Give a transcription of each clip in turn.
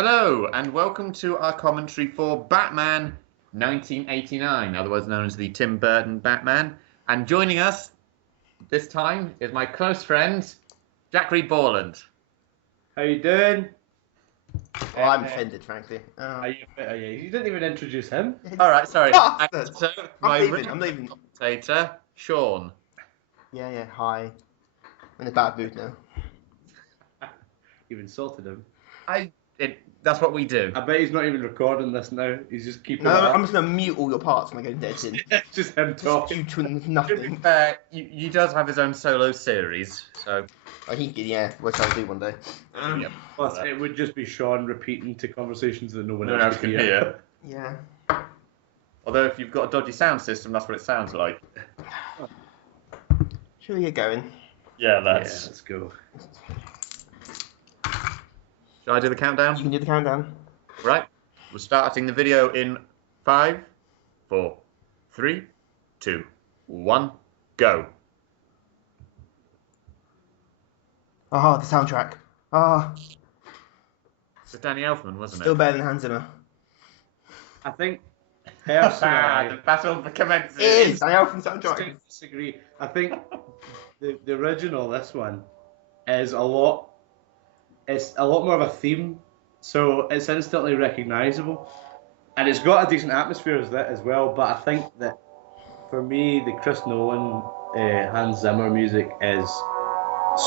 Hello, and welcome to our commentary for Batman 1989, otherwise known as the Tim Burton Batman. And joining us this time is my close friend, Jack Borland. How you doing? Oh, I'm offended, frankly. You didn't even introduce him. All right, sorry. Bastard. So, I'm leaving. Commentator, Sean. Yeah, hi. I'm in a bad mood now. You've insulted him. That's what we do. I bet he's not even recording this now. He's just keeping No, it up. I'm just going to mute all your parts when I go into editing. It's just him talking. Due to nothing. He does have his own solo series, so... Which I'll do one day. Yep. Plus, it would just be Sean repeating to conversations that no one No else one can hear. Yeah. Although if you've got a dodgy sound system, that's what it sounds like. Shall we get going? Yeah, let's go. Shall I do the countdown? You can do the countdown. Right. We're starting the video in 5, 4, 3, 2, 1, go. Oh, the soundtrack. It's Danny Elfman, wasn't Still it? better than Hans Zimmer. I think The personally, battle commences. It is! Danny Elfman I soundtrack. disagree. I think the original, this one, is a lot. It's a lot more of a theme, so it's instantly recognisable, and it's got a decent atmosphere as well. But I think that for me, the Chris Nolan, Hans Zimmer music is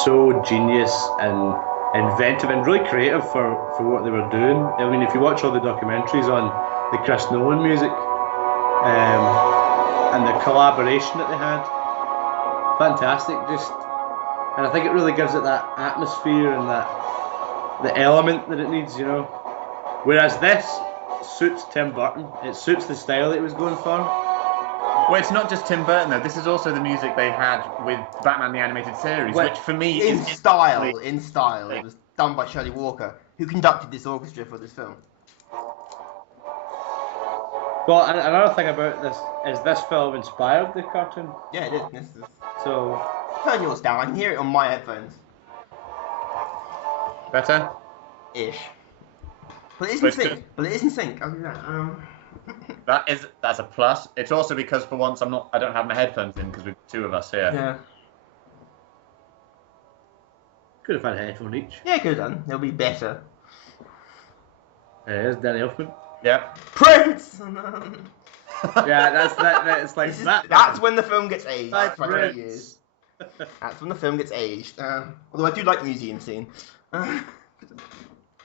so genius and inventive and really creative for what they were doing. I mean, if you watch all the documentaries on the Chris Nolan music and the collaboration that they had, fantastic. And I think it really gives it that atmosphere and the element that it needs, you know. Whereas this suits Tim Burton. It suits the style that he was going for. Well, it's not just Tim Burton, though. This is also the music they had with Batman the Animated Series, which for me In is... style. It was done by Shirley Walker, who conducted this orchestra for this film. Well, and another thing about this is this film inspired the cartoon. Yeah, it is. This is... So, Turn yours down. I can hear it on my headphones. Better? Ish. But it is in But sync. But it is in sync. I'll do that. That's a plus. It's also because for once I don't have my headphones in because we've two of us here. Yeah. could have had a headphone each. Yeah, good done. It'll be better. There's Danny Elfman. Yeah. Prince! Yeah, it's like that. That's when the film gets aged. That's Like Prince. 20 years. That's when the film gets aged. Although I do like the museum scene.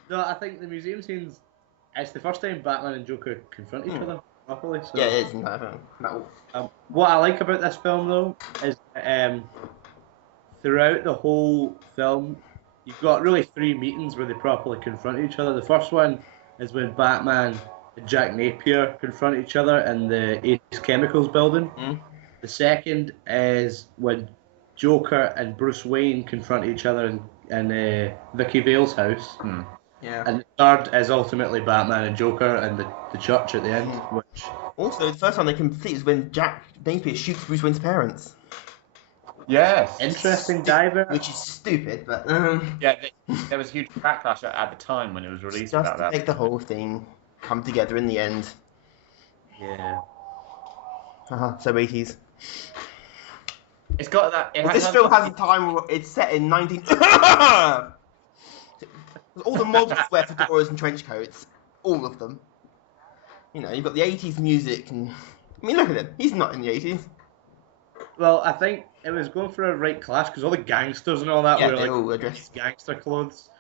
No, I think the museum scenes. It's the first time Batman and Joker confront each other properly. So. Yeah, it is in that film. What I like about this film, though, is throughout the whole film, you've got really three meetings where they properly confront each other. The first one is when Batman and Jack Napier confront each other in the Ace Chemicals building. Mm. The second is when Joker and Bruce Wayne confront each other in Vicky Vale's house. Hmm. Yeah. And the third is ultimately Batman and Joker and the church at the end, which... Also, the first time they complete is when Jack Napier shoots Bruce Wayne's parents. Yes. Interesting diver. Which is stupid, but... Yeah, there was a huge backlash at the time when it was released just about to that. make the whole thing come together in the end. Yeah. So 80s. It's got that... This film has a time where it's set in 19... All the models wear fedoras and trench coats. All of them. You know, you've got the 80s music and... I mean, look at him. He's not in the 80s. Well, I think it was going for a right clash because all the gangsters and all that Yeah, were they all like dressed... gangster clothes.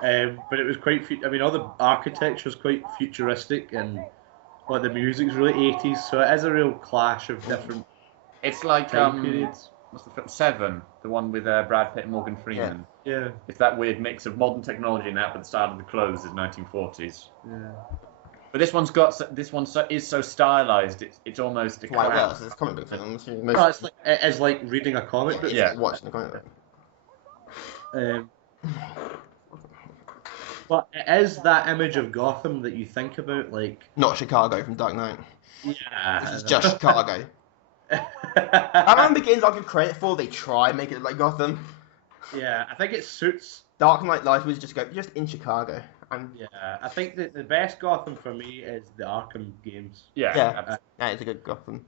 But it was quite... I mean, all the architecture was quite futuristic and the music's really 80s, so it is a real clash of different It's like... time periods. What's the film? Seven, the one with Brad Pitt and Morgan Freeman. Yeah. It's that weird mix of modern technology and that, but the start of the clothes is 1940s. Yeah. But this one is so stylized. It's almost a Why, well, clown. it's comic book films. No, it's like reading a comic book. It's Yeah. like watching a comic book. But it is that image of Gotham that you think about, like... Not Chicago from Dark Knight. Yeah. This is just Chicago. Batman Begins I give credit for, they try make it like Gotham. Yeah, I think it suits... Dark Knight Rises was just in Chicago. Yeah, I think that the best Gotham for me is the Arkham games. Yeah, that is a good Gotham.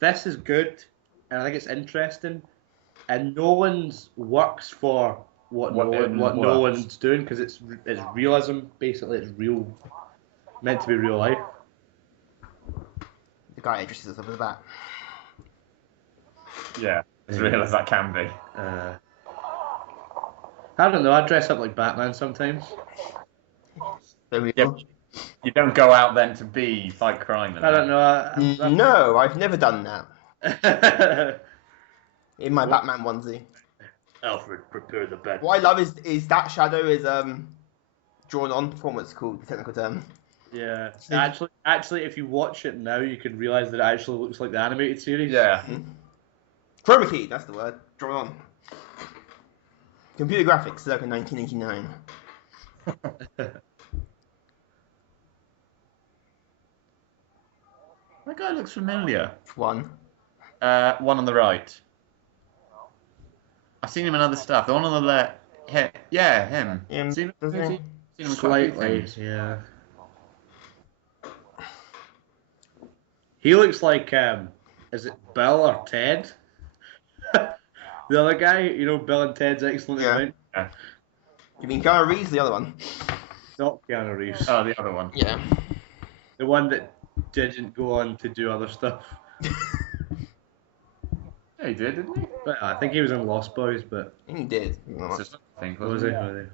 This is good, and I think it's interesting. And Nolan's works for what What Nolan's doing because it's realism. Basically, it's real, meant to be real life. The guy introduces himself as a bat. Yeah, as real as that can be. I don't know. I dress up like Batman sometimes. There we Yeah. go. You don't go out then to fight crime. I don't know. No, I've never done that. In my Batman onesie. Alfred, prepare the bed. What I love is that shadow is drawn on. From what's called the technical term. Yeah. Actually, if you watch it now, you can realize that it actually looks like the animated series. Yeah. Chroma key, that's the word. Drawn on. Computer graphics, circa 1989. That guy looks familiar. One. One on the right. I've seen him in other stuff. The one on the left. Yeah, him. Seen doesn't he? seen him in quite a few Slightly, things. yeah. He looks like, is it Bill or Ted? The other guy, you know, Bill and Ted's Excellent Yeah. Adventure. You mean Keanu Reeves, the other one? Not Keanu Reeves. Oh, the other one. Yeah. The one that didn't go on to do other stuff. Yeah, he did, didn't he? But I think he was in Lost Boys, but He did. It's just a thing, was wasn't he? it? Was he?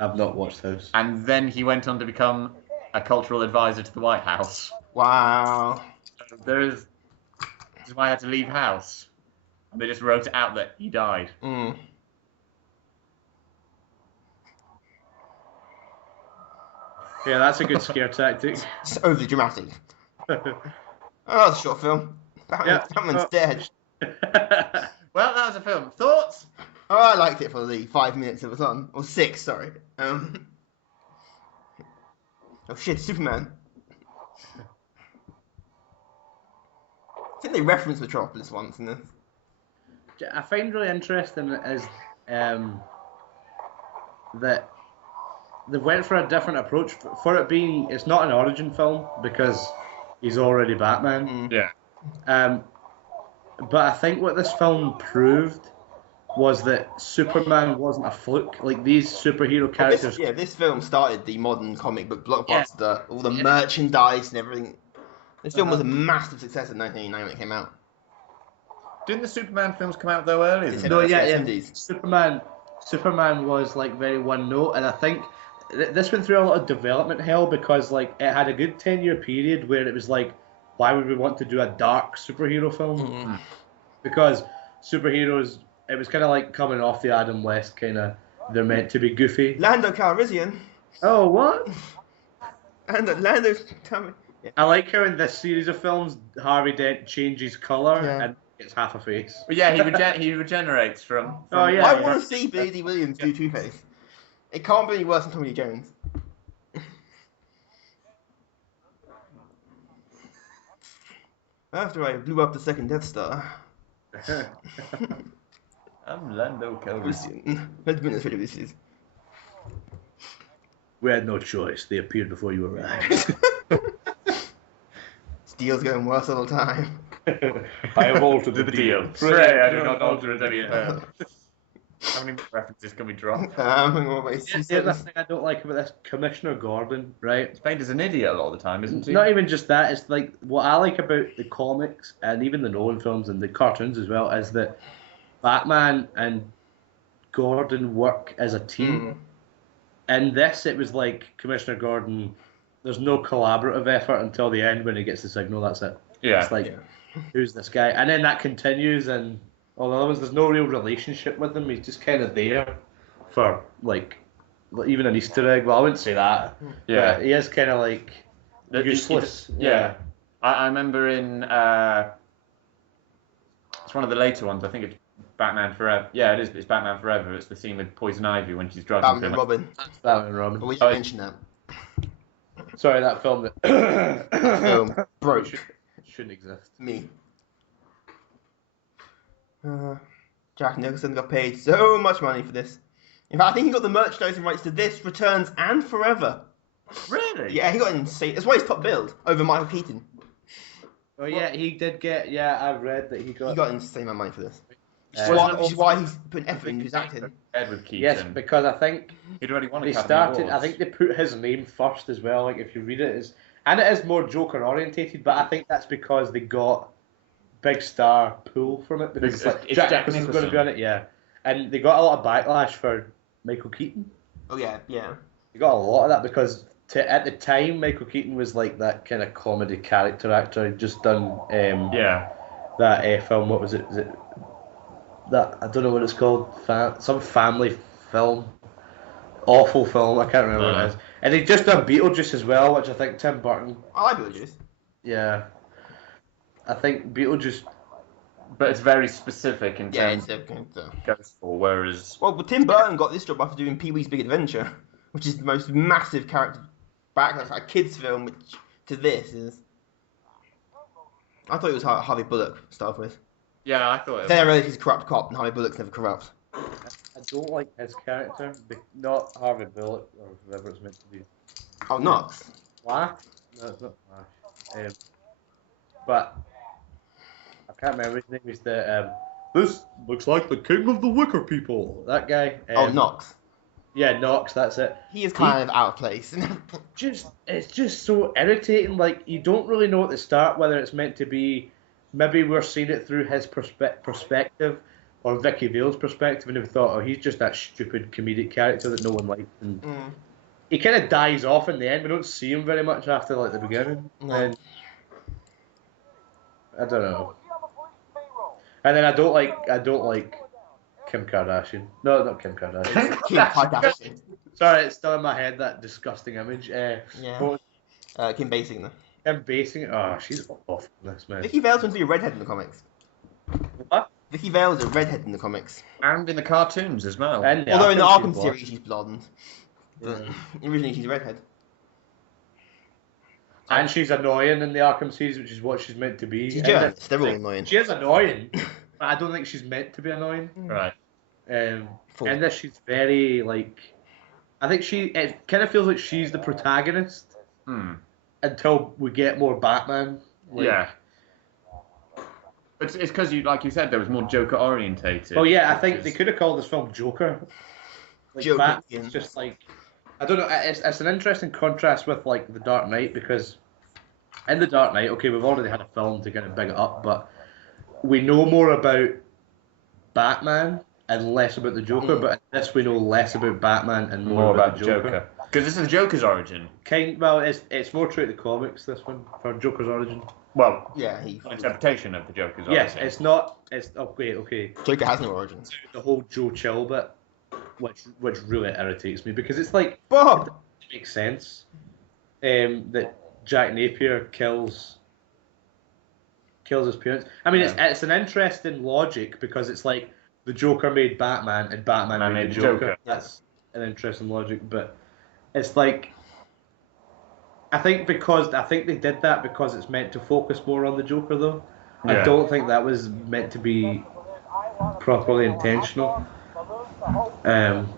I've not watched those. And then he went on to become a cultural advisor to the White House. Wow. This is why I had to leave house. And they just wrote it out that he died. Mm. Yeah, that's a good scare tactic. It's overly dramatic. Oh, that's a short film. Batman's dead. Well, that was a film. Thoughts? Oh, I liked it for the 5 minutes it was on. Or 6, sorry. Oh shit, Superman. I think they referenced Metropolis once in this. I find really interesting is that they went for a different approach for it being. It's not an origin film because he's already Batman. Yeah. But I think what this film proved was that Superman wasn't a fluke. Like these superhero characters. This film started the modern comic book blockbuster. All the merchandise and everything. This film was a massive success in 1989 when it came out. Didn't the Superman films come out though earlier? than No, that? yeah. 70s. Superman was like very one note, and I think this went through a lot of development hell because like it had a good 10-year period where it was like, why would we want to do a dark superhero film? Mm-hmm. Because superheroes, it was kind of like coming off the Adam West kind of. They're meant to be goofy. Lando Calrissian. Oh, what? And Lando. Yeah. I like how in this series of films, Harvey Dent changes colour and gets half a face. But yeah, he regenerates from Oh yeah. I want to see Billy Williams do Two-Face. It can't be any worse than Tommy Lee Jones. After I blew up the second Death Star. I'm Lando Calrissian. Let's be honest, this is. We had no choice. They appeared before you arrived. Steel's getting worse all the time. I have altered the deal. Pray I do not alter it any further. How many references can we drop? Here's the thing I don't like about this Commissioner Gordon, right? He's painted as an idiot a lot of the time, isn't he? Not even just that. It's like what I like about the comics and even the Nolan films and the cartoons as well is that Batman and Gordon work as a team. In this, it was like Commissioner Gordon. There's no collaborative effort until the end when he gets the signal. That's it. Yeah. It's like, who's this guy? And then that continues, and all the other ones, there's no real relationship with him. He's just kind of there for like even an Easter egg. Well, I wouldn't say that. Yeah. But he is kind of like useless. Yeah. I remember in it's one of the later ones. I think it's Batman Forever. Yeah, it is. It's Batman Forever. It's the scene with Poison Ivy when she's driving. Batman and Robin. Batman and Robin. But we should mention that. Sorry, that film that Film broke. shouldn't exist. Me. Jack Nicholson got paid so much money for this. In fact, I think he got the merchandising rights to this, Returns, and Forever. Really? Yeah, he got insane. That's why he's top billed over Michael Keaton. Oh yeah, he did get. Yeah, I read that he got. He got an insane amount of money for this. Wasn't Which is why he's putting effort into his acting. With Keaton. Yes, because I think He'd already won they Academy started. Awards. I think they put his name first as well. Like if you read it, and it is more Joker orientated. But I think that's because they got big star pull from it. Because It's Jack Jack Nicholson's going to be Nicholson. on it, yeah. And they got a lot of backlash for Michael Keaton. Oh yeah, yeah. They got a lot of that because at the time Michael Keaton was like that kind of comedy character actor. He'd just done Yeah. that film. What was it? Is it that I don't know what it's called. Some family film. Awful film. I can't remember what it is. And he just done Beetlejuice as well, which I think Tim Burton. I like Beetlejuice. Yeah. I think Beetlejuice. But it's very specific in Yeah, terms it's of goes for, whereas... Well, Tim Burton got this job after doing Pee-wee's Big Adventure, which is the most massive character backlash, like a kids' film, which to this is. I thought it was Harvey Bullock to start with. Yeah, I thought it Then I realised he's a corrupt cop, and Harvey Bullock's never corrupt. I don't like his character. Not Harvey Bullock or whoever it's meant to be. Oh, Knox. Flash? No, it's not Flash. But I can't remember his name. Is the this looks like the king of the Wicker people. That guy. Oh, Knox. Yeah, Knox. That's it. He is kind of out of place. It's just so irritating. Like you don't really know at the start whether it's meant to be. Maybe we're seeing it through his perspective or Vicky Vale's perspective, and we thought, oh, he's just that stupid comedic character that no one likes. And he kind of dies off in the end. We don't see him very much after like the beginning. No. And I don't know. And then I don't like Kim Kardashian. No, not Kim Kardashian. Kim Kardashian. Sorry, it's still in my head, that disgusting image. Yeah. Kim Basinger. Kim Basinger. Oh, she's awful in this, man. Vicky Vale's going to be a redhead in the comics. What? Vicky Vale's a redhead in the comics. And in the cartoons as well. And Although in the Arkham she's series she's blonde. But originally she's a redhead. And she's annoying in the Arkham series, which is what she's meant to be. She's And journalists, they're all annoying. She is annoying, but I don't think she's meant to be annoying. Right. And this, she's very, like... I think it kind of feels like she's the protagonist until we get more Batman. Like, Yeah. It's because, like you said, there was more Joker orientated. Oh yeah, I think they could have called this film Joker. Like Joker, Batman's just like, I don't know. It's an interesting contrast with like The Dark Knight, because in The Dark Knight, okay, we've already had a film to kind of big it up, but we know more about Batman and less about the Joker. But in this, we know less about Batman and more about the Joker. Because this is the Joker's origin. Well, it's more true to the comics. This one for Joker's origin. Well, Yeah, interpretation of the Joker's Yes, origin. it's not. It's okay. Joker has no origins. The whole Joe Chill bit, which really irritates me, because it's like Bob! it makes sense that Jack Napier kills his parents. I mean, it's an interesting logic, because it's like the Joker made Batman and Batman made the Joker. That's an interesting logic, but it's like I think they did that because it's meant to focus more on the Joker, though. Yeah. I don't think that was meant to be properly intentional. And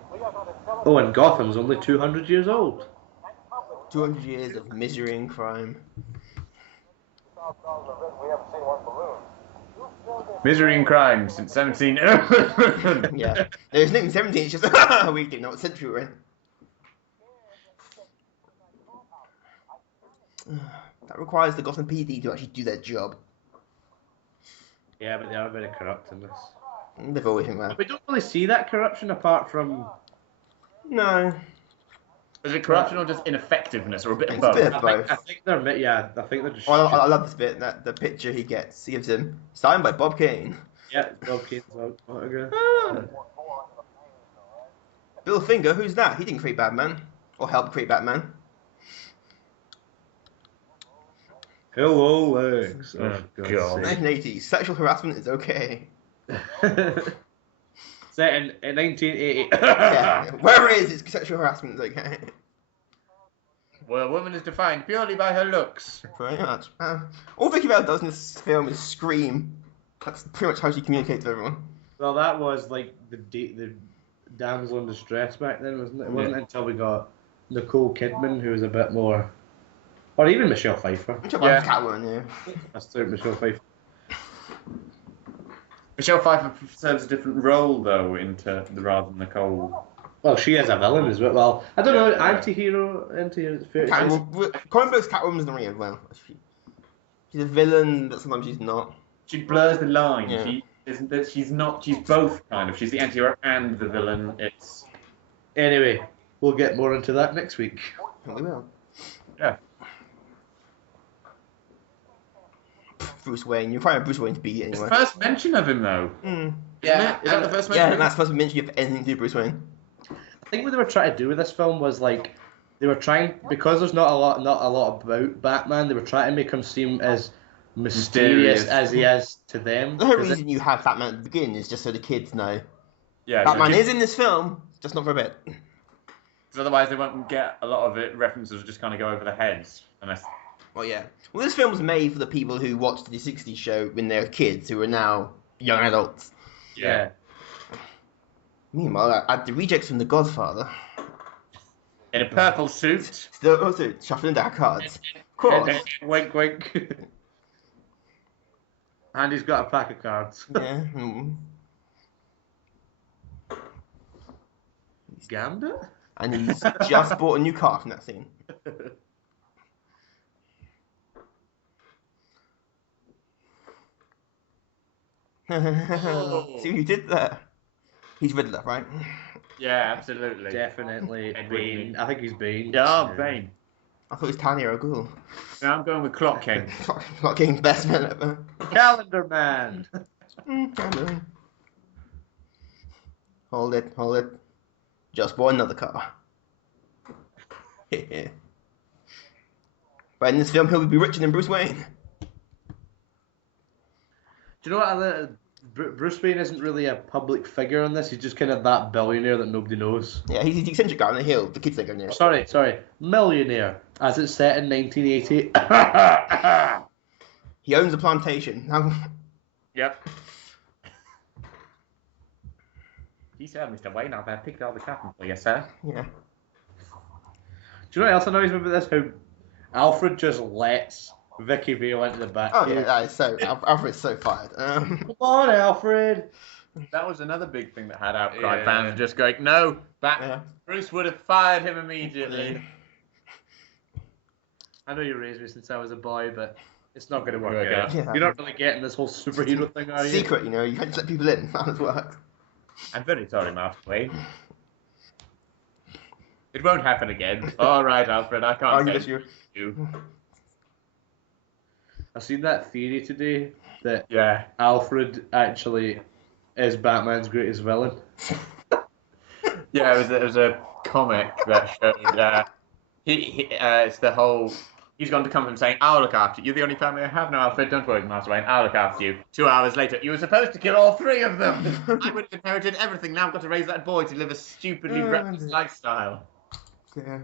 Gotham's only 200 years old. 200 years of misery and crime. Misery and crime since 17... Yeah. There's nothing 17, it's just, we didn't know what century we're in. That requires the Gotham PD to actually do their job. Yeah, but they are very corrupt in this. They've always been that. We don't really see that corruption apart from... No. Is it corruption or just ineffectiveness, or a bit of It's a both? bit of both. I think they're just... Oh, I love this bit, that the picture he gives him, signed by Bob Kane. Yeah, Bob Kane's autograph. Bill Finger, who's that? He didn't create Batman. Or help create Batman. Hello, Legs. Oh, God's God. sake. 1980s, sexual harassment is okay. Set in 1980. Yeah, wherever it is, it's sexual harassment is okay. Well, a woman is defined purely by her looks. Pretty much. All Vicky Vale does in this film is scream. That's pretty much how she communicates with everyone. Well, that was like the damsel in distress back then, wasn't it? It wasn't until we got Nicole Kidman, who was a bit more, or even Michelle Pfeiffer. Yeah. Catwoman, yeah. That's true, Michelle Pfeiffer. Michelle Pfeiffer serves a different role though rather than Nicole. Well, she is a villain as well. Well, I don't know, Yeah. anti-hero. Comic books, Catwoman's not really as well. She's a villain, but sometimes she's not. She blurs the line. Yeah. She isn't that she's not. She's both kind of. She's the anti-hero and the villain. It's Anyway, we'll get more into that next week. We will. yeah. Bruce Wayne. You're probably Bruce Wayne to beat it It's anyway. the first mention of him though. Yeah, Is that the first mention? Yeah, of and him? that's the first mention you have anything to do with Bruce Wayne. I think what they were trying to do with this film was like they were trying, because there's not a lot about Batman. They were trying to make him seem as mysterious as he is to them. The whole 'Cause reason you have Batman at the beginning is just so the kids know Yeah. Batman is in this film, just not for a bit. Because otherwise they won't get a lot of it. References will just kind of go over their heads. Unless Well, yeah. Well, this film was made for the people who watched the 60s show when they were kids, who are now young adults. yeah. Meanwhile, I had the rejects from The Godfather. in a purple suit. Still also shuffling their cards. Of course. Wink, wink. And he's got a pack of cards. Yeah. Gambit? And he's just bought a new car from that scene. See what you did there? He's Riddler, right? Yeah, absolutely. Definitely Edward Bane. Bane. I think he's Bane. Yeah, Bane. I thought it was Tanya O'Gool. No, I'm going with Clock King. Not King's best man ever. Calendar Man. Hold it. Just bought another car. But in this film, he'll be richer than Bruce Wayne. Do you know what? Bruce Wayne isn't really a public figure on this. He's just kind of that billionaire that nobody knows. Yeah, he's the eccentric guy on the hill. The kids think of him. Sorry. Millionaire. As it's set in 1980. He owns a plantation. Yep. He said, Mr. Wayne, I've picked all the cotton for you, sir. Yeah. Do you know what else annoys me about this? How Alfred just lets Vicky Vale into the back. Oh yeah, that is so. Alfred's so fired. Come on, Alfred. That was another big thing that had outcry. Yeah. Fans just going, no, Yeah. Bruce would have fired him immediately. I know you raised me since I was a boy, but it's not going to work Work out. out. Yeah. You're not really getting this whole superhero thing, are you? Secret, you know, you can't just let people in. How does it work? I'm very sorry, Master Wayne. It won't happen again. All right, Alfred, I can't guess say you. I've seen that theory today that Yeah. Alfred actually is Batman's greatest villain. Yeah, it was a comic that showed it's the whole. He's gone to comfort him saying, I'll look after you. You're the only family I have now, Alfred. Don't worry, Master Wayne. I'll look after you. 2 hours later, you were supposed to kill all 3 of them. I would have inherited everything. Now I've got to raise that boy to live a stupidly reckless lifestyle. Yeah.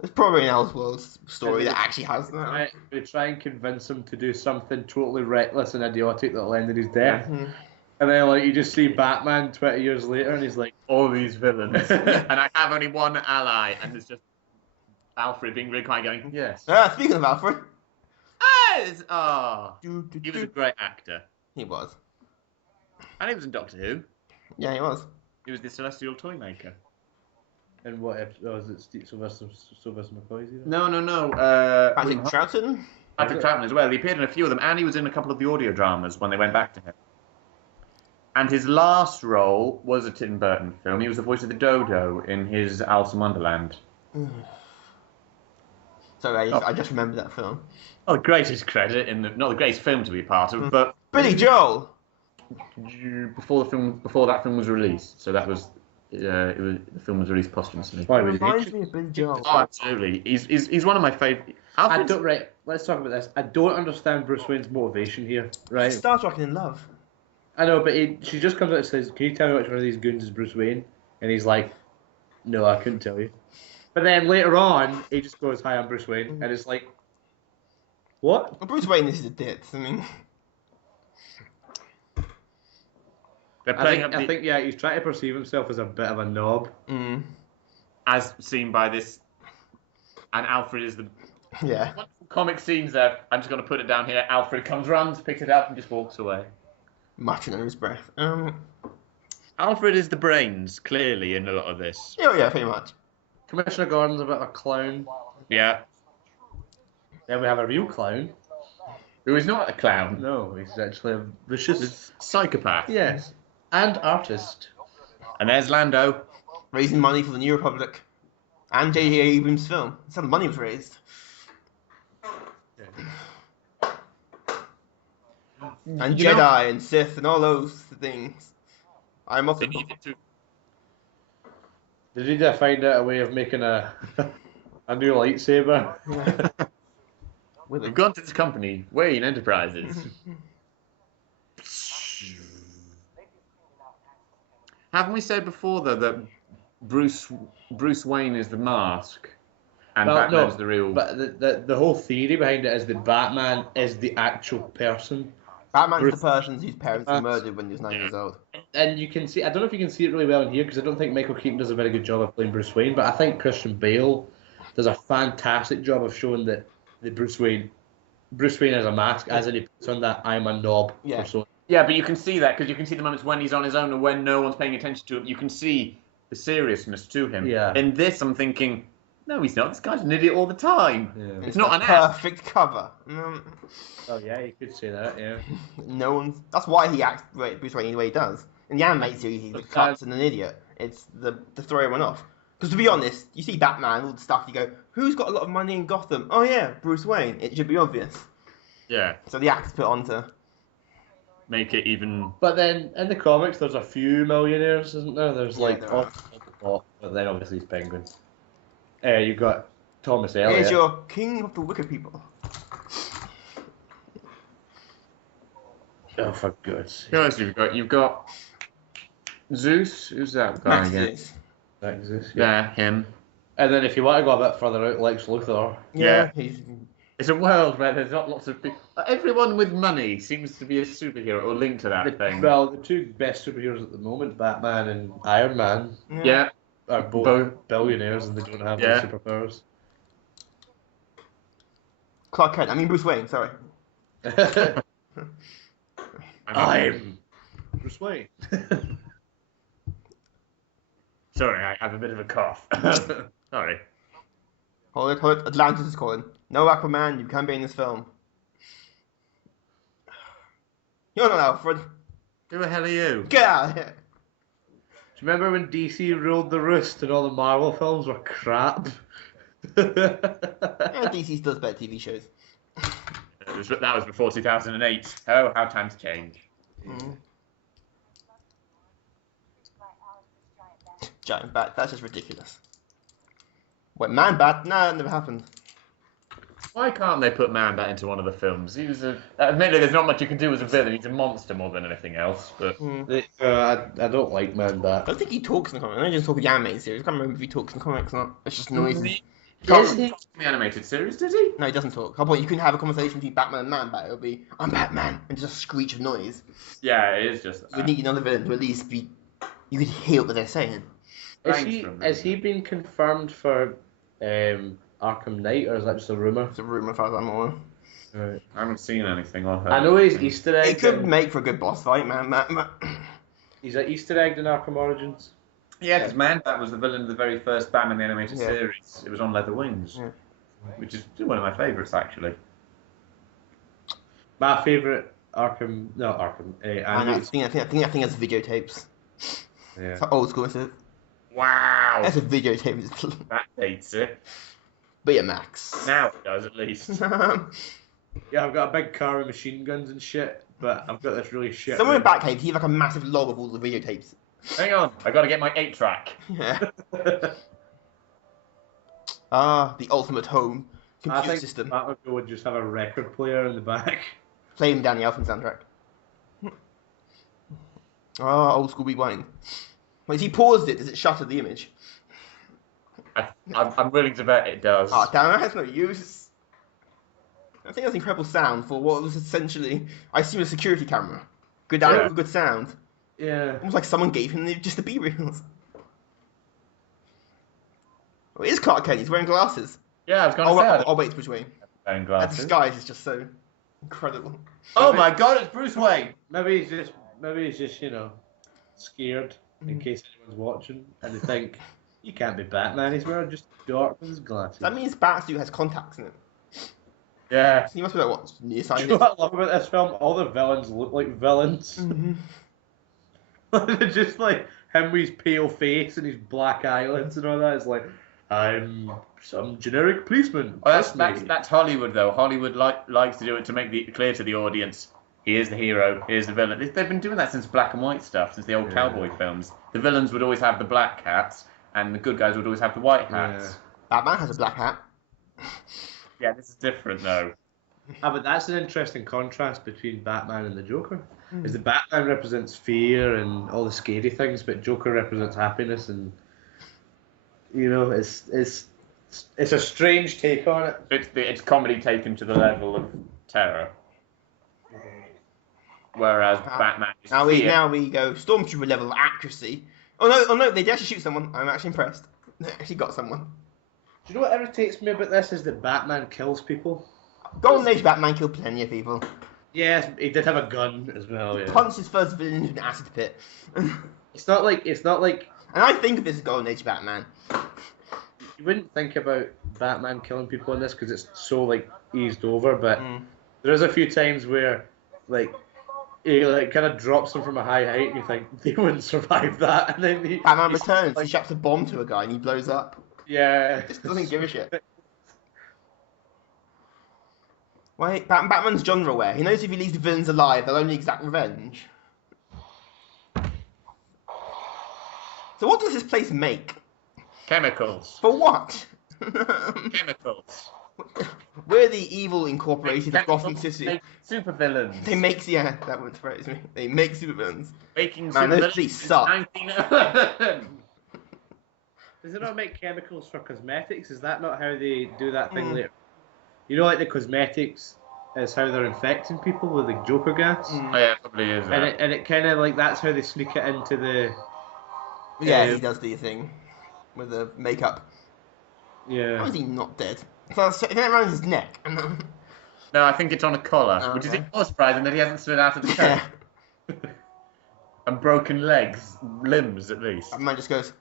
There's probably an Elseworlds story that actually has that. They try and convince him to do something totally reckless and idiotic that'll end in his death. Mhm. And then, like, you just see Batman 20 years later, and he's like, All these villains. And I have only one ally. And it's just Alfred being really quiet going, yes. Speaking of Alfred. He was a great actor. He was. And he was in Doctor Who. Yeah, he was. He was the Celestial Toy Maker. and what episode? Oh, is it Sylvester McCoy's either? No. Patrick Troughton? Patrick Troughton as well. He appeared in a few of them, and he was in a couple of the audio dramas when they went back to him. And his last role was a Tim Burton film. He was the voice of the Dodo in his Alice in Wonderland. Sorry, I just remember that film. Oh, the greatest credit in not the greatest film to be a part of, but Billy Joel! before that film was released. So that was the film was released posthumously. Why would he? Reminds me of Billy Joel. Oh, absolutely. He's one of my favourite. I don't. Right. Let's talk about this. I don't understand Bruce Wayne's motivation here. Right. Star Trek in Love. I know, but she just comes out and says, "Can you tell me which one of these goons is Bruce Wayne?" And he's like, "No, I couldn't tell you." But then later on, he just goes, "Hi, I'm Bruce Wayne," and it's like, "What?" Well, Bruce Wayne is a dit. I mean, They're I playing think, up I think, yeah, he's trying to perceive himself as a bit of a knob. Mm. as seen by this, and Alfred is the Yeah. wonderful comic scenes there. I'm just going to put it down here. Alfred comes round, picks it up, and just walks away. Muttering under his breath. Alfred is the brains, clearly, in a lot of this. Yeah, pretty much. Commissioner Gordon's a bit of a clown. Yeah. Then we have a real clown. Who is not a clown. No, he's actually a vicious Psychopath. yes, and artist. And there's Lando. Raising money for the New Republic. And J.J. Abrams' film. That's how the money was raised. And You know- Jedi and Sith and all those things. I'm also... They needed to. They need to find out a way of making a new lightsaber. With We've a... gone to this company, Wayne Enterprises. Haven't we said before, though, that Bruce Wayne is the mask and Well, Batman's no, the real... But the whole theory behind it is that Batman is the actual person. Batman's Bruce- the person whose parents were murdered when he was 9 years old. And you can see, I don't know if you can see it really well in here because I don't think Michael Keaton does a very good job of playing Bruce Wayne, but I think Christian Bale does a fantastic job of showing that the Bruce Wayne as a mask, as in he puts on that I'm a knob Yeah. persona. Yeah, but you can see that because you can see the moments when he's on his own and when no one's paying attention to him. You can see the seriousness to him. Yeah. In this, I'm thinking, no, he's not. This guy's an idiot all the time. Yeah. It's not the an act. perfect cover. Oh yeah, you could say that, yeah. No one's... That's why he acts Bruce Wayne the way he does. In the animated series, he's a cuts and an idiot. It's to throw everyone off. Because to be honest, you see Batman, all the stuff, you go, who's got a lot of money in Gotham? Oh yeah, Bruce Wayne. It should be obvious. Yeah, So the act's put on to... make it even... But then in the comics, there's a few millionaires, isn't there? There's Yeah, like there are. but then obviously he's Penguin. You got Thomas Elliot. Here's your king of the wicked people. Oh, for God's sake. Who else have you've got Zeus. Who's that guy Max again? is. That exists, Yeah, him. And then if you want to go a bit further out, Lex Luthor. Yeah. He's... It's a world where there's not lots of people. Everyone with money seems to be a superhero or linked to that thing. Well, the two best superheroes at the moment, Batman and Iron Man, Yeah. are both Both. billionaires and they don't have Yeah. any superpowers. Clark Kent. I mean Bruce Wayne, sorry. I'm Bruce Wayne. Sorry, I have a bit of a cough. Sorry. Hold it. Atlantis is calling. No Aquaman, you can't be in this film. You're not Alfred. Who the hell are you? Get out of here. Do you remember when DC ruled the roost and all the Marvel films were crap? Yeah, DC still does better TV shows. That was before 2008. Oh, how times change. Giant bat, that's just ridiculous. Wait, Man Bat? Nah, that never happened. Why can't they put Man-Bat into one of the films? He was admittedly, there's not much you can do as a villain. He's a monster more than anything else. But I don't like Man I Bat. don't think he talks in the comics. I don't just talk in the animated series. I can't remember if he talks in the comics or not. It's just noise. He Is can't he? talk in the animated series, did he? No, he doesn't talk. How about you can have a conversation between Batman and Man Bat? It'll be, I'm Batman, and just a screech of noise. Yeah, it is just. You need another villain to at least be. You could hear what they're saying. Has he been confirmed for Arkham Knight, or is that just a rumour? It's a rumor, as far as I'm aware. Right. I haven't seen anything on her. I know he's Easter egg. It could make for a good boss fight, man. He's an Easter egg in Arkham Origins. Yeah, because Man-Bat was the villain of the very first Batman the Animated Yeah. Series. It was on Leather Wings, Yeah. which is one of my favourites, actually. My favourite Arkham, not Arkham, And I animated. think that's videotapes. Yeah. It's like old school, is it? Wow! That's a videotape. That dates it. But yeah, Max. Now it does, at least. Yeah, I've got a big car with machine guns and shit, but I've got this really shit. Somewhere in room. Batcave, he had like a massive log of all the videotapes. Hang on, I got to get my 8-track. Yeah. The ultimate home I computer think system. that would go and just have a record player in the back. Playing Danny Elfman soundtrack. Old school rewind. Wait, if he paused it, does it shutter the image? I'm willing to bet it does. Damn, that has no use. I think that's incredible sound for what was essentially, I assume, a security camera. Good audio, Yeah. good sound. Yeah. Almost like someone gave him just the B-reels. Oh, it is Clark Kent. He's wearing glasses. Yeah, I was going to say. I'll wait to Bruce Wayne. Wearing That glasses. disguise is just so incredible. Oh my God! It's Bruce Wayne. Maybe he's just scared in case anyone's watching, and they think you can't be Batman. He's wearing just darkness glasses. That means Batsuit has contacts in it. Yeah. So he must be like, what, Do you know nearsighted? what I love about this film? All the villains look like villains. Mm-hmm. They're just like him with his pale face and his black eyelids and all that. It's like, I'm some generic policeman. Oh, Trust me. that's Hollywood though. Hollywood likes to do it to make it clear to the audience. He is the hero. He is the villain. They've been doing that since black and white stuff, since the old cowboy films. The villains would always have the black hats, and the good guys would always have the white hats. Batman has a black hat. Yeah, this is different though. But that's an interesting contrast between Batman and the Joker. Is that Batman represents fear and all the scary things, but Joker represents happiness and it's a strange take on it. It's comedy taken to the level of terror. Whereas Batman is Now fear. we go Stormtrooper level of accuracy. Oh no, they did actually shoot someone. I'm actually impressed. They actually got someone. Do you know what irritates me about this is that Batman kills people? Golden Age Batman killed plenty of people. Yes, he did have a gun as well. Yeah. Punched his first villain into an acid pit. And It's not like I think of this as Golden Age Batman. you wouldn't think about Batman killing people in this because it's so like eased over, but there's a few times where like he like kind of drops them from a high height and you think they wouldn't survive that, and then Batman returns, he straps a bomb to a guy and he blows up. Yeah. Just doesn't give a shit. Wait, Batman's genre aware. He knows if he leaves the villains alive, they'll only exact revenge. So what does this place make? Chemicals. For what? Chemicals. We're the evil incorporated of Gotham City. Make super villains. They make, that won't surprise me. They make supervillains. Making Man, those police suck. 1911. Does it not make chemicals for cosmetics? Is that not how they do that thing later? You know, like the cosmetics is how they're infecting people with the Joker gas? Oh yeah, it probably is. And it kind of like that's how they sneak it into the... Yeah, he does the thing. With the makeup. Yeah. How is he not dead? So it's around his neck. No, I think it's on a collar, Oh, which is okay. even more surprising that he hasn't slid out of the coat. Yeah. And broken legs, limbs at least. Batman just goes,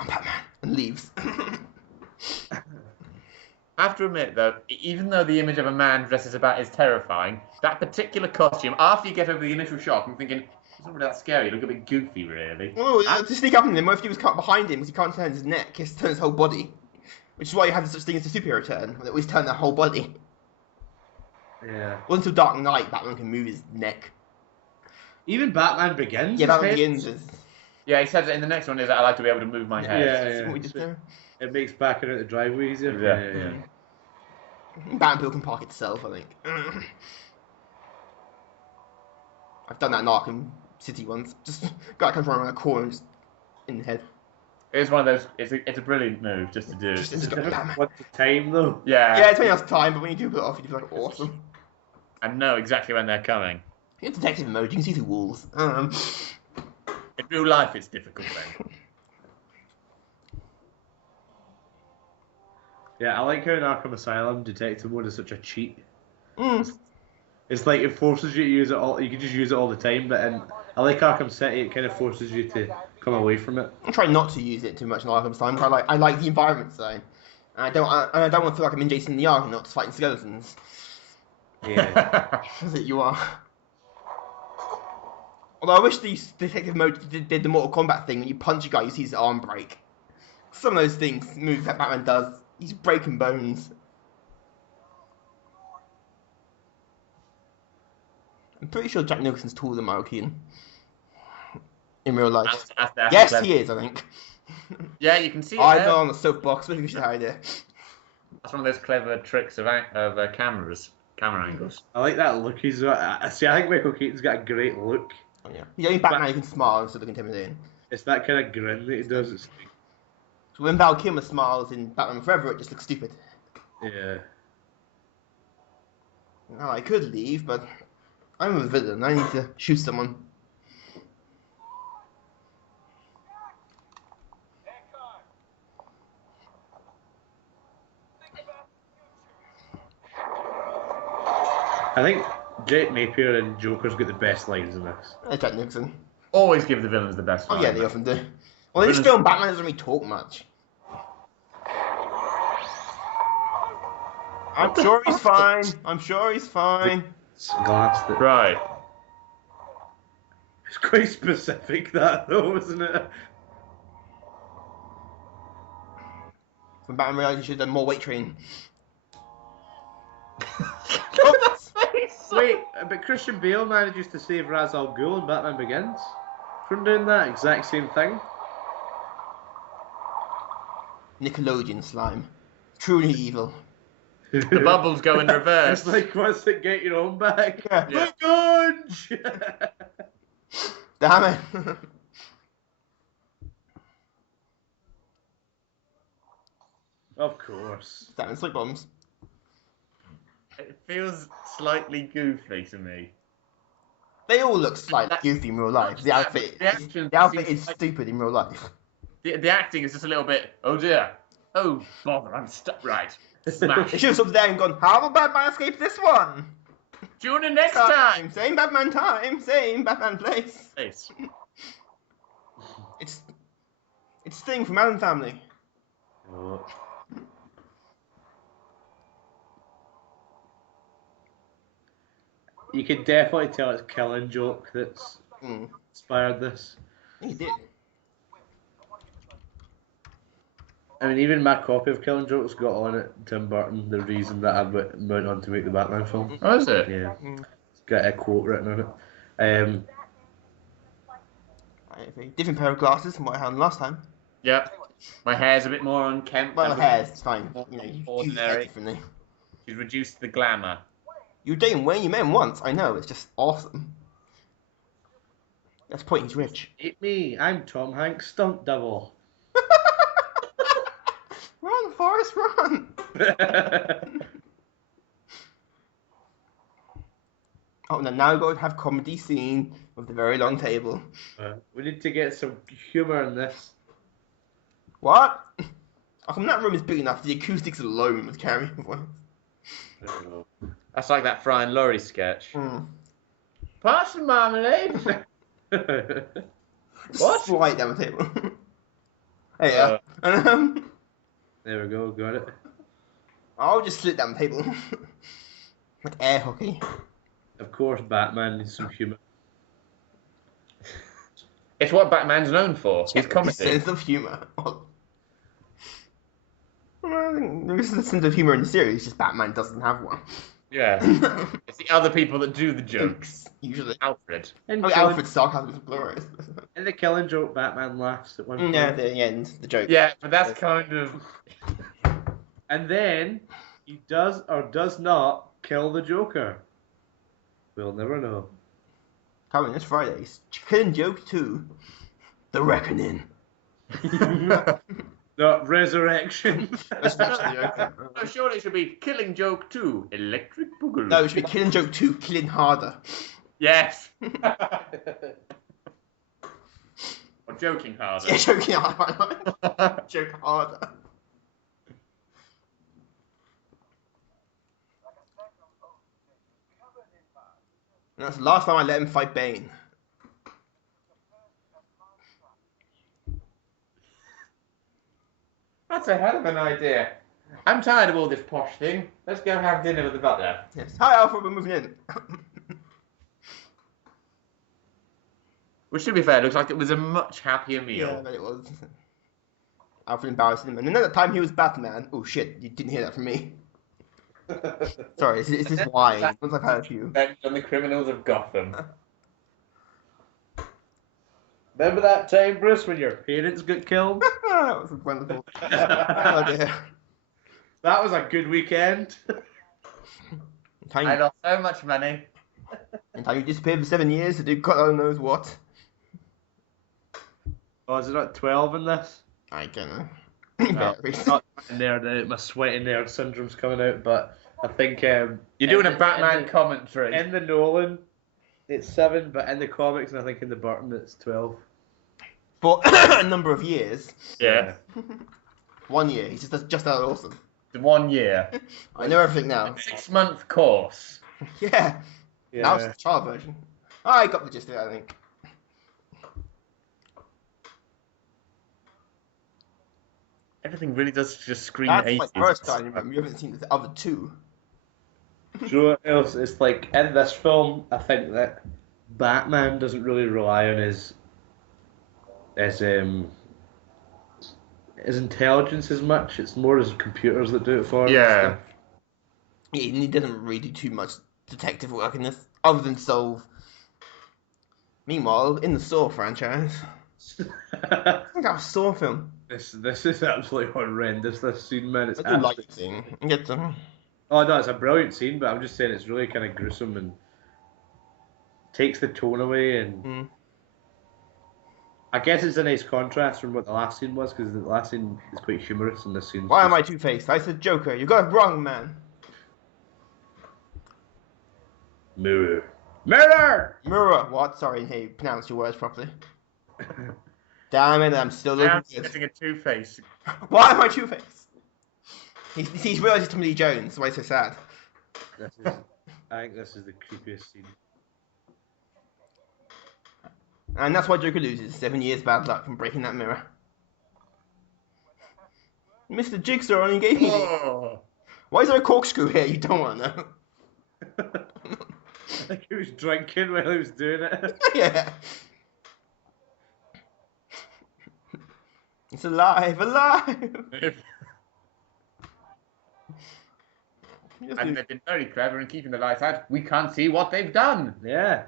I'm Batman, and leaves. I have to admit, though, even though the image of a man dressed as a bat is terrifying, that particular costume, after you get over the initial shock, I'm thinking, it's not really that scary, it looked a bit goofy, really. Well, to sneak up on him, what if he was cut behind him because he can't turn his neck, he has to turn his whole body. Which is why you have such thing as the superhero turn, where they always turn their whole body. Yeah. Well, until Dark Knight, Batman can move his neck. Even Batman Begins. Yeah, his Batman head- Begins is... Yeah, he says it in the next one is that I like to be able to move my head. Yeah. What we just do. It makes backing out the driveway easier. Yeah. Batmobile can park itself, I think. I've done that in Arkham City once. Just guy comes around a corner and just in the head. It's one of those, it's a brilliant move just to do. Just got Batman. What's the time though? Yeah. Yeah, it's only enough time, but when you do put it off, you feel like awesome. And know exactly when they're coming. You have detective mode, you can see through walls. In real life, it's difficult then. Yeah, I like how in Arkham Asylum detective mode is such a cheat. Mm. It's like it forces you to use it all. You can just use it all the time, but I like Arkham City. It kind of forces you to come away from it. I try not to use it too much in Arkham Asylum. I like the environment design. And I don't want to feel like I'm in Jason the Argonaut fighting skeletons. Yeah. As it you are. Although I wish the detective mode did the Mortal Kombat thing when you punch a guy, you see his arm break. Some of those things, moves that Batman does, he's breaking bones. I'm pretty sure Jack Nicholson's taller than Michael Keaton. In real life. Yes, he is, I think. Yeah, you can see it I'm there. not on the soapbox, but you should hide it. That's one of those clever tricks of camera angles. I like that look. I think Michael Keaton's got a great look. Oh, yeah. He's the only Batman who can smile instead of intimidating. It's that kind of grin that he does. It's So when Val Kilmer smiles in Batman Forever, it just looks stupid. yeah. Now I could leave, but I'm a villain. I need to shoot someone. I think Jake Napier and Joker's got the best lines in this. Jack Nicholson. Always give the villains the best Oh line. yeah, they often do. Well, this film, Batman doesn't really talk much. I'm sure he's fine. I'm sure he's fine. It's glass that... Right. It's quite specific, that, though, isn't it? When Batman realised he should have done more weight training. Wait, but Christian Bale manages to save Ra's al Ghul in Batman Begins from doing that exact same thing. Nickelodeon slime. Truly evil. The bubbles go in reverse. It's like, what's it, get your own back? Yeah. Oh, God! Damn it. Of course. Damn it, slick bombs. It feels slightly goofy to me. They all look slightly goofy in real life. The outfit is stupid in real life. The acting is just a little bit, oh dear. Oh, bother, I'm stuck. Right. Smash. They should have stopped there and gone, how will Batman escape this one? Tune in next time. Same Batman time, same Batman place. Place. It's Sting from Adam's Family. Oh. You can definitely tell it's Killing Joke that's inspired this. He did. I mean, even my copy of Killing Joke's got on it Tim Burton, the reason that I went on to make the Batman film. Oh, is it? Yeah. It's got a quote written on it. I have a different pair of glasses from what I had last time. Yep. My hair's a bit more unkempt. Well, the hair's fine. You know, you use hair Ordinary. differently. She's reduced the glamour. You were dating Wayne, you met him once. I know, it's just awesome. That's the point, he's rich. Eat me, I'm Tom Hanks' stunt double. Run, Forrest, run! Oh, now we've got to have comedy scene with the very long table. We need to get some humour in this. What? How come that room is big enough? The acoustics alone would carry your voice. That's like that Fry and Laurie sketch. Mm. Pass the marmalade. What? Slide down the table. Hey, yeah. There we go, got it. I'll just slid down the table. Like air hockey. Of course, Batman needs some humour. It's what Batman's known for. His comedy. Sense of humour. Well, I think there is a sense of humour in the series, just Batman doesn't have one. Yeah. It's the other people that do the jokes. Usually. Alfred. Alfred's sarcasm is glorious. In the Killing Joke, Batman laughs at one point. Yeah, the end, the joke. Yeah, but that's kind of... And then, he does or does not kill the Joker. We'll never know. Coming this Friday, Killing Joke 2, The Reckoning. The Resurrection. No, surely it should be Killing Joke 2, Electric Boogaloo. No, it should be Killing Joke 2, Killing Harder. Yes. Or Joking Harder. Yeah, Joking Harder. Joke Harder. And that's the last time I let him fight Bane. That's a hell of an idea. I'm tired of all this posh thing. Let's go have dinner with the butler. Yes. Hi, Alfred, we're moving in. Which, to be fair, looks like it was a much happier meal. Yeah, but it was. Alfred embarrassed him. And then at the time he was Batman. Oh shit, you didn't hear that from me. Sorry, it's just wine. Once I've had a few. Revenge on the criminals of Gotham. Remember that time, Bruce, when your parents got killed? That was wonderful. Oh dear. That was a good weekend. I lost so much money. In time you disappeared for 7 years to do God knows what. Oh, is it not 12 in this? I don't know. No, Varies. not in there, my sweaty nerd syndrome's coming out, but I think... You're doing a Batman commentary. In the Nolan, it's 7, but in the comics, and I think in the Burton, it's 12. For a number of years. Yeah. 1 year. He's just that awesome. The 1 year. I know everything now. 6-month course. Yeah. That was the child version. I got the gist of it, I think. Everything really does just scream That's 80s. my first dining room. You haven't seen the other two. Do you know what else? It's like in this film, I think that Batman doesn't really rely on his intelligence as much. It's more his computers that do it for him. Yeah. And stuff. Yeah, he doesn't really do too much detective work in this, other than solve. Meanwhile, in the Saw franchise, I think that was a Saw film. This is absolutely horrendous. This scene, man. It's I do like absolutely. the thing. Get them. Oh no, it's a brilliant scene, but I'm just saying it's really kind of gruesome and takes the tone away. And I guess it's a nice contrast from what the last scene was, because the last scene is quite humorous, and this scene. Why am I Two-Faced? I said Joker. You got it wrong, man. Mirror? Mirror. What? Sorry, hey, pronounce your words properly. Damn it, I'm still looking Now good. getting a Two-Face. Why am I Two-Faced? He's realised he's Tommy Lee Jones. That's why he's so sad. I think this is the creepiest scene. And that's why Joker loses. 7 years bad luck from breaking that mirror. Mr. Jigsaw only gave me. Oh. Why is there a corkscrew here? You don't want to know. I think he was drinking while he was doing it. Yeah. It's alive. And they've been very clever in keeping the lights out. We can't see what they've done. Yeah.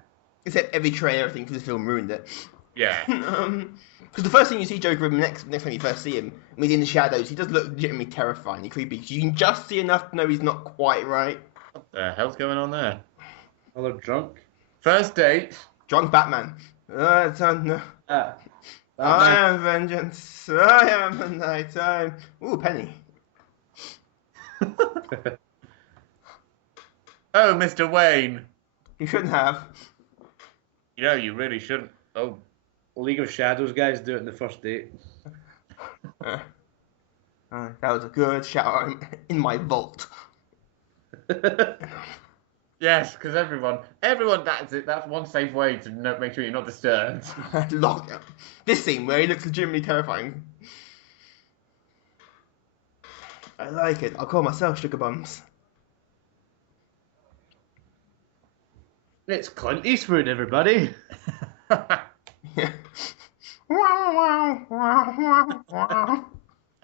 Except every trailer, everything for this film ruined it. Yeah. Because the first thing you see Joker in next time you first see him, when he's in the shadows, he does look legitimately terrifyingly creepy. You can just see enough to know he's not quite right. What the hell's going on there? Oh, they're drunk. First date. Drunk Batman. I Batman. am vengeance. I am the night time. Ooh, Penny. Oh, Mr. Wayne. You shouldn't have. You know, you really shouldn't. Oh. League of Shadows guys do it in the first date. That was a good shout in my vault. Yes, because everyone, that's it. That's one safe way to make sure you're not disturbed. Locked up. This scene where he looks legitimately terrifying. I like it. I'll call myself Sugar Bums. It's Clint Eastwood, everybody. Yeah. I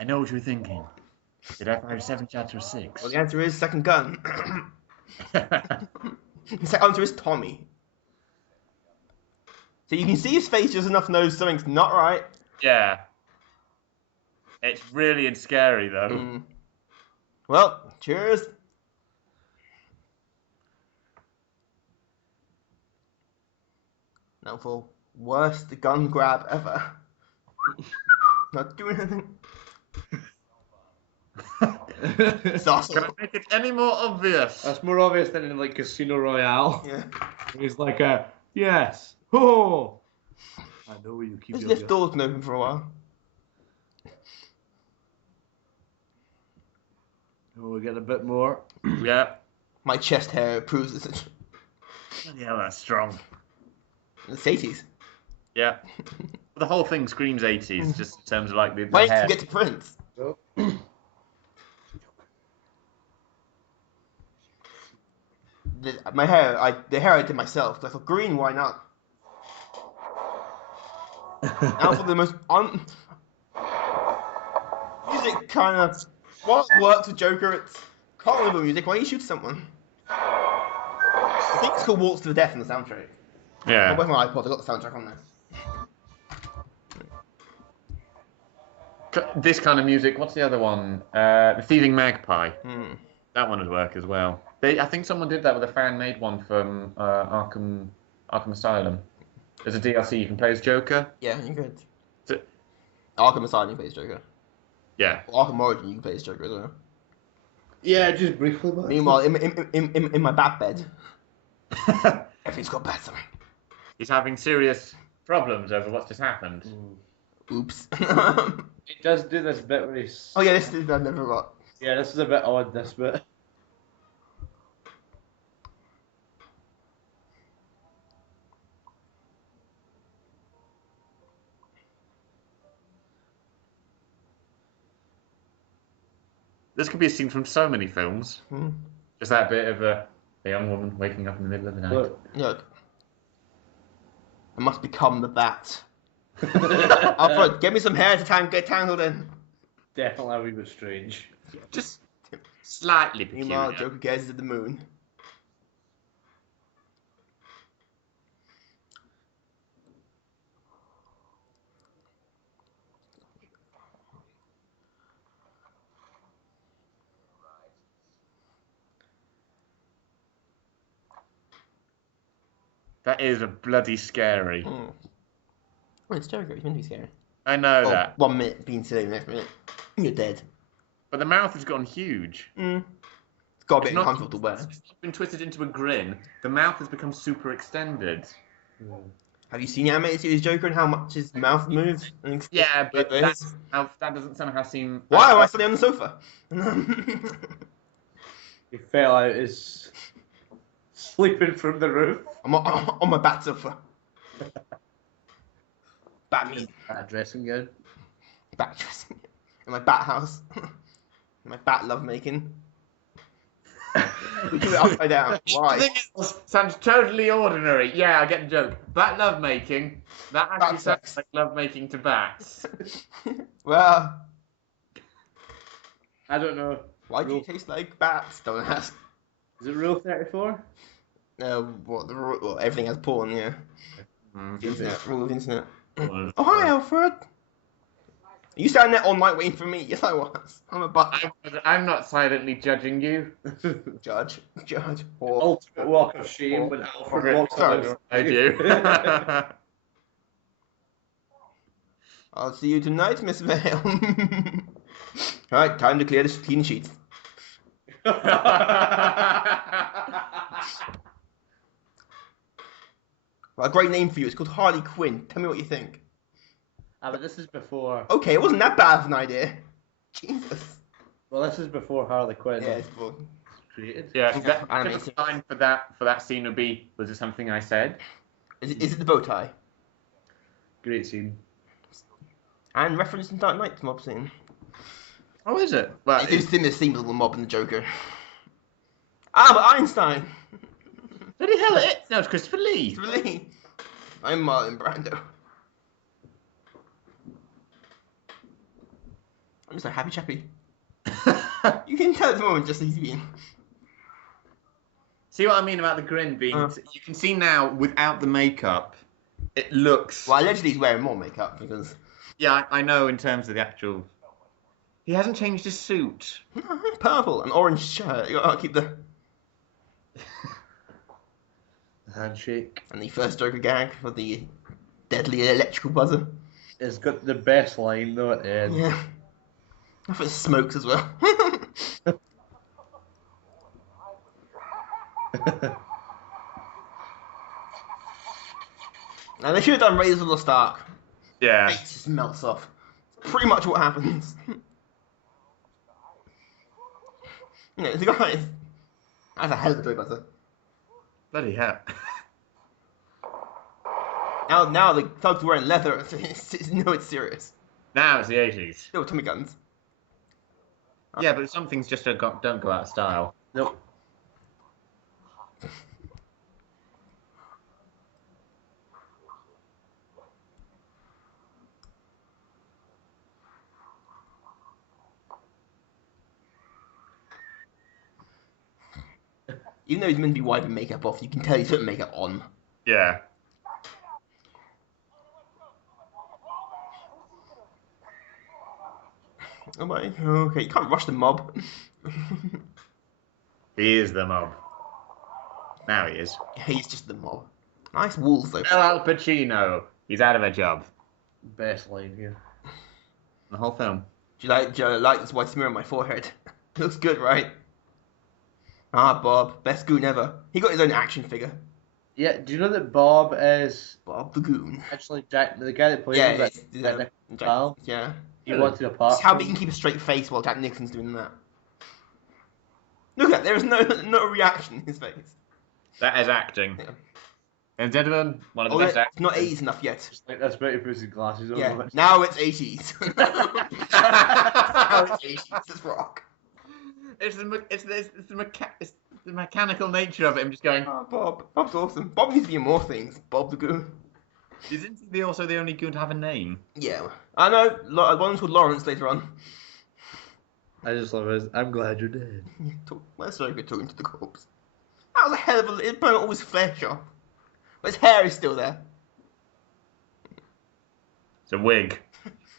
know what you're thinking. Did I fire 7 shots or 6? Well, the answer is second gun. The answer is Tommy. So you can see his face just enough to know something's not right. Yeah. It's really scary, though. Well, cheers. Now for worst gun grab ever. Not doing anything. It's awesome. Can I make it any more obvious? That's more obvious than in like Casino Royale. Yeah. He's like yes. Oh. I know where you keep This your lift gun. door's been open for a while. Oh, we get a bit more. Yeah. My chest hair proves it. Bloody hell, that's strong. It's 80s. Yeah. The whole thing screams 80s, just in terms of like the Why hair. did you get to Prince? Oh. My hair, the hair I did myself. I thought green, why not? Now for the most music kind of what works with Joker. It's carnival music. Why you shoot someone? I think it's called Waltz to the Death in the soundtrack. Yeah. Where's my iPod? I got the soundtrack on there. This kind of music. What's the other one? The Thieving Magpie. Hmm. That one would work as well. I think someone did that with a fan-made one from Arkham Asylum. There's a DLC you can play as Joker. Yeah, you could. So- Arkham Asylum, you play as Joker. Yeah. Arkham Origin, you can play as Joker as well. Yeah, just briefly. But Meanwhile, in my bat bed, everything's got bad something. He's having serious problems over what's just happened. Oops. It does do this bit where he's. Oh yeah, this is I've never got. Yeah, this is a bit odd. This bit. This could be a scene from so many films. Hmm. Just that bit of a young woman waking up in the middle of the night. Look. I must become the bat. Alfred, get me some hair to get tangled in. Definitely a wee bit strange. Just slightly Meanwhile, peculiar. Joker gazes at the moon. That is a bloody scary. Oh, it's Joker. He's meant to be scary. I know Oh, that. 1 minute being silly, next minute you're dead. But the mouth has gone huge. It's got a bit It's not uncomfortable to wear. It's been twisted into a grin. The mouth has become super extended. Have you seen the animated series Joker and how much his mouth moves? Yeah, but It that doesn't somehow seem... Why am I sitting on the sofa? He fell out his sleeping from the roof. I'm on my bat sofa. Batman. Dressing gown. Bat dressing. In my bat house. In my bat love making. We do it upside down. Why? Everything else sounds totally ordinary. Yeah, I get the joke. Bat love making. That actually Bat sounds sex. like love making to bats. Well, I don't know. why do you taste like bats? Don't ask. Is it Rule 34? Well, everything has porn, yeah. The internet, rule of the internet. Mm. Oh, hi, Alfred. Are you standing there all night waiting for me? Yes, I was. I'm a butt. I'm not silently judging you. Judge. Or Ultimate walk of shame when Alfred walks Sorry. out. I do. I'll see you tonight, Miss Vale. Alright, time to clear the clean sheets. Well, a great name for you. It's called Harley Quinn. Tell me what you think. But this is before. Okay, it wasn't that bad of an idea. Jesus. Well, this is before Harley Quinn Yeah, it's cool. created. Yeah, that Animated. typical line for that scene would be, was it something I said? Is it the bow tie? Great scene. And reference in Dark Knight's mob scene. Oh, is it? Well, It was similar scene with the mob and the Joker. Ah, but Einstein! bloody hell, no, it's Christopher Lee. Really? I'm Marlon Brando. I'm just a happy chappy. You can tell at the moment just he's being. See what I mean about the grin being... you can see now, without the makeup, it looks... Well, allegedly he's wearing more makeup because. Yeah, I know in terms of the actual... He hasn't changed his suit. Purple, an orange shirt. You gotta keep the. Handshake. And the first Joker gag for the deadly electrical buzzer. It's got the best line though at the end. Yeah. I thought it smokes as well. Now they should have done Raiders of the Lost Ark. Yeah. It just melts off. Pretty much what happens. You know, the guy. That's a hell of a joy buzzer. Bloody hell. Now the thug's wearing leather. It's serious. Now it's the 80s. Still Tommy guns. Yeah, but some things just don't go out of style. Nope. Even though he's meant to be wiping makeup off, you can tell he's putting makeup on. Yeah. Oh my, okay, you can't rush the mob. He is the mob. Now he is. He's just the mob. Nice walls though. Oh, Al Pacino. He's out of a job. Best line here. The whole film. Do you like this white smear on my forehead? Looks good, right? Ah, Bob, best goon ever. He got his own action figure. Yeah, do you know that Bob is Bob the Goon. actually Jack, the guy that plays Yeah, him, that, it's, that Nick Jack- Pal? yeah. He wanted a part. It's how he can keep a straight face while Jack Nicholson's doing that. Look at that, there is no reaction in his face. That is acting. Yeah. And gentlemen, one of the Oh, best it's actors. not 80s enough yet. Like, that's about to put his glasses on. Yeah, now it's 80s. Now it's 80s, it's rock. it's the mechanical nature of it. I'm just going. Oh, Bob. Bob's awesome. Bob needs to be in more things. Bob the Goon. Isn't he also the only good to have a name? Yeah. I know. One's called Lawrence later on. I just love it. I'm glad you're dead. That's so good talking to the corpse. That was a hell of a... It burned all his flesh off. But his hair is still there. It's a wig.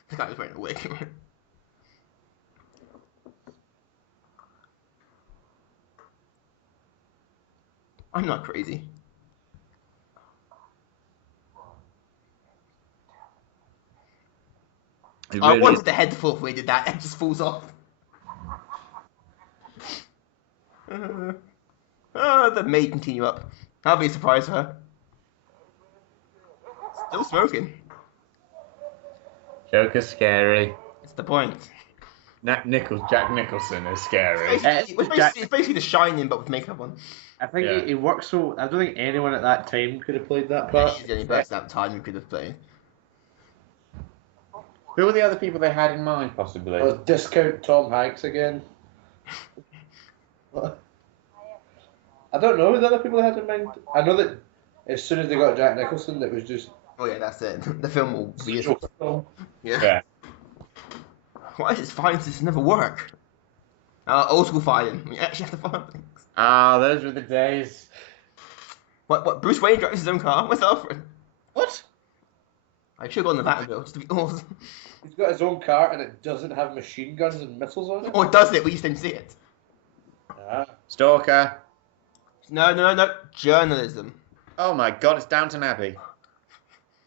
The guy was wearing a wig. I'm not crazy. I wanted the head to fall if we did that. It just falls off. The may continue up. That'll be a surprise for her. Still smoking. Joker's scary. It's the point. Jack Nicholson is scary. It's basically The Shining, but with makeup on. I think he works so. I don't think anyone at that time could have played that part. He's the only person at the time who could have played. Who were the other people they had in mind, possibly? Oh, discount Tom Hanks again. I don't know who the other people they had in mind. I know that as soon as they got Jack Nicholson, it was just. Oh yeah, that's it. The film will be a Joker film. Yeah. Why is it fine? This never work. Old school fighting. You actually have to find things. Ah, those were the days. What? Bruce Wayne drives his own car? Where's Alfred? What? I should have gone the Batmobile just to be awesome. He's got his own car and it doesn't have machine guns and missiles on it? Or does it? We just didn't see it. Stalker. No. Journalism. Oh my god, it's Downton Abbey.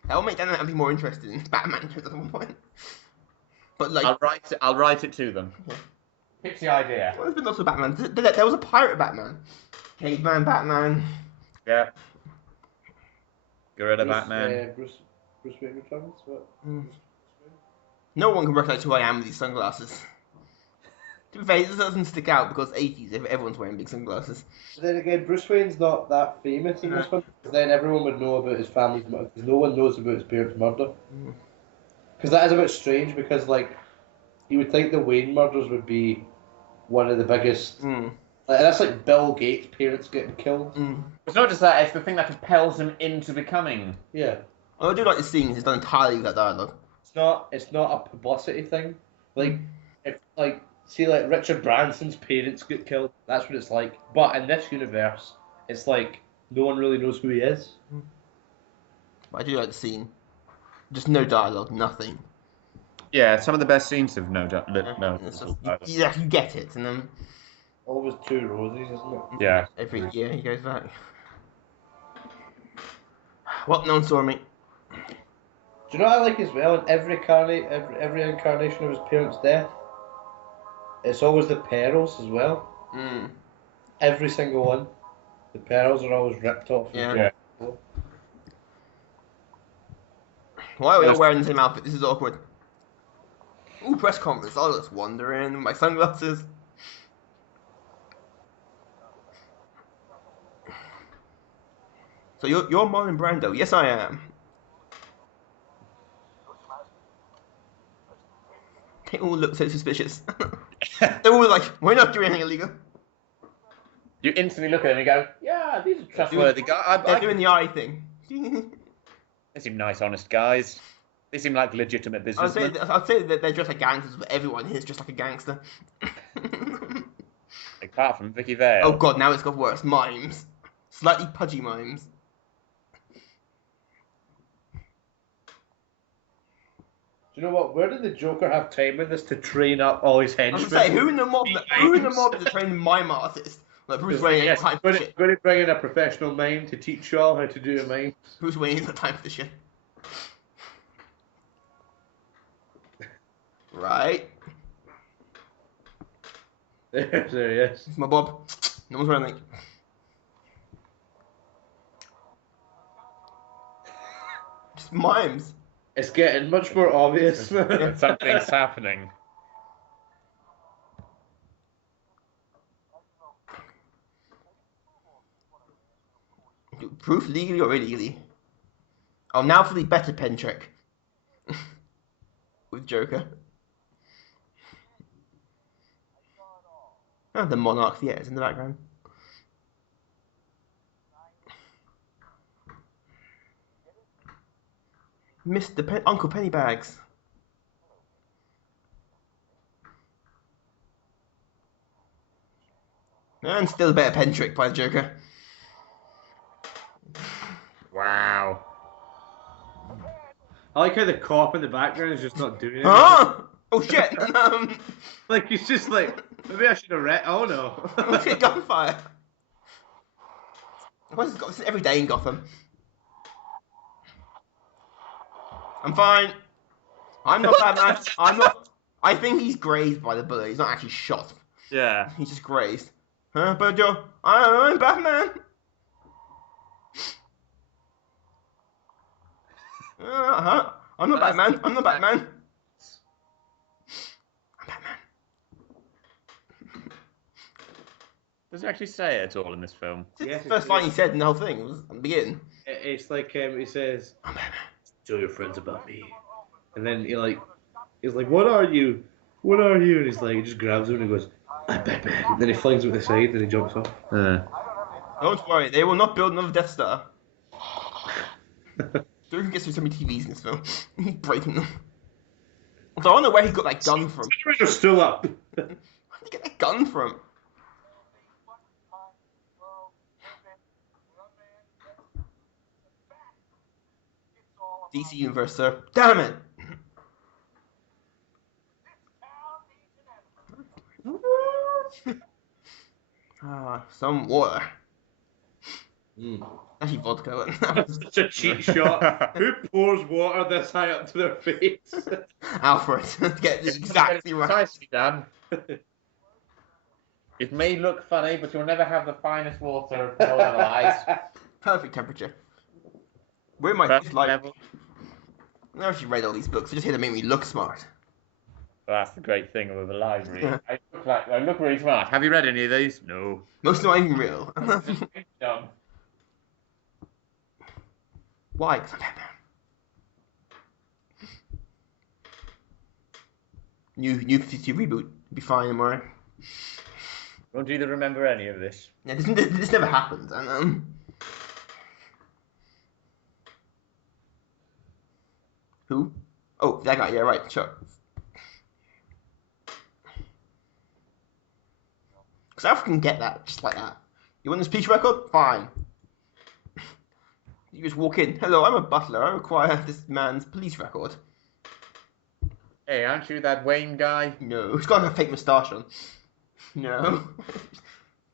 That will make Downton Abbey more interesting in Batman at one point. But like, I'll write it to them. Pitch the idea. well, there's been lots of Batman. There was a pirate Batman, caveman Batman. Yeah. Gorilla Batman. Bruce Wayne returns? What? No one can recognise who I am with these sunglasses. To be fair, this doesn't stick out because 80s, everyone's wearing big sunglasses. But then again, Bruce Wayne's not that famous in this one. Then everyone would know about his family's murder. Because no one knows about his parents' murder. Because that is a bit strange because, like, you would think the Wayne murders would be one of the biggest. Like, that's like Bill Gates' parents getting killed. It's not just that, it's the thing that propels him into becoming. Yeah. I do like the scene, it's done entirely with that dialogue. It's not a publicity thing. Like, if, like, see, like, Richard Branson's parents get killed, that's what it's like. But in this universe, it's like, no one really knows who he is. But I do like the scene. Just no dialogue, nothing. Yeah, some of the best scenes have no. Yeah, you get it, and then Always two roses, isn't it? Yeah. every year he goes back. What? No one saw me. Do you know what I like as well? In every incarnation of his parents' death, it's always the perils as well. Every single one. The perils are always ripped off. Yeah. Why are we all wearing the same outfit? This is awkward. Ooh, press conference. I was just wondering. My sunglasses. So you're Marlon Brando? Yes, I am. They all look so suspicious. They're all like, we're not doing anything illegal. You instantly look at them and go, yeah, these are trustworthy guys. They're doing the eye thing. They seem nice, honest guys. They seem like legitimate businessmen. I'd say that they're dressed like gangsters, but everyone here is just like a gangster. Apart from Vicky Vale. Oh god, now it's got worse. Mimes. Slightly pudgy mimes. Do you know what? Where did the Joker have time in this to train up all his I was henchmen? gonna say, who in the mob is a trained mime artist? Like Bruce Wayne ain't Yes, got time for shit. going to bring in a professional mime to teach you all how to do a mime. Bruce Wayne ain't got time for this shit. Right. There he is. It's my Bob. No one's running. Just mimes. It's getting much more obvious. Something's happening. Proof legally or illegally? Oh, now for the better pen trick. With Joker. Oh, the Monarch Theatre in the background. Uncle Pennybags. And still a better pen trick by the Joker. Wow. I like how the cop in the background is just not doing anything. Ah! Oh shit! Like he's just like, maybe I should have read. Oh no. Let's get gunfire. What's this every day in Gotham? I'm fine. I'm not Batman. I'm not. I think he's grazed by the bullet. He's not actually shot. Yeah. He's just grazed. Huh, Bojo? I'm Batman. I'm not Batman. I'm not Batman. I'm Batman. Does he actually say it at all in this film? Yes, The first line he said in the whole thing was at the beginning. It's like he says, I'm Batman. "Tell your friends about me," and then he's like, "What are you? What are you?" And he's like, he just grabs him and he goes, "I'm Batman." And then he flings him to the side and he jumps off. Don't worry, they will not build another Death Star. Joker gets through so many TVs in this film. He's breaking them. So I don't know where he got that gun from. They're still up. Where did he get that gun from? DC Universe, sir. Damn it! Some water. Actually, vodka. Such a cheap shot. Who pours water this high up to their face? Alfred, get this exactly right. Precisely done. It may look funny, but you'll never have the finest water of Northern Lights. Perfect temperature. Where am I? Perfect Like, level. I've never actually read all these books. They're just here to make me look smart. Well, that's the great thing with the library. Yeah. I look really smart. Have you read any of these? No. Most of them aren't even real. Dumb. Why? Because I'm Batman. New 52 reboot. Be fine tomorrow. Won't either remember any of this. Yeah, this never happened. And who? Oh, that guy. Yeah, right. Sure. Because Alfred can get that just like that. You want this police record? Fine. You just walk in. Hello, I'm a butler. I require this man's police record. Hey, aren't you that Wayne guy? No, he's got a fake moustache on. No.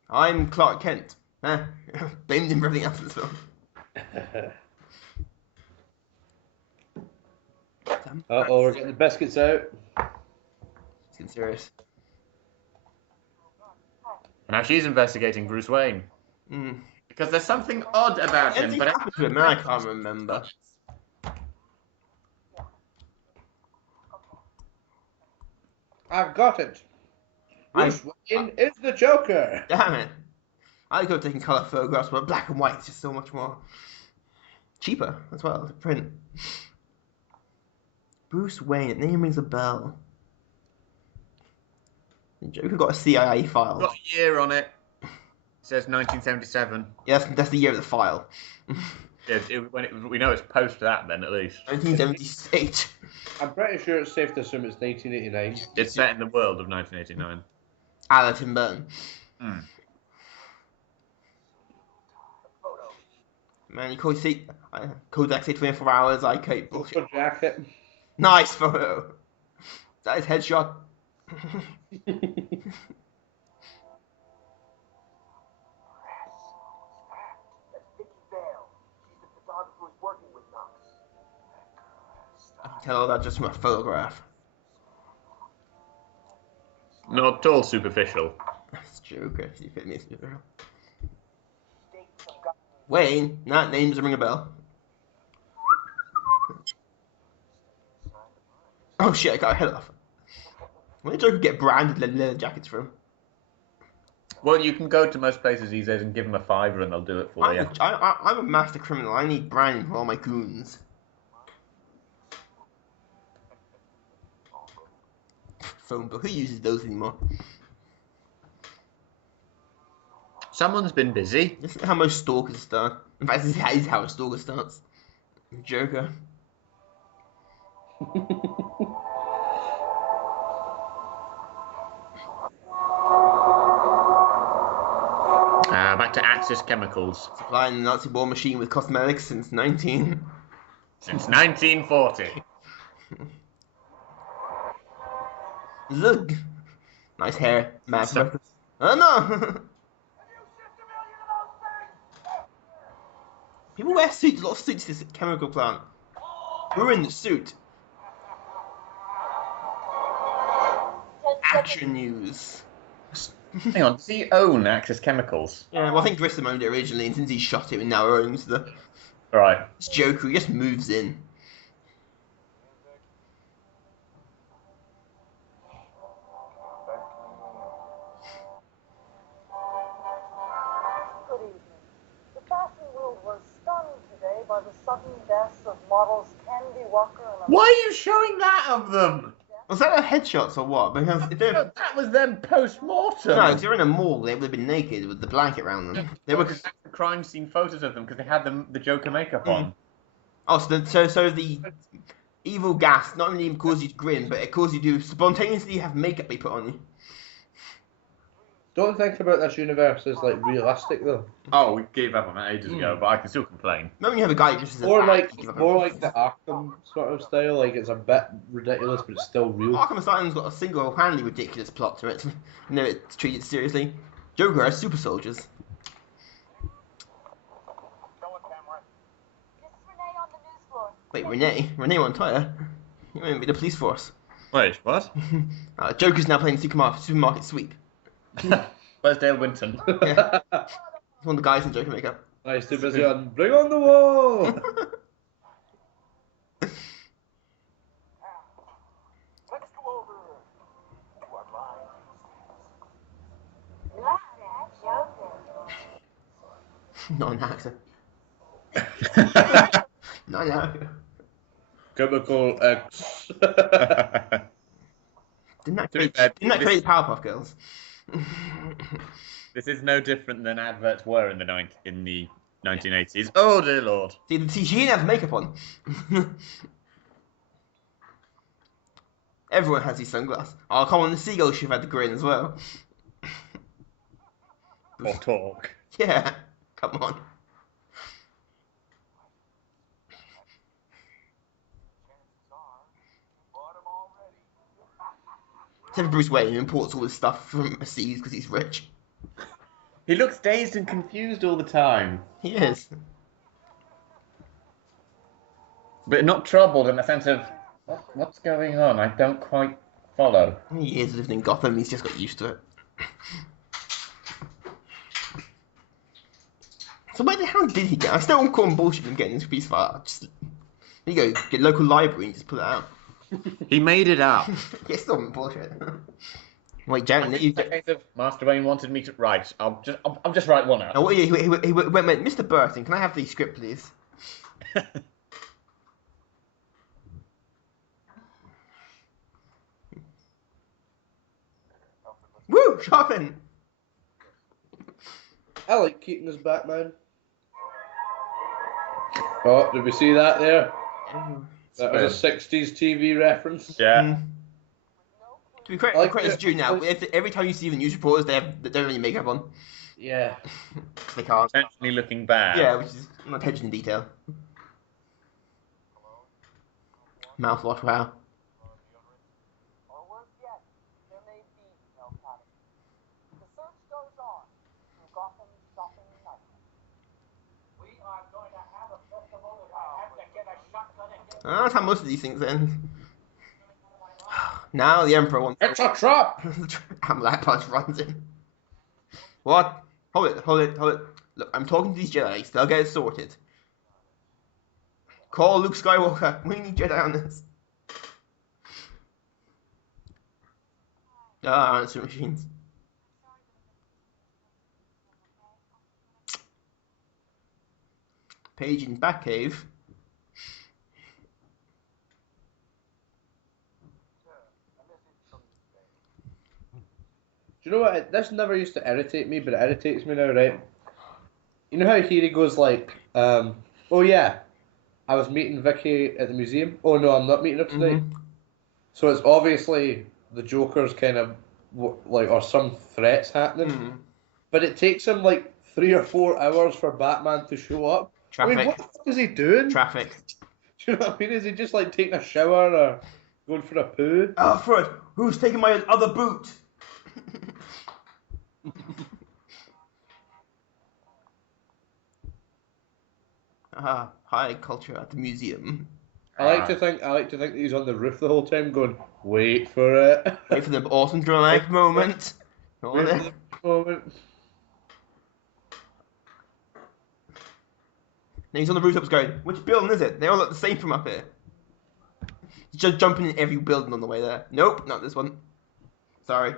I'm Clark Kent. Blamed him for everything else in this film. Uh-oh, we're getting the biscuits out. It's getting serious. Now she's investigating Bruce Wayne. Because there's something odd about him. Anything But happened to him? I can't remember. I've got it. Bruce Wayne is the Joker. Damn it. I could have taken colour photographs, but black and white is just so much more cheaper as well to print. Bruce Wayne, the name rings a bell. The Joker got a CIA file. got a year on it. It says 1977. Yeah, that's the year of the file. Yeah, we know it's post that then, at least. 1978. I'm pretty sure it's safe to assume it's 1989. It's set in the world of 1989. Ala Tim Burton. Man, you call see Kodak say 24 hours, I can't bullshit. Jacket. Nice photo. That is headshot. I can tell all that just from a photograph. Not at all superficial. That's Joker. You fit me, Joker. Wayne, that name doesn't ring a bell. Oh shit, I got a head off. Where did Joker get branded leather jackets from? Well, you can go to most places these days and give them a $5 and they'll do it for you. I'm a master criminal. I need branding for all my goons. Phone book. Who uses those anymore? Someone's been busy. This is how most stalkers start. In fact, this is how a stalker starts. Joker. Back to Axis Chemicals. Supplying the Nazi war machine with cosmetics since 1940. Look. Nice hair. Mad So- breakfast. Oh no! People wear suits, a lot of suits to this chemical plant. Who are in the suit? Action news. Hang on, does he own Axis Chemicals? Yeah, well, I think Grissom owned it originally, and since he shot it, he now owns the. Right. It's Joker, he just moves in. Good evening. The fashion world was stunned today by the sudden deaths of models Candy Walker and Why are you showing that of them? Was that a headshots or what? Because if they're. That was them post-mortem. No, if they're in a mall, they would have been naked with the blanket around them. They were. That's the crime scene photos of them because they had the Joker makeup on. Oh, so the evil gas not only causes you to grin, but it causes you to spontaneously have makeup be put on you. Don't think about this universe as like realistic though. Oh, we gave up on that ages ago, but I can still complain. Remember when you have a guy who just is a More bat, like you give up more on- like the Arkham sort of style. Like it's a bit ridiculous, but it's still real. Arkham Asylum's got a single-handedly ridiculous plot to it. No, it's treated seriously. Joker has super soldiers. This is Renee on the news floor. Wait, Renee Montoya? You might be the police force. Wait, what? Joker's now playing supermarket sweep. Where's Dale Winton? Yeah. He's one of the guys in Joker makeup. Nice, too busy on Bring on the Wall. Let's go over what lines. Not an actor. Not an actor. Chemical X. Didn't that To be create, fair, didn't that this- create the Powerpuff Girls? This is no different than adverts were in the 1980s. Oh dear lord. See, she didn't have makeup on. Everyone has these sunglasses. Oh, come on, the seagull should have had the grin as well. Or talk. Yeah, come on. Except for Bruce Wayne, who imports all his stuff from overseas because he's rich. He looks dazed and confused all the time. He is. But not troubled in the sense of, what's going on? I don't quite follow. He is living in Gotham, he's just got used to it. So how did he get? I still won't call him bullshit him getting this piece file. Just there you go, get a local library and just pull it out. He made it up. Yeah, still bullshit. Wait, Jared, you. It's a case of Master Wayne wanted me to write. I'll just write one out. Oh, he went, Mr. Burton, can I have the script, please? Woo, shopping. I like Keaton as Batman. Oh, did we see that there? That was a 60s TV reference. Yeah. To be credit, I like credit's it. due now. Every time you see the news reporters, they don't have any makeup on. Yeah. They can't. Potentially looking bad. Yeah, which is not attention to detail. Mouthwash, wow. Or worse yet, there may be no panic. The search goes on through Gotham's shopping night. We are going to have a festival if I have to get a shotgun and get That's how most of these things end. Now the Emperor wants. It's a trap! Black Punch runs in. What? Hold it. Look, I'm talking to these Jedi. They'll get it sorted. Call Luke Skywalker. We need Jedi on this. Answer machines. Page in Batcave. Do you you know what? This never used to irritate me, but it irritates me now, right? You know how here he goes like, oh yeah, I was meeting Vicky at the museum. Oh no, I'm not meeting her tonight. Mhm. So it's obviously the Joker's kind of like, or some threats happening. Mhm. But it takes him like 3 or 4 hours for Batman to show up. I mean, Traffic. what the fuck is he doing? Traffic. Do you know what I mean? Is he just like taking a shower or going for a poo? Alfred, who's taking my other boot? High culture at the museum. I like to think that he's on the roof the whole time, going, "Wait for it." Wait for the awesome dramatic moment. Wait for the moment. Now he's on the rooftops going, which building is it? They all look the same from up here. He's just jumping in every building on the way there. Nope, not this one. Sorry.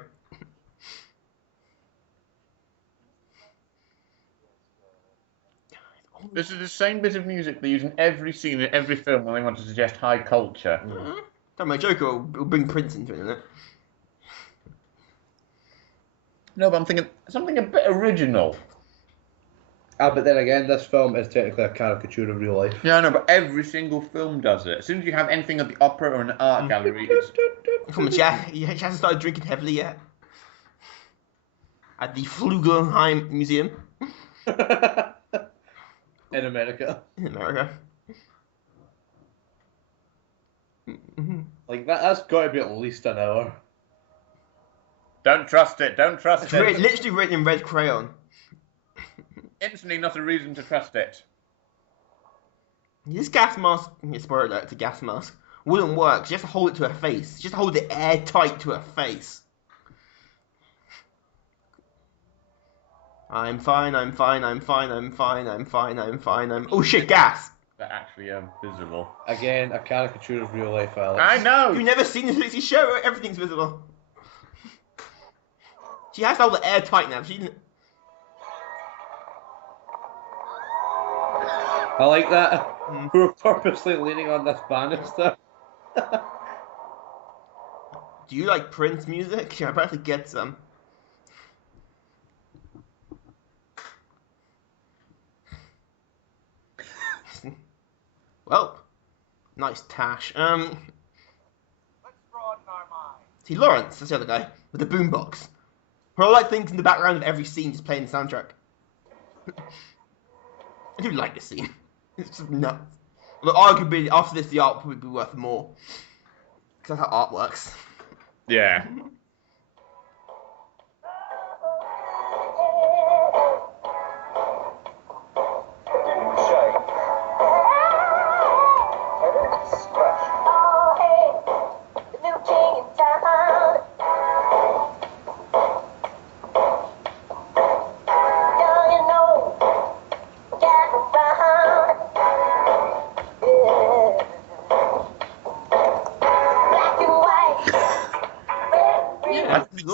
This is the same bit of music they use in every scene in every film when they want to suggest high culture. Don't my Joker will bring Prince into it, isn't it? No, but I'm thinking something a bit original. But then again, this film is technically a caricature of real life. Yeah, I know, but every single film does it. As soon as you have anything at the opera or an art gallery, it's... Come on, Jack. He hasn't started drinking heavily yet. At the Flugelheim Museum. In America. In America. Like, that's got to be at least an hour. Don't trust it, don't trust It's it. literally written in red crayon. Instantly not a reason to trust it. This gas mask, spoiler alert, it's a gas mask, wouldn't work. She has to hold it to her face. She has to hold it airtight to her face. I'm fine, I'm fine, I'm fine, I'm fine, I'm fine, I'm fine, I'm... Oh shit, gas! They're actually visible. Again, a caricature of real life, Alex. I know! You've never seen this 60 show where everything's visible. She has to hold it airtight now. She didn't... I like that. We're purposely leaning on this banister. Do you like Prince music? I better get some. Well, nice tash. Let's broaden our minds. See, Lawrence, that's the other guy, with the boombox. Where I like things in the background of every scene just playing the soundtrack. I do like this scene. It's just nuts. But arguably, after this, the art will probably be worth more. Because that's how art works. Yeah.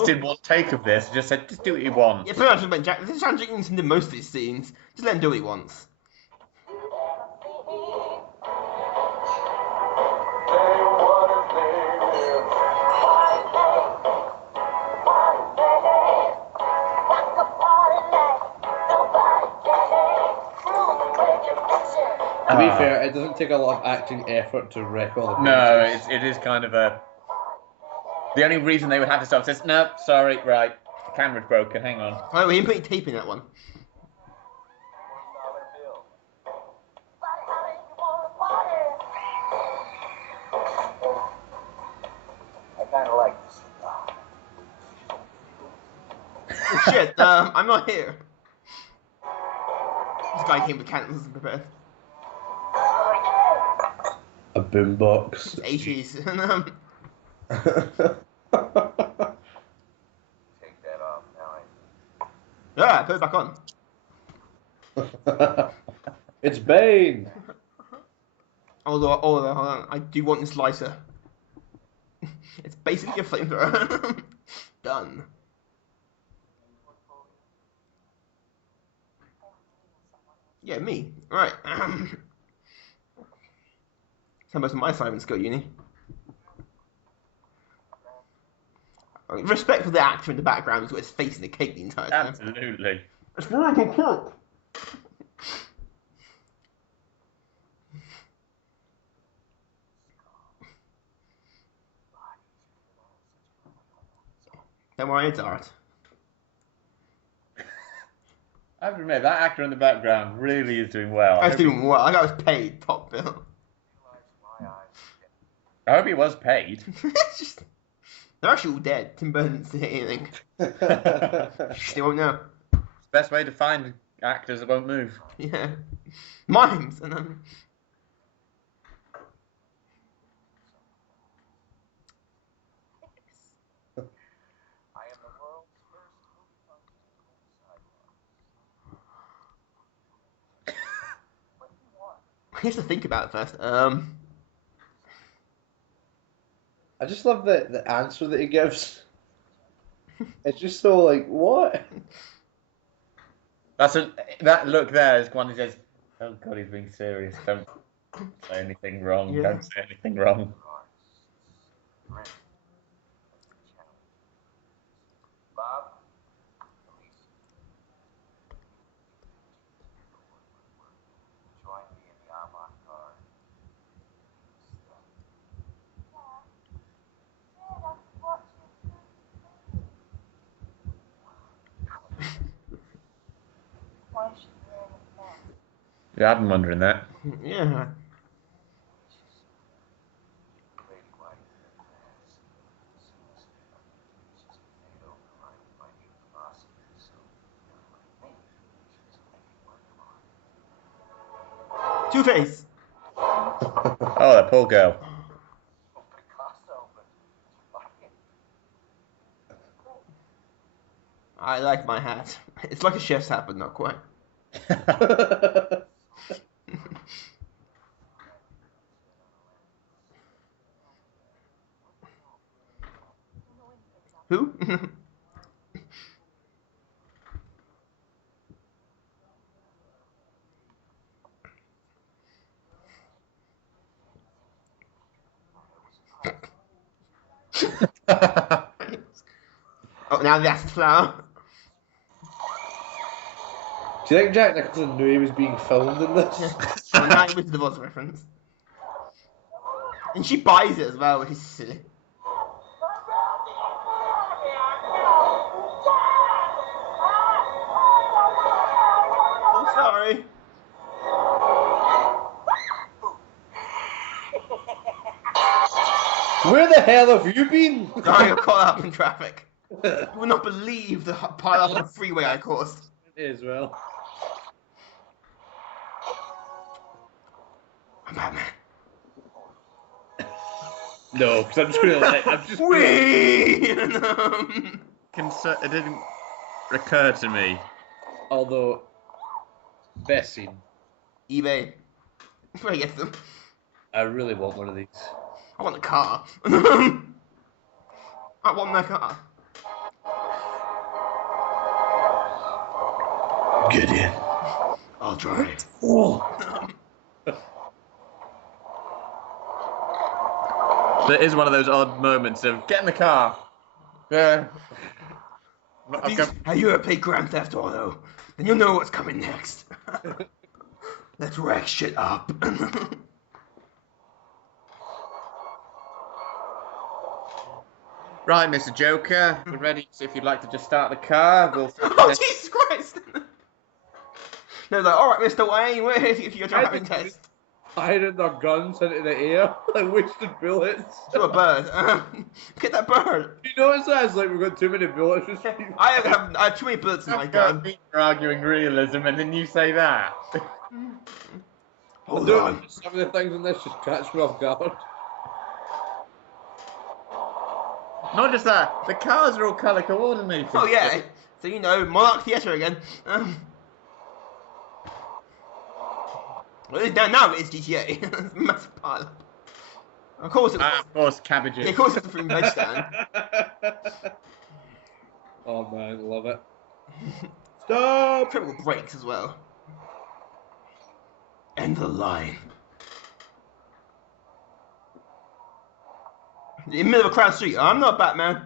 Did one take of this, just said, just do what you want. Yeah, pretty much when Jack, this is Jack Nicholson did most of his scenes. Just let him do what he wants. To be fair, it doesn't take a lot of acting effort to wreck all the pictures. No, it is kind of a... The only reason they would have to stop is, no, sorry, right, the camera's broken, hang on. Oh, we didn't put any tape in that one. I kind of like this. Oh, shit, I'm not here. This guy came with candles and prepared. A boombox. 80s. Take that off now. Yeah, put it back on. It's Bane. Although, hold on, I do want this lighter. It's basically a flamethrower. Done. Yeah, me. Right. So most of my assignments go uni. Respect for the actor in the background who's got his face in the cake the entire time. Absolutely. It's Michael Keaton. Don't worry, it's art. I have to admit, that actor in the background really is doing well. I was doing well. I was paid top bill. I hope he was paid. It's just, they're actually all dead. Tim Burton didn't say anything. They won't know. Best way to find actors that won't move. Yeah. Mimes. And then... I am the world's first movie sidewalk. What do you want? He has to think about it first. I just love the answer that he gives. It's just so like, what? That look there is one who says, "Oh God, he's being serious. Don't say anything wrong. Yeah. Don't say anything wrong." Bob, join me in the avant-garde. Why is she wearing a mask? Yeah, I've been wondering that. yeah. Two-Face. Oh, that poor girl. I like my hat. It's like a chef's hat, but not quite. Who? Oh, now that's the flower. Do you think Jack Nicholson knew he was being filmed in this? Oh, now it was the Voss reference. And she buys it as well, which is silly. Oh, sorry. Where the hell have you been? Sorry, I got caught up in traffic. You will not believe the pile up on the freeway I caused. It as well. I'm Batman. No, because I'm just gonna let. I'm just. Whee! It didn't occur to me. Although, best scene. eBay. That's where I get them. I really want one of these. I want a car. I want that car. Get in. I'll drive. Oh. There is one of those odd moments of get in the car. Yeah. Have you ever played Grand Theft Auto? Then you'll know what's coming next. Let's wreck shit up. Right, Mr. Joker, we're ready. So if you'd like to just start the car, we'll. Oh, Jesus Christ! No, like, alright, Mr. Wayne, we're here for your driving test. Firing their guns into the air, like wasted bullets. To a bird. Get that bird. You notice that? It's like we've got too many bullets. I have too many bullets in my gun. You're arguing realism, and then you say that. Hold on. Some of the things in this just catch me off guard. Not just that, the cars are all colour coordinated. Oh yeah, so you know, Monarch Theatre again. Well, now it's GTA. Massive pile. Of course it was. Of course, cabbages. Yeah, of course it's a free veg stand. Oh man, love it. Stop! Triple brakes as well. And the line. In the middle of a crowded street. I'm not Batman.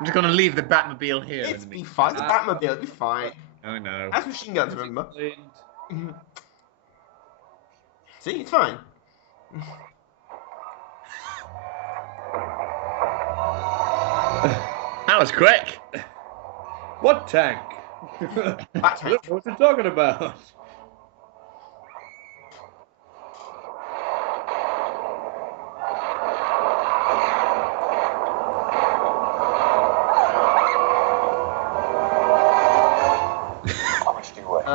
I'm just gonna leave the Batmobile here. It's in the be meantime. fine. The Batmobile will be fine. Oh no. That's machine guns, remember? Explained. See, it's fine. That was quick. What tank? Bat I tank. don't know what you're talking about.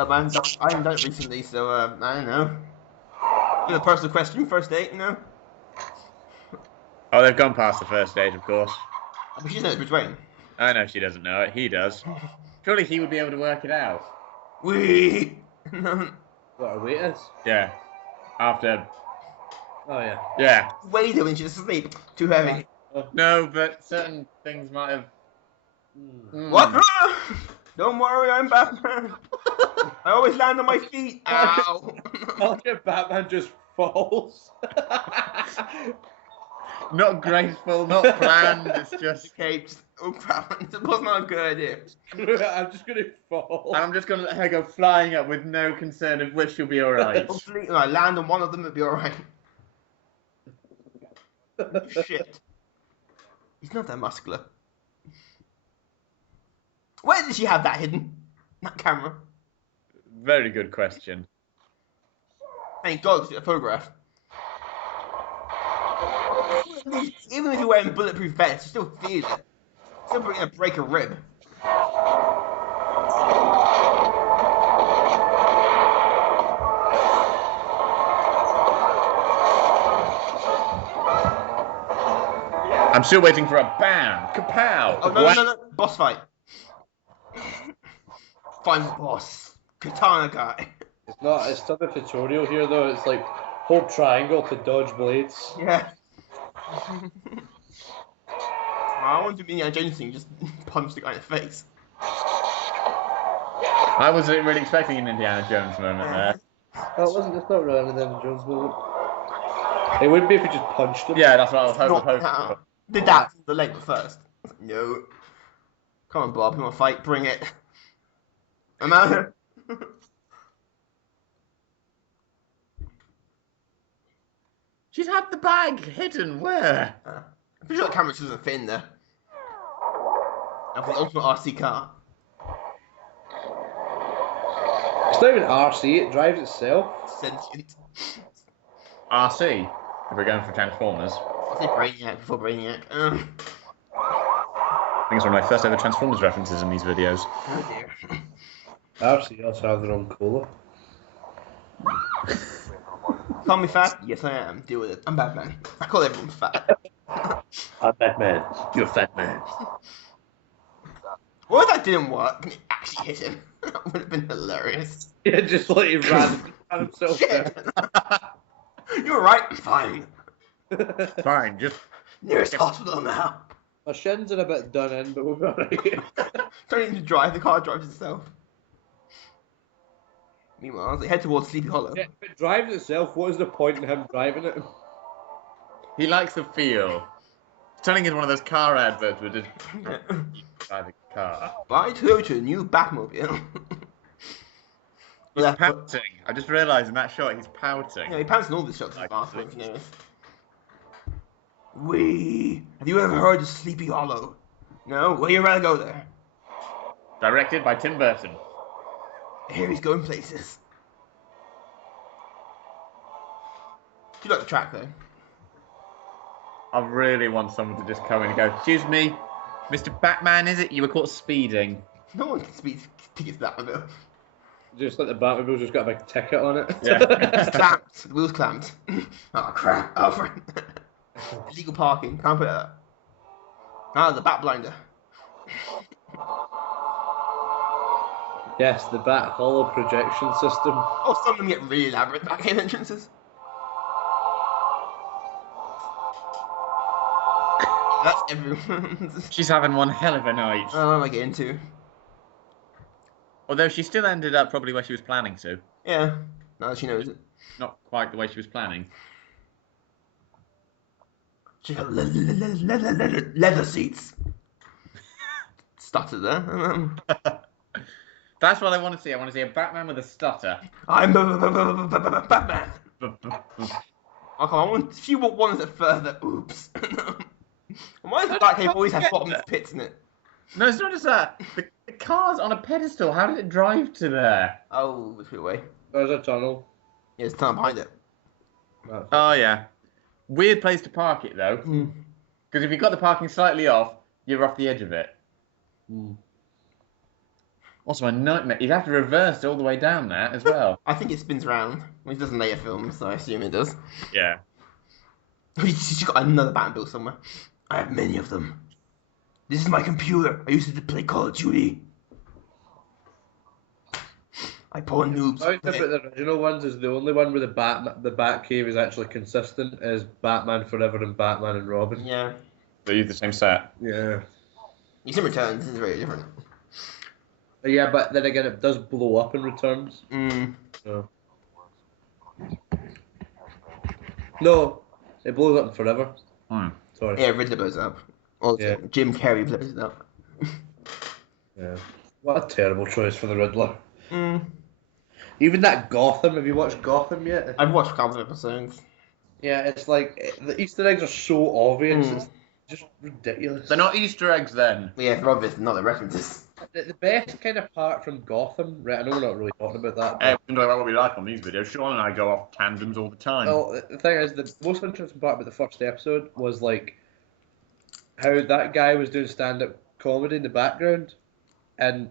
I haven't done it recently, so I don't know. A personal question, first date, you know? Oh, they've gone past the first date, of course. But she knows which way. I know she doesn't know it. He does. Surely he would be able to work it out. Wee. What a waiters? Yeah. After. Oh yeah. Yeah. Way when she's asleep. Too heavy. No, but certain things might have. Mm. What? Don't worry, I'm Batman. I always land on my feet. Ow. Look at Batman just falls. Not graceful, not planned. It's just. Okay, just, oh crap, it was not a good idea. I'm just gonna fall. And I'm just gonna let her go flying up with no concern of which she'll be alright. Hopefully, when I land on one of them, it'll be alright. Shit. He's not that muscular. Where did she have that hidden? That camera? Very good question. Thank God it's a photograph. Even if you're wearing bulletproof vests, you still feel it. Still gonna break a rib. I'm still waiting for a bam! Kapow! Oh no. Boss fight. Find the boss. Katana guy. It's not. It's not a tutorial here though. It's like hold triangle to dodge blades. Yeah. I want to be Indiana Jones thing, just punch the guy in the face. I wasn't really expecting an Indiana Jones moment there. Oh, it wasn't. It's not really an Indiana Jones movie. It would be if you just punched him. Yeah, that's what I was Not hoping that. for. Did that the leg first. No. Come on, Bob, you want to fight? Bring it. I'm out here. She's had the bag hidden. Where? I'm pretty sure the camera doesn't fit in there. And for the ultimate RC car. It's not even RC. It drives itself. Sentient. RC. If we're going for Transformers. I say Brainiac before Brainiac. I think it's one of my first ever Transformers references in these videos. Oh dear. RC also have their own colour. Call me fat? Yes, I am. Deal with it. I'm Batman. I call everyone fat. I'm Batman. You're a fat man. What if that didn't work and it actually hit him? That would have been hilarious. Yeah, just like he ran himself down. Shit! You're right. Fine. Fine, just. Nearest hospital now. My shins are a bit done in, but we'll be alright. Don't need to drive. The car drives itself. Meanwhile, as they head towards Sleepy Hollow. Yeah, if it drives itself, what is the point in him driving it? He likes the feel. Turning into one of those car adverts where just drive a car. Buy Toyota new Batmobile. He's Yeah, pouting. I just realised in that shot he's pouting. he pants in all these shots. Like, Fast, if you notice. Have you ever heard of Sleepy Hollow? No? Well, you'd rather go there. Directed by Tim Burton. Here he's going places. Do you like the track though? I really want someone to just come in and go, excuse me, Mr. Batman, is it? You were caught speeding. No one can speed tickets that Batmobile. Just like the Batmobile's just got a big ticket on it. Yeah. It's clamped. The wheels clamped. Oh crap. Alfred. Illegal parking. Can't put that. Ah, the Bat Blinder. Yes, the Bat Hollow projection system. Oh, some of them get really elaborate back cave entrances. That's everyone's. She's having one hell of a night. Oh, what am I getting to? Although she still ended up probably where she was planning to. Yeah. Now that she knows it. Not quite the way she was planning. She got leather seats. stutter there. That's what I want to see. I want to see a Batman with a stutter. I'm Batman. Okay, I want a few more ones that further. Oops. Why does Batcave always have bottomless pits in it? No, it's not just that. The car's on a pedestal. How did it drive to there? Oh, it's a bit away. There's a tunnel. Yeah, it's tunnel behind it. Oh, yeah. Weird place to park it, though. Because if you've got the parking slightly off, you're off the edge of it. Also, a nightmare. You'd have to reverse all the way down that as well. I think it spins round. Well, it does in later films, so I assume it does. Yeah. She's got another Batmobile somewhere. I have many of them. This is my computer. I used it to play Call of Duty. I pour noobs. How different the original ones is the only one where the Batcave is actually consistent is Batman Forever and Batman and Robin. Yeah. They use the same set. Yeah. You see Returns, it's very different. Yeah, but then again, it does blow up in Returns. So. No, it blows up in Forever. Sorry. Yeah, Riddler blows it up. Also, Yeah. Jim Carrey blows it up. Yeah. What a terrible choice for the Riddler. Even that Gotham, have you watched Gotham yet? I've watched a couple of episodes. Yeah, it's like, the Easter eggs are so obvious, it's just ridiculous. They're not Easter eggs then. Yeah, they're obvious, not the references. The best kind of part from Gotham, right, I know we're not really talking about that. Hey, we can talk about what we like on these videos. Sean and I go off tandems all the time. Well, the thing is, the most interesting part about the first episode was like how that guy was doing stand-up comedy in the background, and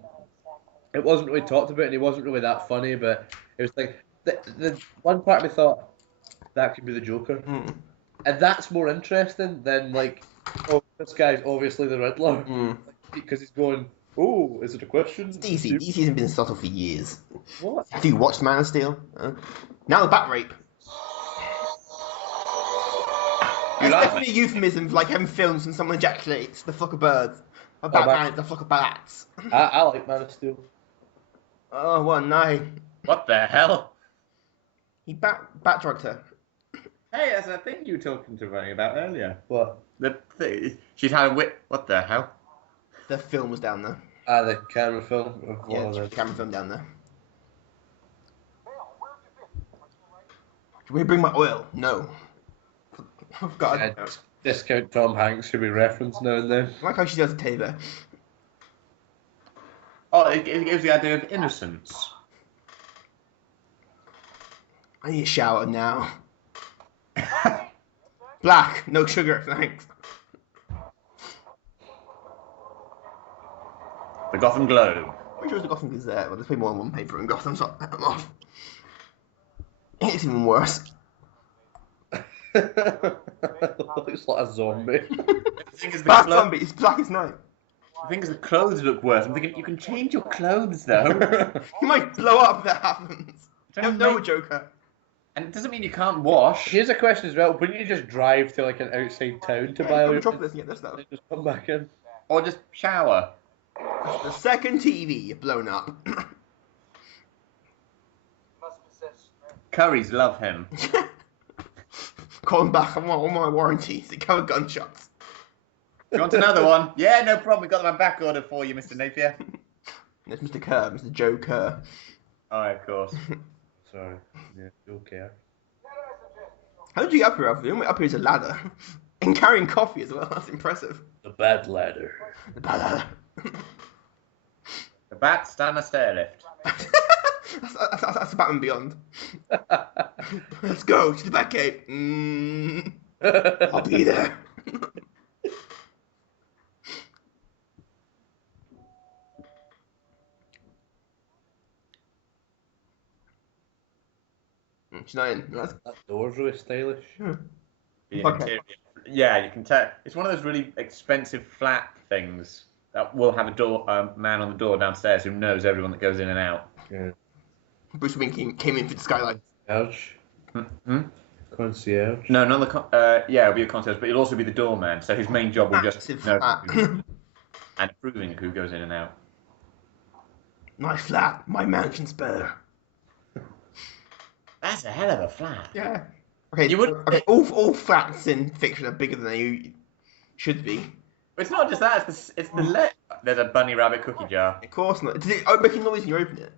it wasn't really talked about, and he wasn't really that funny. But it was like the one part of me thought that could be the Joker, and that's more interesting than like, oh, this guy's obviously the Riddler, because he's going, oh, is it a question? DC hasn't been subtle for years. What? Have you watched Man of Steel? Now the Bat Rape. You It's like definitely a euphemism for like having films when someone ejaculates the flock of birds. A Batman is the flock of bats. I like Man of Steel. Oh, what a night. What the hell? He bat drugged her. Hey, that's a thing you were talking to me about earlier. What? She's had a wit. What the hell? The film was down there. The camera film. Of one Yeah, of the them. camera film down there. Bill, where have you been? Are you right? Can we bring my oil? No. Oh, God. Yeah, discount Tom Hanks who we reference now and then. I like how she does a teddy bear. Oh, it gives the idea of innocence. I need a shower now. Black, no sugar, thanks. The Gotham Globe. Pretty sure it's the Gotham Gazette, but there's probably more than one paper in Gotham, so I'm off. It's even worse. Looks like a zombie. The thing is, Black zombie, it's black as night. The thing is, the clothes look worse. I'm thinking you can change your clothes though. You might blow up if that happens. I don't know, Joker. And it doesn't mean you can't wash. Here's a question as well. Wouldn't you just drive to like an outside town to buy all your Metropolis and get this stuff. and just come back in? Or just shower. The second TV blown up. Must possess strength. Curries love him. Call him back. I want all my warranties. They cover gunshots. You want another one? Yeah, no problem. We got them on back order for you, Mr. Napier. That's Mr. Kerr, Mr. Joe Kerr. Oh, of course. Sorry. Yeah, okay. How did you get up here, Alfie? The only way up here is a ladder. And carrying coffee as well. That's impressive. The bad ladder. The bad ladder. The bats stand a stair lift. That's Batman Beyond. Let's go to the Batcave. I'll be there. She's not in. That's That door's really stylish. The Okay. interior. Yeah, you can tell. It's one of those really expensive flat things that will have a door, man on the door downstairs who knows everyone that goes in and out. Yeah. Bruce Wayne came in for the skylight. Concierge. Hmm? Concierge. No, not the. Yeah, it'll be a concierge, but he'll also be the doorman. So his main job will just Massive know flat. and approving who goes in and out. My flat, my mansion's better. That's a hell of a flat. Yeah. Okay. You would- Okay. All flats in fiction are bigger than they should be. But it's not just that. It's the There's a bunny rabbit cookie jar. Of course not. Does it make a noise when you open it?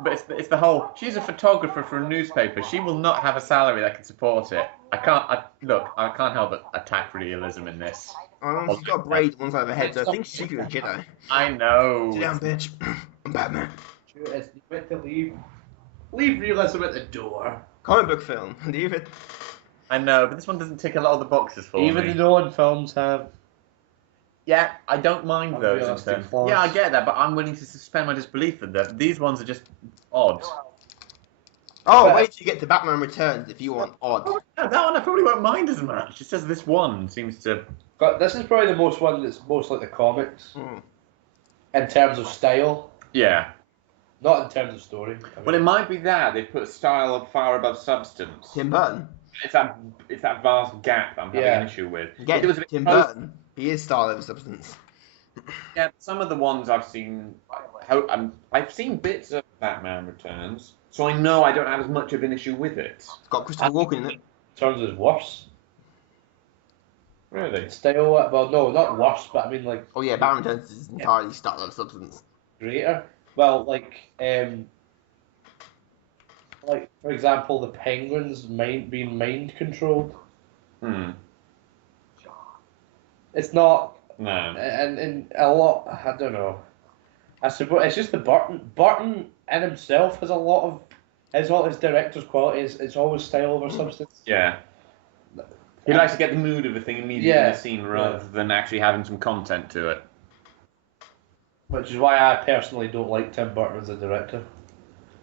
But it's the whole. She's a photographer for a newspaper. She will not have a salary that can support it. I can't help but attack realism in this. Oh, she's got a braid on one side of her head, so I think she's secretly a Jedi. I know. Sit down, bitch. I'm Batman. Sure, it's meant to leave realism at the door. Comic book film. Leave it. I know, but this one doesn't tick a lot of the boxes for Even me. the Nolan films have. Yeah, I don't mind those. In Unrealistic terms. flaws. Yeah, I get that, but I'm willing to suspend my disbelief for that. These ones are just odd. Oh, But- wait till you get to Batman Returns if you want odd. Oh, yeah, that one I probably won't mind as much. It's just this one seems to. But this is probably the most one that's most like the comics Hmm. in terms of style, Yeah. not in terms of story. I mean, Well, it might be that they put style up far above substance. Tim Burton. It's that vast gap that I'm having Yeah. an issue with. Again, If it was a bit Tim close- Burton. He is style over substance. Yeah, some of the ones I've seen, I've seen bits of Batman Returns, so I know I don't have as much of an issue with it. It's got Christopher Walken in it. in terms of worse Really? style. Well, no, not worse, but I mean like Oh yeah, Batman Returns is entirely style over substance. greater. Well, like for example, the Penguin's being mind controlled. Hmm. It's not, No. and a lot. I don't know. I suppose it's just the Burton in himself has a lot of his director's qualities. It's always style over substance. Yeah. He likes to get the mood of the thing immediately in Yeah. the scene rather than actually having some content to it. Which is why I personally don't like Tim Burton as a director.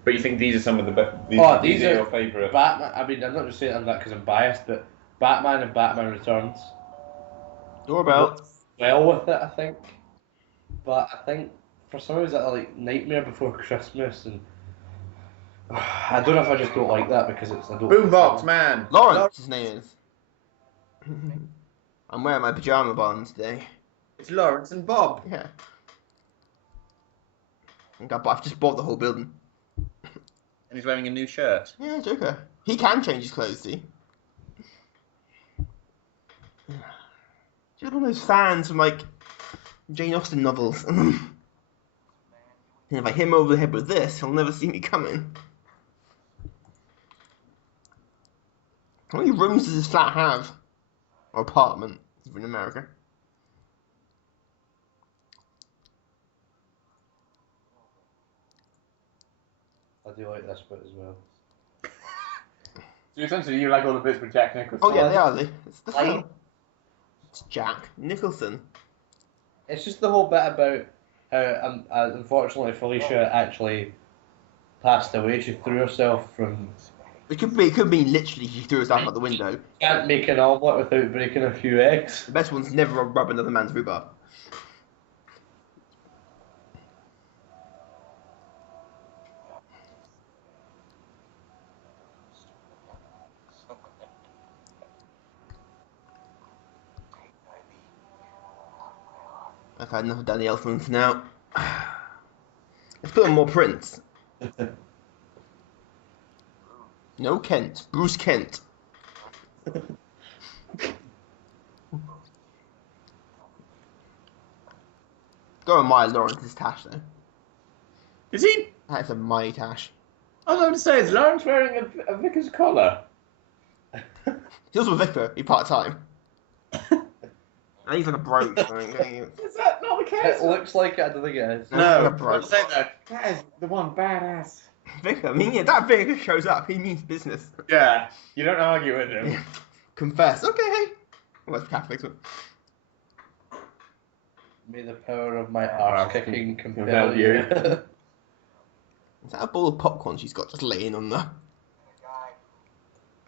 But you think these are some of the best? These are your favourite? Batman. I mean, I'm not just saying that because I'm biased, but Batman and Batman Returns Doorbell. well with it, I think. But I think for some reason, I like Nightmare Before Christmas, and I don't know if I just don't like that because it's I don't. Boombox Man. Lawrence, his name is. I'm wearing my pajama bottoms today. It's Lawrence and Bob. Yeah. I've just bought the whole building. And he's wearing a new shirt. Yeah, Joker. He can change his clothes, see? Just one of those fans from, like, Jane Austen novels. And if I hit him over the head with this, he'll never see me coming. How many rooms does this flat have? Or apartment, even in America? I do like this bit as well. So essentially, you like all the bits with Jack Nicholson. Oh yeah, they are. It's the Like- film. It's Jack Nicholson. It's just the whole bit about how unfortunately Felicia actually passed away. She threw herself from. It could mean literally she threw herself out the window. Can't make an omelette without breaking a few eggs. The best one's never rub another man's rhubarb. I've had enough of Danny Elfman for now. Let's put on more prints. No Kent. Bruce Kent. Go on my Lawrence's tash though. Is he? That's a my tash. I was going to say, is Lawrence wearing a vicar's collar? He's also a vicar. He part time. And he's like a broke. Is that not the case? It looks like it. I don't think it is. No, No, bro. I'll say that. That is the one badass. Vicar. I mean, yeah, that vicar shows up. He means business. Yeah, you don't argue with him. Confess. Okay. Well, that's Catholics. May the power of my arse kicking compel compel you. you. Is that a bowl of popcorn she's got just laying on the...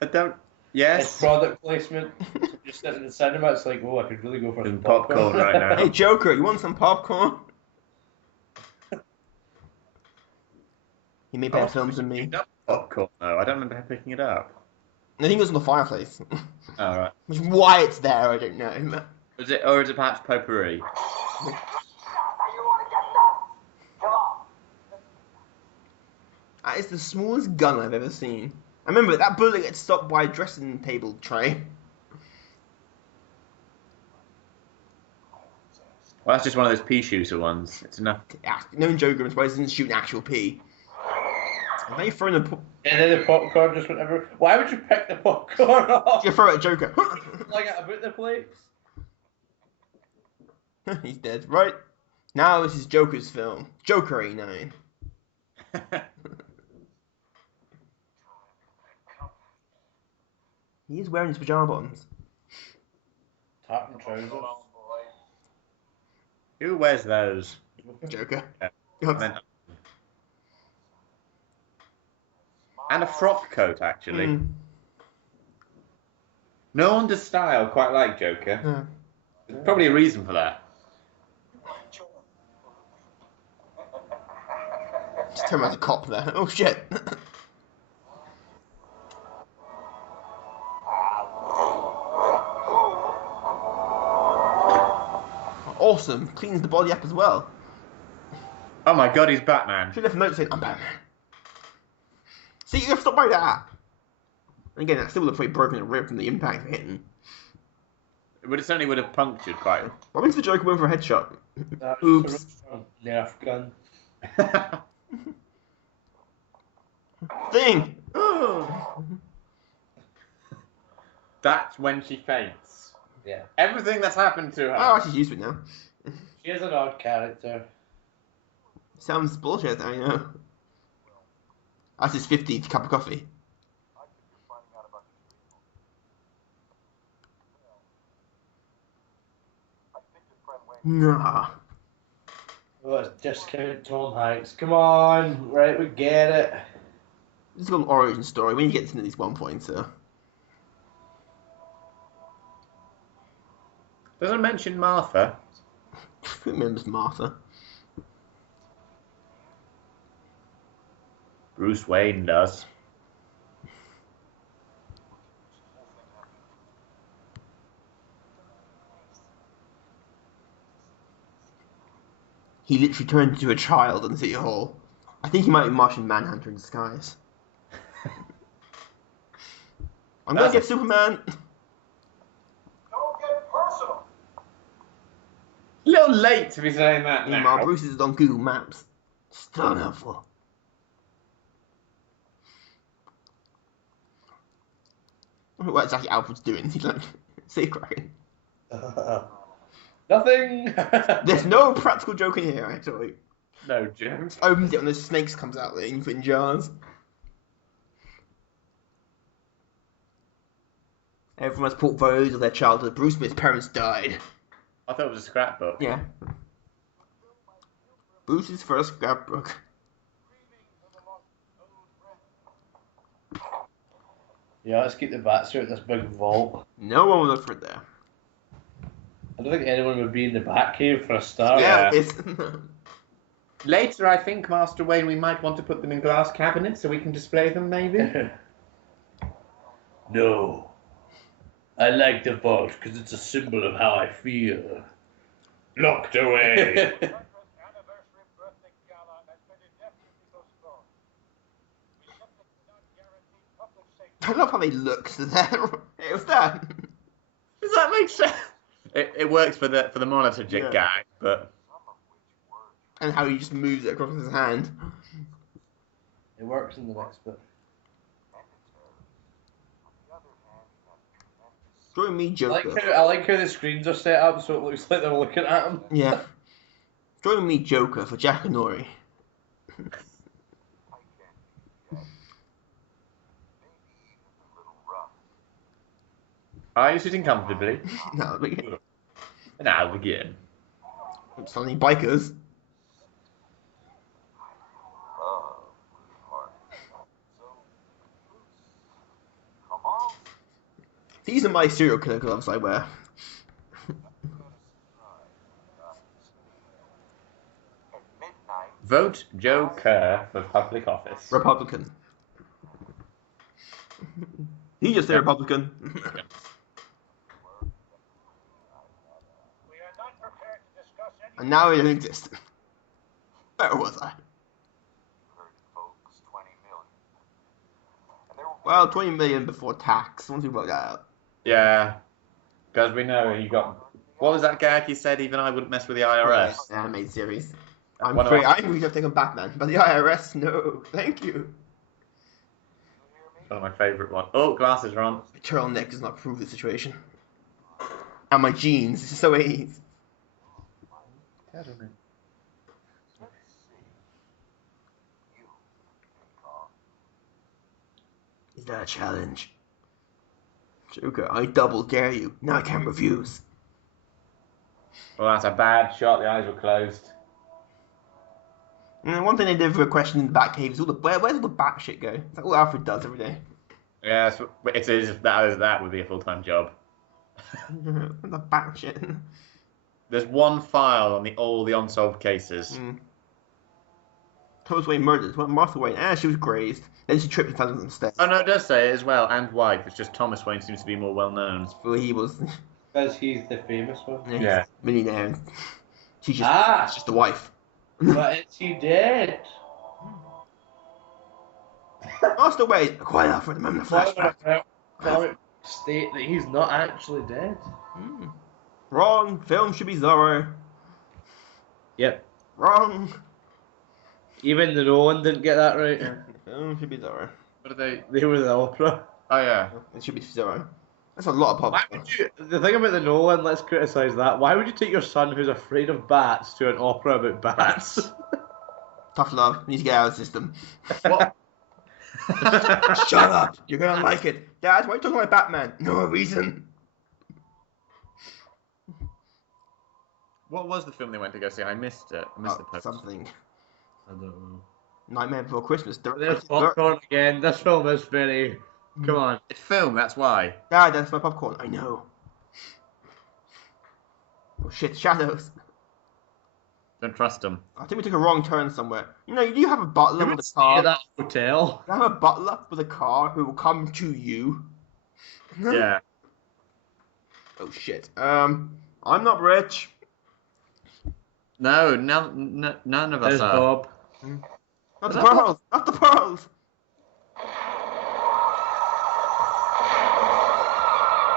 I don't. It's Yes. product placement. So you're sitting in the cinema, it's like, oh, I could really go for some Some popcorn right now. Hey, Joker, you want some popcorn? He made better films than me. Popcorn, though. I don't remember picking it up. I think it was on the fireplace. All right. Which is why it's there, I don't know. Was it, or is it perhaps potpourri? Now you want to get nuts? Come on. That is the smallest gun I've ever seen. I remember that bullet gets stopped by a dressing table tray. Well, that's just one of those pea shooter ones. It's enough. No Joker, I'm surprised he didn't shoot an actual pea. And they throw the. And then the popcorn just went everywhere. Why would you pick the popcorn off? You throw it at Joker. Like about the place. He's dead. Right. Now this is Joker's film. Joker 89. He is wearing his pajama bottoms. Tartan trousers. Who wears those? Joker. Yeah. And a frock coat, actually. Mm. No one does style quite like Joker. Yeah. There's probably a reason for that. Just turn around the cop there. Oh shit. Awesome. Cleans the body up as well. Oh my god, he's Batman. Should have left a note saying, I'm Batman. See, you have to stop by that. And again, that still would have probably broken a rib from the impact of hitting. But it certainly would have punctured quite. What means the Joker went for a headshot? That's Oops. Nerf gun. Thing! That's when she faints. Yeah. Everything that's happened to her. Oh, she's used to it now. She is an odd character. Sounds bullshit, I know. That's his 50th cup of coffee. Nah. Oh, it's discount Tom Hanks. Come on, right, we get it. This is called an origin story. When you get to these one point, so. Doesn't mention Martha. Who remembers Martha? Bruce Wayne does. He literally turned into a child in City Hall. I think he might be Martian Manhunter in disguise. I'm gonna get Superman. Don't get personal. A little late to be saying that Meanwhile, now. Bruce is on Google Maps. Still unhelpful. I wonder what exactly Alfred's doing. He's like, secret. Nothing. There's no practical joke in here, actually. No jokes. Opens it and the snakes comes out there and you put in jars. Everyone has portfolios of their childhood. Bruce Smith's parents died. I thought it was a scrapbook. Yeah. Bruce's first scrapbook. Yeah, let's keep the bats out of this big vault. No one will look for it there. I don't think anyone would be in the Batcave for a start. Yeah, yeah. it's... Later, I think, Master Wayne, we might want to put them in glass cabinets so we can display them, maybe? No. I like the vault because it's a symbol of how I feel. Locked away. Anniversary birthday gala has been indefinitely postponed. We simply cannot guarantee public safety. I love how they look. So it was that. Does that make sense? It works for the monitor Yeah. gag, but And how he just moves it across his hand. It works in the next bit. Join me, Joker. I like how the screens are set up so it looks like they're looking at him. Yeah. Join me, Joker, for Jack and Nori. are you sitting comfortably? No, but Now begin. suddenly bikers. These are my serial killer gloves I wear. Vote Joe Kerr for public office. Republican. He just said Republican. We are not prepared to discuss any. And now he doesn't exist. Where was I? Well, 20 million before tax. Once we work that out. Yeah, because we know he got What was that gag he said? Even I wouldn't mess with the IRS. Animated series. I'm One of afraid our- I'm going to take on Batman, but the IRS, no, thank you. One of my favourite ones. Oh, glasses are on. My turtleneck does not prove the situation. And my jeans, it's so 80s. Is that a challenge? Joker, I double dare you. Now I can't refuse. Well, that's a bad shot. The eyes were closed. And one thing they did for a question in the Batcave is where's all the bat shit go? It's like all Alfred does every day. Yeah, it is. That would be a full-time job. The bat shit. There's one file on all the unsolved cases. Thomas Wayne murdered. Well, Martha Wayne. She was grazed. Then she tripped and fell on the stairs. Oh no, it does say it as well, and wife. It's just Thomas Wayne seems to be more well known. Well, he was. Because he's the famous one. Yeah. Millionaire. She's just the wife. But is he dead? Master Wayne, quiet out for the moment of flashback. Comic state that he's not actually dead. Wrong. Film should be Zorro. Yep. Wrong. Even the Nolan didn't get that right. Film should be Zorro. What are they? They were the opera. Oh yeah. It should be Zorro. That's a lot of pop. Why would you? The thing about the Nolan, let's criticise that. Why would you take your son who's afraid of bats to an opera about bats? Tough love. We need to get out of the system. What? Shut up. You're gonna like it. Dad, why are you talking about Batman? No reason. What was the film they went to go see? I missed it. I missed the post. Something. I don't know. Nightmare Before Christmas. There's popcorn again. This film is very. Come on. It's film. That's why. Dad, that's my popcorn. I know. Oh shit, shadows. Don't trust them. I think we took a wrong turn somewhere. You know, you have a butler You with would a stay car. at that hotel. You have a butler with a car who will come to you. Yeah. Oh shit. I'm not rich. No, none of us There's are. Bob. Not the that pearls. Not the pearls.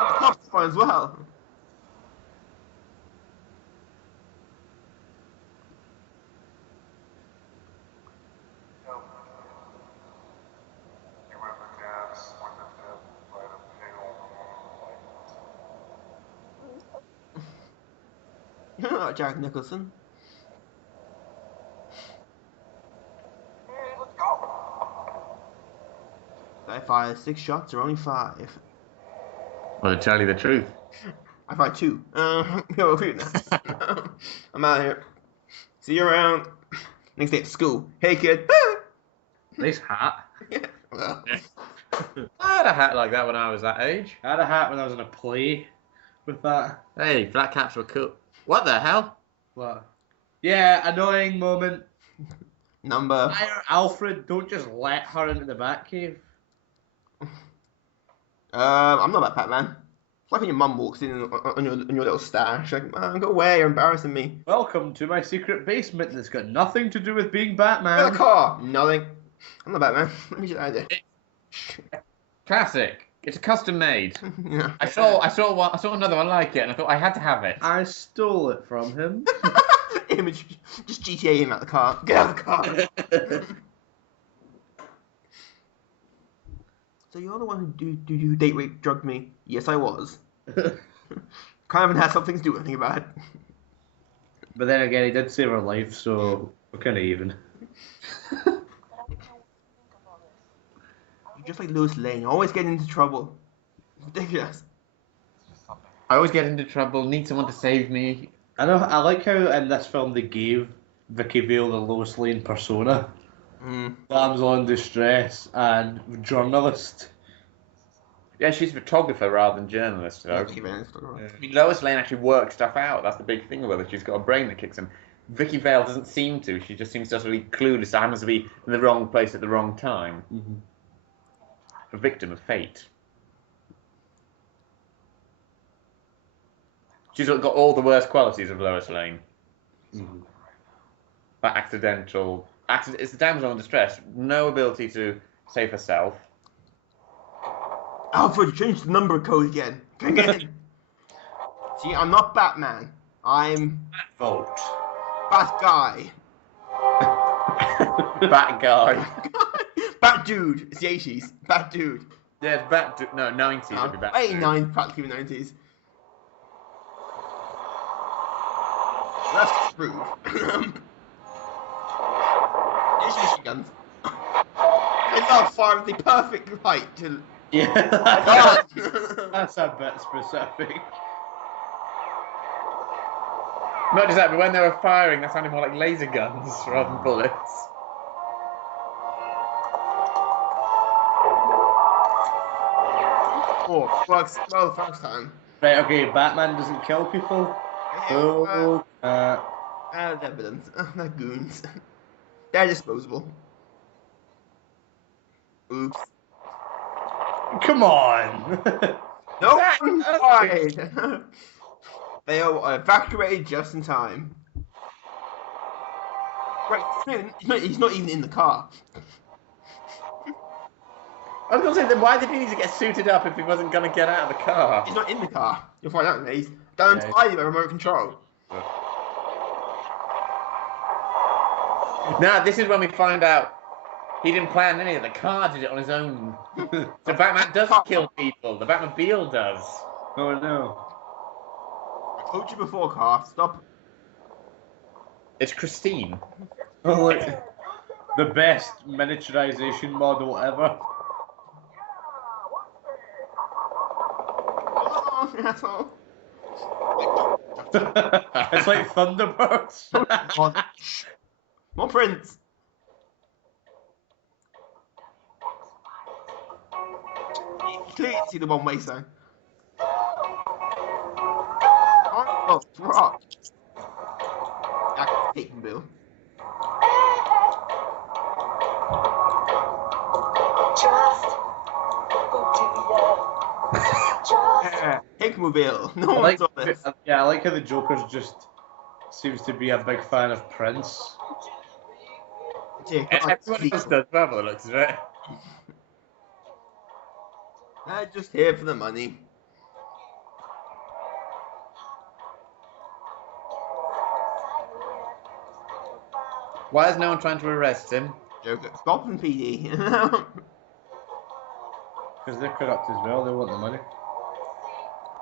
The cops fine as well. You're not Jack Nicholson. Let's go. I fired 6 shots or only 5. Well, to tell you the truth. I fired 2. Go over here now. I'm out of here. See you around. Next day at school. Hey kid. Nice hat. Yeah. Well, I had a hat like that when I was that age. I had a hat when I was in a play with that. Hey, flat caps were cool. What the hell? What? Yeah, annoying moment. number. Hire Alfred, don't just let her into the Batcave. I'm not that Batman. It's like when your mum walks in on your little stash. Like, go away, you're embarrassing me. Welcome to my secret basement that's got nothing to do with being Get Batman. a car. Nothing. I'm not Batman. Let me get out of there. Classic. It's custom made. Yeah. I saw another one like it, and I thought I had to have it. I stole it from him. Image, just GTA him out the car. Get out of the car. So you're the one who date rape drugged me? Yes, I was. Kind of had something to do with anything about it. But then again, he did save her life, so we're kind of even. You're just like Lois Lane, always getting into trouble. It's ridiculous. I always get into trouble. Need someone to save me. I know. I like how in this film they gave Vicky Vale the Lois Lane persona. Damsel in distress and journalist. Yeah, she's a photographer rather than journalist, though. I mean, Lois Lane actually works stuff out. That's the big thing with her. She's got a brain that kicks in. Vicky Vale doesn't seem to. She just seems to be clueless. Happens to be in the wrong place at the wrong time. Mm-hmm. A victim of fate. She's got all the worst qualities of Lois Lane. Mm-hmm. That accidental... It's the damsel in distress. No ability to save herself. Alfred, change the number code again. Again. See, I'm not Batman. I'm Volt. Bat Guy. Bat guy. Bat Dude. It's the 80s. Bat Dude. Yeah, it's no, 90s would be Bat. 89, practically the 90s. That's true. Here's your machine guns. It's not fire at the perfect height to. Yeah, God. that's a bit specific. Not just that, but when they were firing, that sounded more like laser guns rather than bullets. Oh, works well the first time. Right, okay, Batman doesn't kill people. Oh, Evidence. They're goons. They're disposable. Oops. come on. No one died. They are evacuated just in time. Wait, he's not even in the car. I was going to say, then why did he need to get suited up if he wasn't going to get out of the car? He's not in the car. You'll find out. He's down Yeah. by the remote control. Now, this is when we find out he didn't plan any of it. The car did it on his own. So Batman does kill people. The Batmobile does. Oh no. I told you before, car. Stop. It's Christine. Oh, like the best miniaturization model ever. Oh, asshole. It's like Thunderbirds. More prints. You clearly see the one-way sign. Oh, rock. Jack Nicholson, Bill. Hickmobile. No I one like, saw this. yeah, I like how the Joker's just seems to be a big fan of Prince. Yeah, God, Everyone else does, by the looks of it. they're just here for the money. Why is no one trying to arrest him? Joker. Gotham PD. Because they're corrupt as well, they want the money.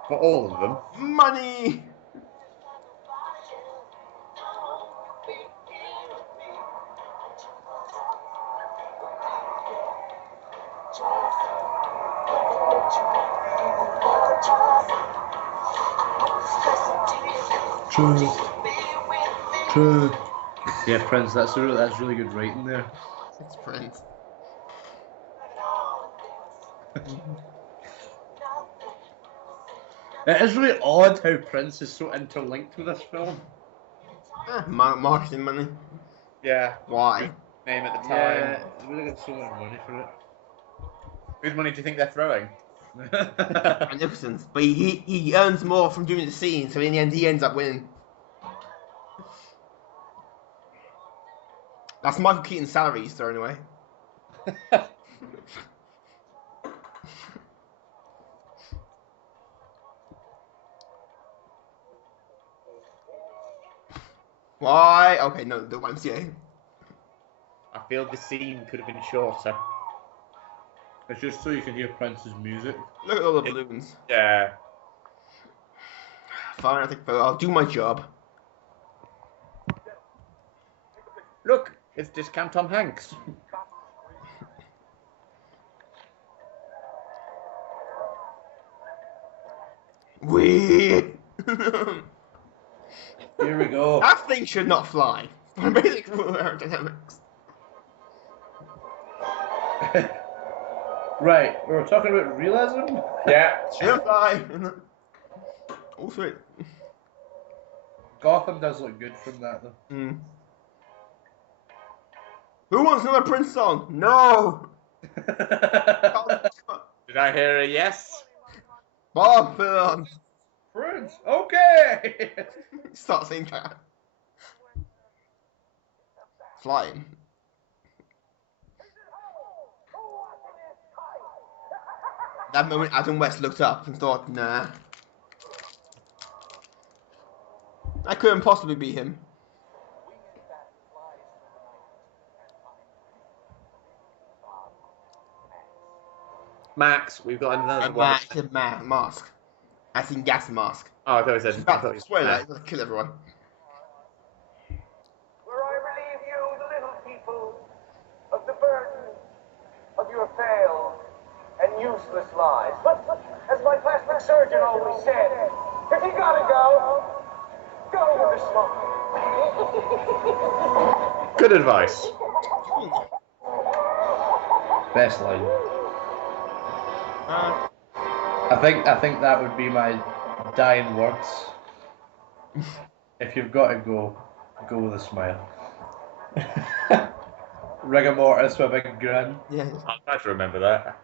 For all of them. Money! True. Yeah, Prince, that's really good writing there. It's Prince. It is really odd how Prince is so interlinked with this film. Marketing money. Yeah. Why? Name at the time. Yeah, they really got so much money for it. Whose money do you think they're throwing? Nicholson's. But he earns more from doing the scene, so in the end he ends up winning. That's Michael Keaton's salary he's throwing away. Why? Okay, no, the YMCA. I feel the scene could have been shorter. It's just so you can hear Prince's music. Look at all the balloons. Yeah. Fine, I think I'll do my job. Look, it's Discount Tom Hanks. Wee. Here we go. That thing should not fly. Basic rule of aerodynamics. Right, we were talking about realism? Yeah. Shouldn't fly. Also, it. Gotham does look good from that though. Who wants another Prince song? No. Did I hear a yes? Bob, put it on. Prince, okay! Start saying that. Flying. That moment Adam West looked up and thought, nah. I couldn't possibly be him. Max, we've got another And one. Max said mask. I seen gas mask. Oh, I thought he said. I thought he Spoiler, said he's gonna kill everyone. Where I relieve you, the little people, of the burden of your failed and useless lives. But as my plastic surgeon always said, if you gotta go, go with a smile. Good advice. Best line. I think that would be my dying words. If you've got to go with a smile. Rigor mortis with a big grin. Yeah. I'll try to remember that.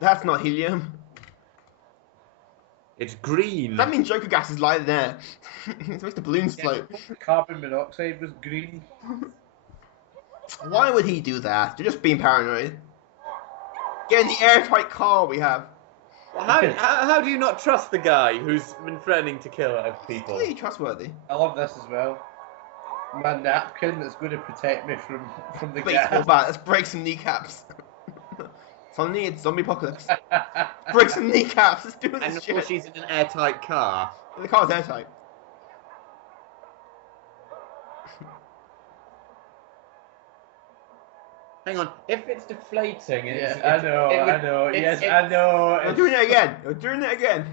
That's not helium. It's green. That means Joker gas is lying there. It makes the balloons float. Carbon monoxide was green. Why would he do that? You're just being paranoid. Get in the airtight car we have. How do you not trust the guy who's been threatening to kill other people? Really trustworthy. I love this as well. My napkin that's going to protect me from the Baseball gas. bat. Let's break some kneecaps. Suddenly it's zombie apocalypse. Break some kneecaps. Let's do this And of shit. course she's in an airtight car. The car's airtight. Hang on, if it's deflating, Yeah, I know. Yes, I know. You're doing it again. You're doing it again.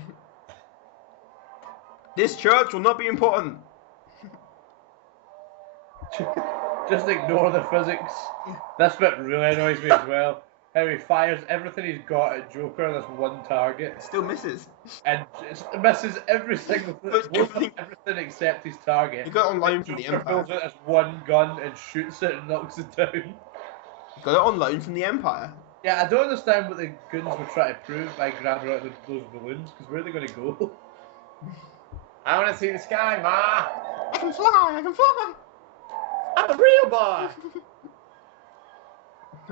This church will not be important. Just ignore the physics. This bit really annoys me as well. How he fires everything he's got at Joker, this one target, It still misses. and just misses every single thing, But everything- everything except his target. You got it on loan from the Joker Empire. pulls out this one gun and shoots it and knocks it down. You got it on loan from the Empire. Yeah, I don't understand what the goons were trying to prove by grabbing out those balloons, because where are they going to go? I want to see the sky, Ma. I can fly. I can fly. I'm a real boy.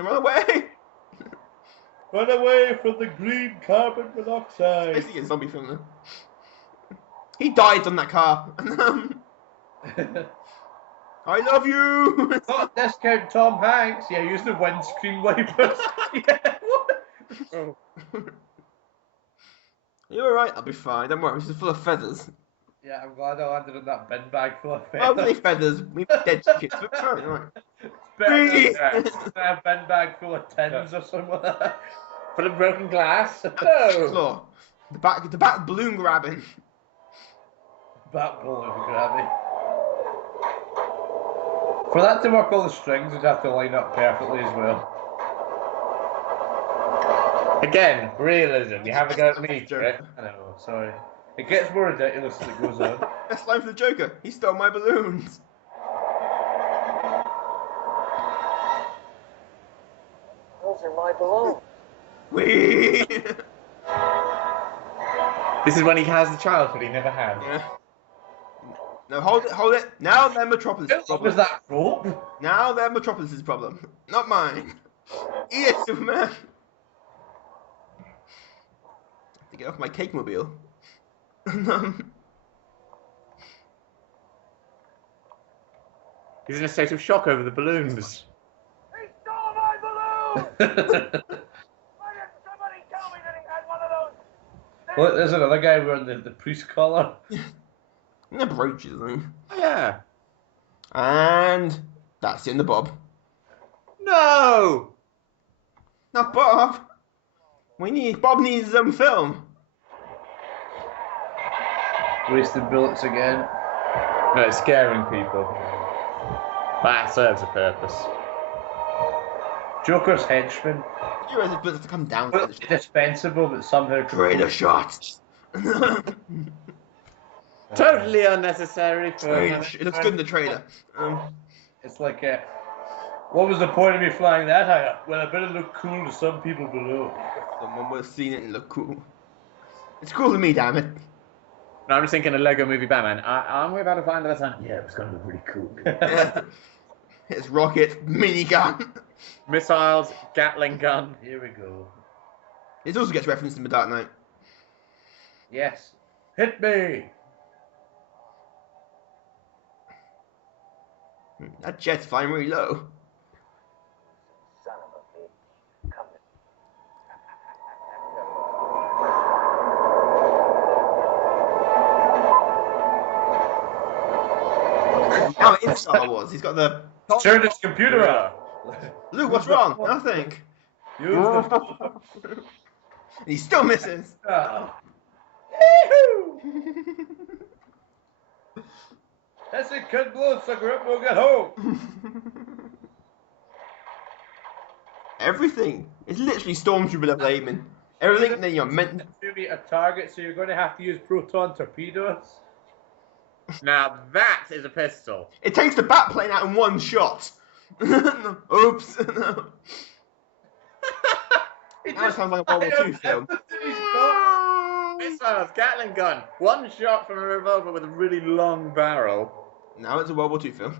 Run away. Run away from the green carbon monoxide. Basically a zombie film. Though. He died on that car. I love you. Not discount Tom Hanks. Yeah, use the windscreen wipers. Yeah, what? Oh. You alright? I'll be fine. Don't worry. This is full of feathers. Yeah, I'm glad I landed in that bin bag full of Oh, feathers. really feathers. We've dead chickens. But fine, alright. Better Breathe. than a bin bag full of tins or something like that. Full of broken glass. No. Claw. The back balloon grabbing. Bat balloon grabbing. For that to work, all the strings would have to line up perfectly as well. Again, realism. You have a go at me for it. I know, sorry. It gets more ridiculous as it goes on. Best line for the Joker. He stole my balloons. Those are my balloons. Wee. This is when he has the childhood he never had. Yeah. No, hold it. Now they're Metropolis' What problem. was that rope? Now they're Metropolis' problem. Not mine. Eat it, Superman. To get off my cake mobile. He's in a state of shock over the balloons. He stole my balloon! Why didn't somebody tell me that he had one of those? Well, there's another guy wearing the priest collar. And the brooches, I think. Oh, yeah. And that's the end of Bob. No! Now, Bob, Bob needs his own film. Wasting bullets again. No, it's scaring people. That serves a purpose. Joker's henchman. You realize his bullets have to come down. Well, dispensable, but somehow Trailer shots. Totally unnecessary for... It looks good in the trailer. It's like, what was the point of me flying that high up? Well, I better look cool to some people below. Someone would have seen it and look cool. It's cool to me, damn it. No, I'm just thinking a Lego movie Batman. Aren't we about to find out that? Yeah, it was going to be pretty cool. It's rockets, minigun. Missiles, Gatling gun. Here we go. It also gets referenced in The Dark Knight. Yes. Hit me! That jet's flying really low. Son of a bitch. Come Now it is Star Wars. He's got the. Turn this computer off! Luke, what's wrong? Nothing. Use the... He still misses. Ah. Yee-hoo! That's it, kid blow, sucker up, we'll get home! Everything. It's literally Stormtrooper level aiming. Everything that you're meant. To be a target, so you're going to have to use proton torpedoes. Now that is a pistol. It takes the bat plane out in one shot. Oops. No. Now it sounds like a World War II film. Missiles, Gatling gun. One shot from a revolver with a really long barrel. Now it's a World War II film.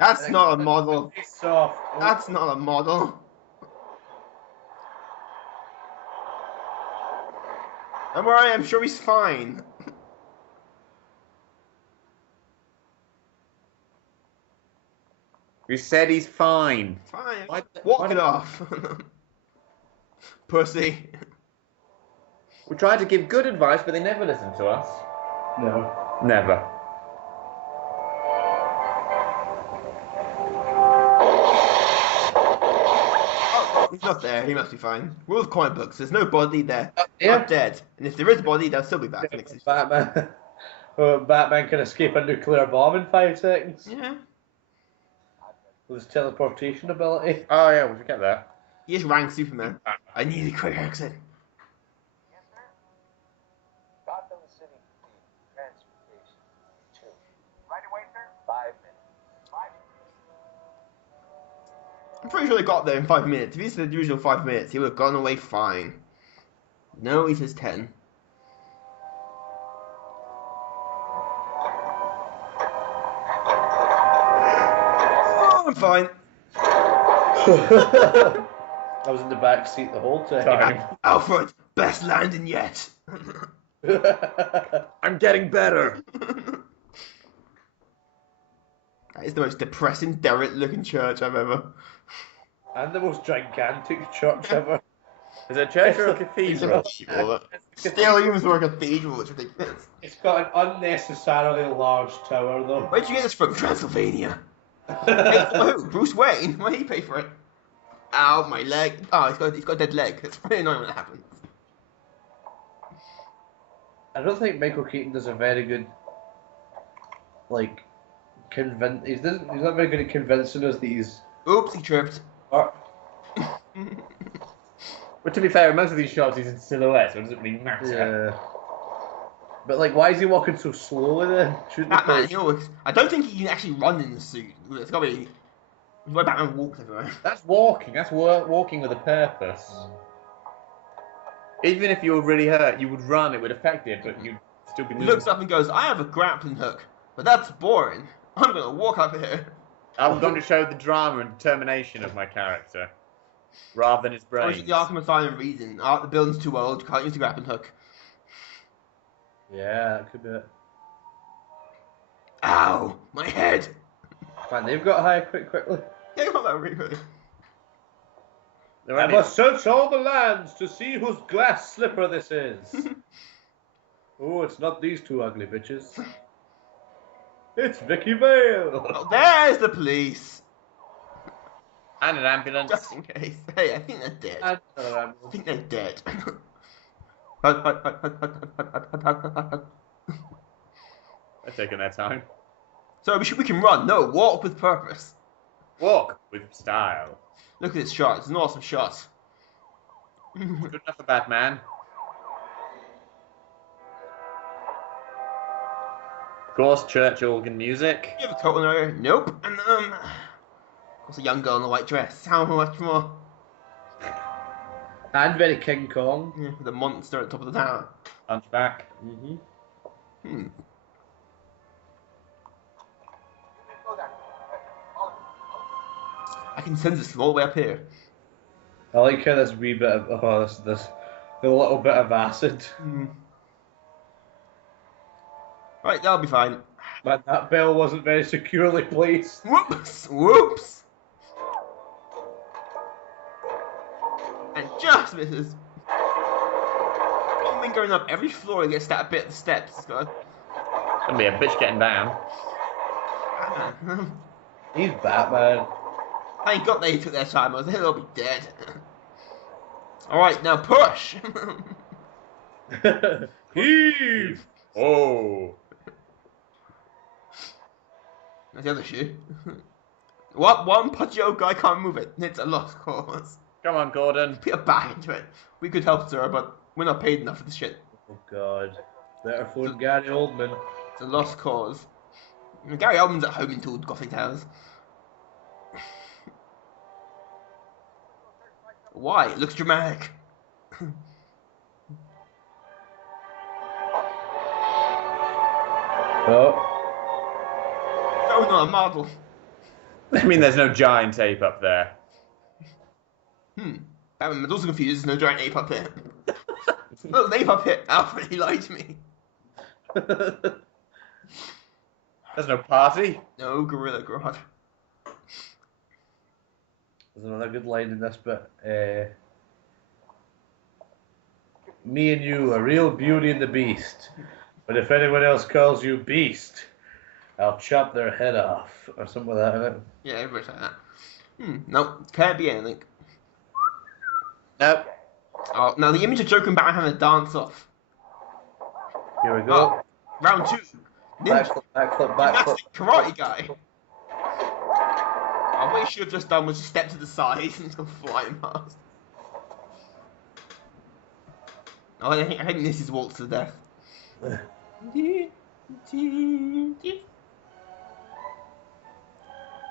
That's not a model. Soft. That's not a model. Don't worry, I'm sure he's fine. You said he's fine. Fine. Walk it off. Pussy. We tried to give good advice, but they never listen to us. No. Never. Oh, he's not there. He must be fine. We're with comic books. There's no body there. Yeah. Not dead. And if there is a body, they'll still be back next issue. Batman. Batman can escape a nuclear bomb in 5 seconds Yeah. with his teleportation ability. Oh yeah, we forget that. He just rang Superman. I need a quick exit. Yes, sir. Gotham City transportation. 2. Right away, sir. 5 minutes. 5 minutes. I'm pretty sure they got there in 5 minutes. If he said the usual 5 minutes, he would have gone away fine. No, he says 10. Oh, I'm fine. I was in the back seat the whole time. Sorry. Alfred, best landing yet. I'm getting better. That is the most depressing, derelict-looking church I've ever. And the most gigantic church ever. Is it a church or a cathedral? Still even for a cathedral, it's ridiculous. It's got an unnecessarily large tower, though. Where'd you get this from? Transylvania. Hey, who? Bruce Wayne? Why did he pay for it? Ow, my leg. Oh, he's got a dead leg. It's pretty annoying when that happens. I don't think Michael Keaton does a very good, like, he's not very good at convincing us that he's... Oops, he tripped. But to be fair, in most of these shots he's in silhouette, so it doesn't really matter. Yeah. But, like, why is he walking so slowly then? Shouldn't Batman, he- he always... I don't think he can actually run in the suit. It's gotta be... It's why Batman walks everywhere. That's walking. That's walking with a purpose. Even if you were really hurt, you would run. It would affect it, but you'd still be He moving. looks up and goes, I have a grappling hook, but that's boring. I'm gonna walk up here. I'm going to show the drama and determination of my character, rather than his Or brain. is it the Arkham Asylum reason? The building's too old, can't use the grappling hook. Yeah, that could be it. Ow, my head. Man, they've got high quickly. Yeah, you got that really quickly. They're I only- must search all the lands to see whose glass slipper this is. Oh, it's not these two ugly bitches. It's Vicky Vale. Oh, there's the police. And an ambulance. Just in case. Hey, I think they're dead. And another I ambulance. think they're dead. They're taking their time. So we can run. No, walk with purpose. Walk with style. Look at this shot. It's an awesome shot. Good enough for Batman. Of course, church organ music. You have a coat on her? Nope. And of course, a young girl in a white dress. How much more? And very King Kong. Yeah, with a monster at the top of the tower. Hunchback. Mm-hmm. Hmm. Go there. All of you. I can sense this from all the way up here. I like how this wee bit of this the little bit of acid. Hmm. Right, that'll be fine. But that bell wasn't very securely placed. Whoops! Whoops! And just misses. One thing going up every floor, he gets that bit of the steps. It's gonna Gonna be a bitch getting down. He's Batman. Thank God they took their time. I was they'll be dead. Alright, now push! Heave! Oh. That's the other shoe. What? One pudgy old guy can't move it. It's a lost cause. Come on, Gordon. Put a back into it. We could help Sarah, but we're not paid enough for this shit. Oh God. Better phone Gary Oldman. It's a lost cause. Gary Oldman's at home in two Gothic Towers. Why? It looks dramatic. Oh. No, not a model. I mean, there's no giant ape up there. I'm also confused. There's no giant ape up here. No, an ape up here. Alfred, he lied to me. There's no party. No, Gorilla Grodd. There's another good line in this bit. Me and you, a real Beauty and the Beast. But if anyone else calls you Beast, I'll chop their head off. Or something like that, isn't it? Yeah, everybody's like that. No, can't be anything. Nope. Oh, now the image of Joker and Batman having a dance off. Here we go. Round 2. Ninja. Backflip, Gymnastic karate guy. What he should have just done was just step to the side and just go flying past. Oh, I think this is waltz to death.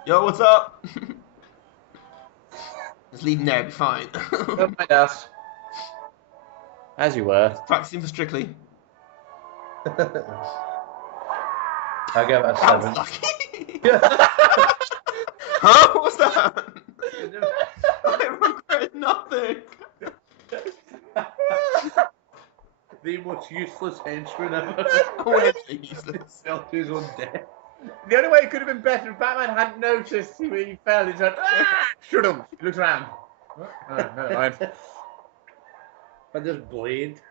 Yo, what's up? Just leave him there, it'll be fine. Don't mind us. As you were. Practicing for Strictly. I give it a That was 7. lucky. Huh? What's that? I regret nothing. The most useless henchman ever. Oh, it's useless. Fell to his own death. The only way it could have been better if Batman hadn't noticed he fell. He went, ah! Shoot him. He looks around. Oh, never mind. But there's Blade.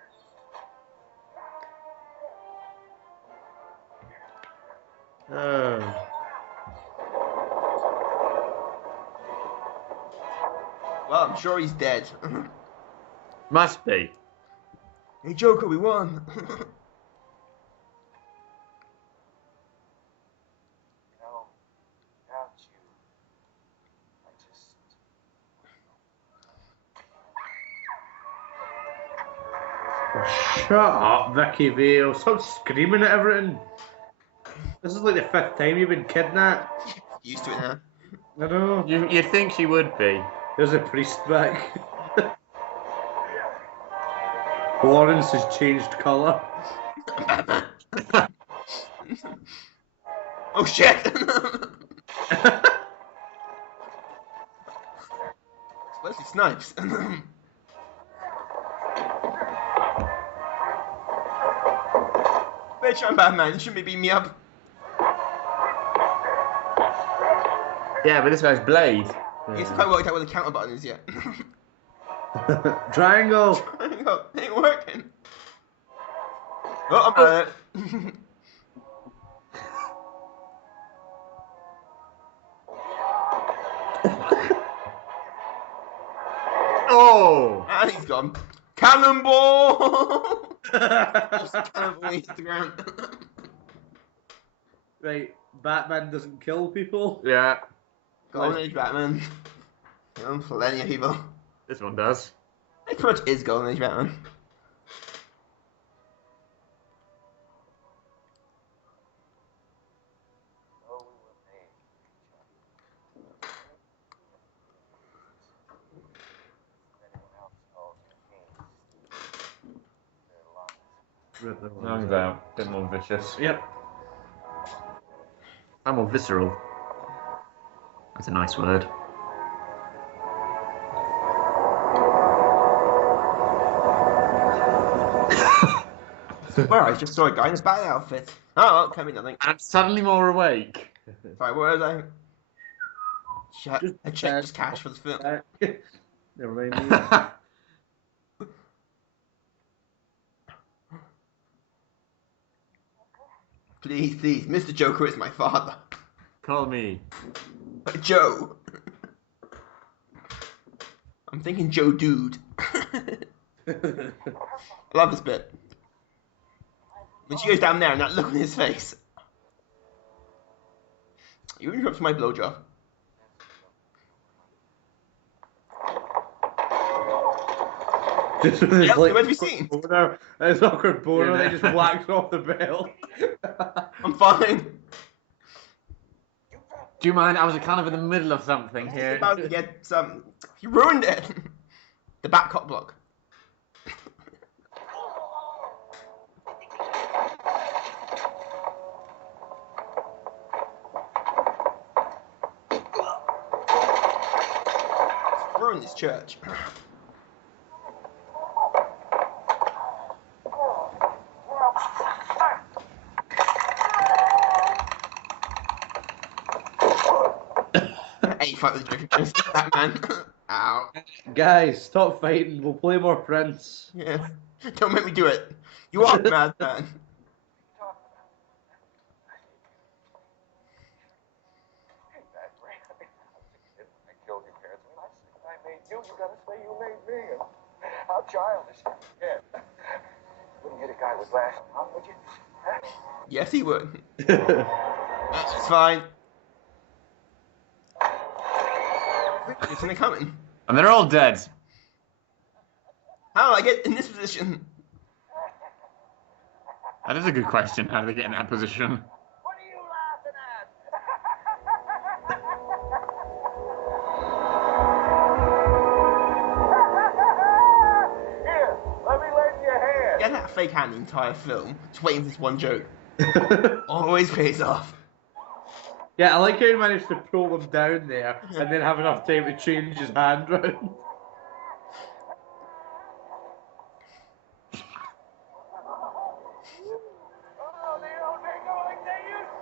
Well, I'm sure he's dead. Must be. Hey, Joker, we won. No, without you, I just. Shut up, Vicky Vale. Stop screaming at everything. This is like the 5th time you've been kidnapped. Used to it now. I know. You'd think she would be. There's a priest back. Lawrence has changed colour. Oh shit! Wesley Snipes. Bitch, I'm Batman. You shouldn't be beating me up. Yeah, but this guy's Blade. It's quite worked out where the counter button is yet. Triangle. Ain't working. Oh, I'm Oh! And he's gone. Cannonball! Just cannonball hits the ground. Right, Batman doesn't kill people. Yeah, Golden Age Batman. Plenty of people. this one does. It pretty much is Golden Age Batman. Oh, we were made for each other. If anyone else calls you against their lungs. Lungs out. Bit more vicious. Yep. I'm more visceral. That's a nice word. Well, I just saw a guy in a bad outfit. Oh, well, can't be nothing. I'm suddenly more awake. Sorry, what was I? Just I checked just cash for the film. Never mind me. Please, Mr. Joker is my father. Call me. Joe. I'm thinking Joe Dude. I love this bit. When she goes down there and that look on his face. You interrupted my blowjob. Just with his Yep, like, where have you seen? boner, his awkward boner, Yeah. they just whacks off the belt. I'm fine. Do you mind? I was kind of in the middle of something He's here. about to get some. You ruined it. The back cock block. Ruined this church. Eight fight with Joker against Batman. Ow. Guys, stop fighting. We'll play more Prince. Yeah. Don't make me do it. You are mad, man. Hey, man, I killed your parents. I made you. You gotta say you made me. How childish. Yeah. Wouldn't hit a guy with last, huh? Would you? Huh? Yes, he would. That's fine. Isn't it coming? And they're all dead. How do I get in this position? That is a good question. How do they get in that position? What are you laughing at? Here, let me lend you a hand. Get that fake hand the entire film. Just waiting for this one joke. Always pays off. Yeah, I like how he managed to pull them down there and then have enough time to change his hand round. Oh, they don't make it like they used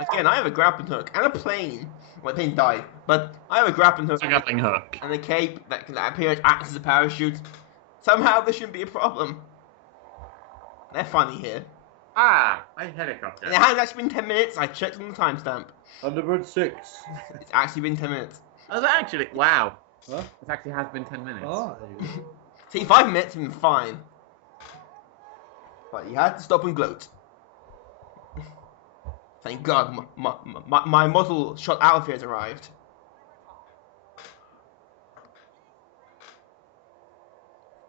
to. Again, I have a grappling hook and a plane. Well, the plane died, but I have a grappling hook It's a grappling hook. and a cape that appears acts as a parachute. Somehow this shouldn't be a problem. They're funny here. Ah, a helicopter. And it has actually been 10 minutes. I checked on the timestamp. Thunderbird 6. It's actually been 10 minutes. Oh, that actually, wow. Huh? It actually has been 10 minutes. Oh, there you go. See, 5 minutes and fine. But you had to stop and gloat. Thank God my model shot out of here has arrived.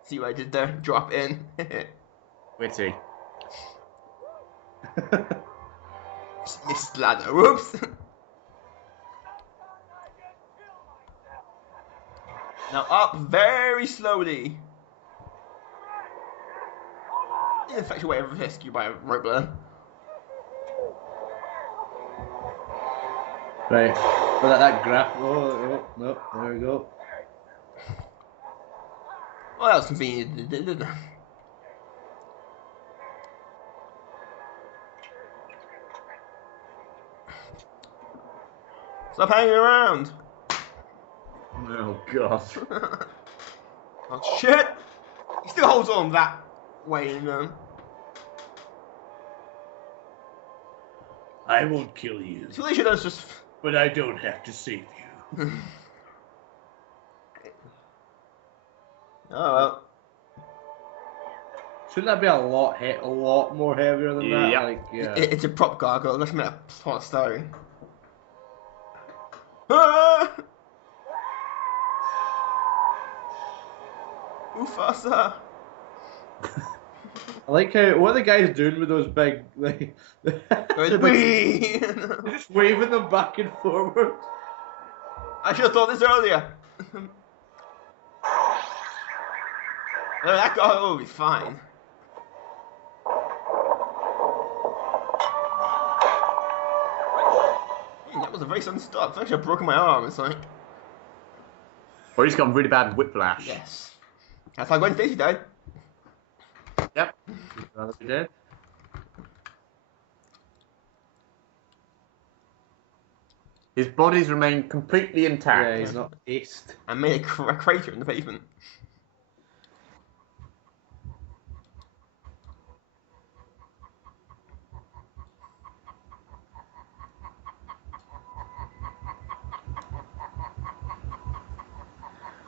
See what I did there? Drop in. Witty. Missed ladder. Whoops. Now up very slowly. Ineffectual way of rescue by a rope ladder. Right. Well, that graph. Oh, no, there we go. Well, that was convenient. Stop hanging around. Oh, God. Oh shit! He still holds on that way, I won't kill you, So they should have just. but I don't have to save you. Oh well. Shouldn't that be a lot more heavier than that? Yeah. Like, yeah. It's a prop gargoyle. Let's make a plot story. Ah! Mufasa. I like how what are the guys doing with those big like they're Wee! just waving them back and forward. I should have thought this earlier. No, that guy will be fine. That was a very sudden stop. I actually have broken my arm. It's like, Or he's got really bad whiplash. yes. That's like when Stacey died. Rather be dead. His body's remained completely intact. Yeah, he's not aced. And made a crater in the pavement.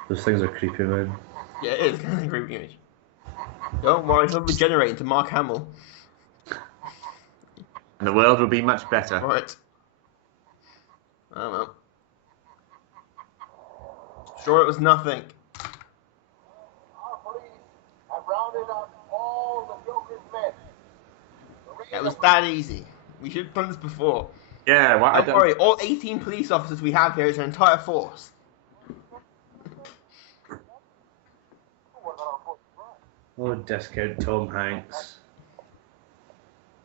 Those things are creepy, man. Yeah, it is kind of a creepy image. Don't worry, he'll regenerate into Mark Hamill. And the world will be much better. Right. I don't know. Sure, it was nothing. Our police have rounded up all the Joker's men. It was that easy. We should have done this before. Yeah, well, I Don't don't worry, all 18 police officers we have here is an entire force. What about our force crime? Oh, discount Tom Hanks.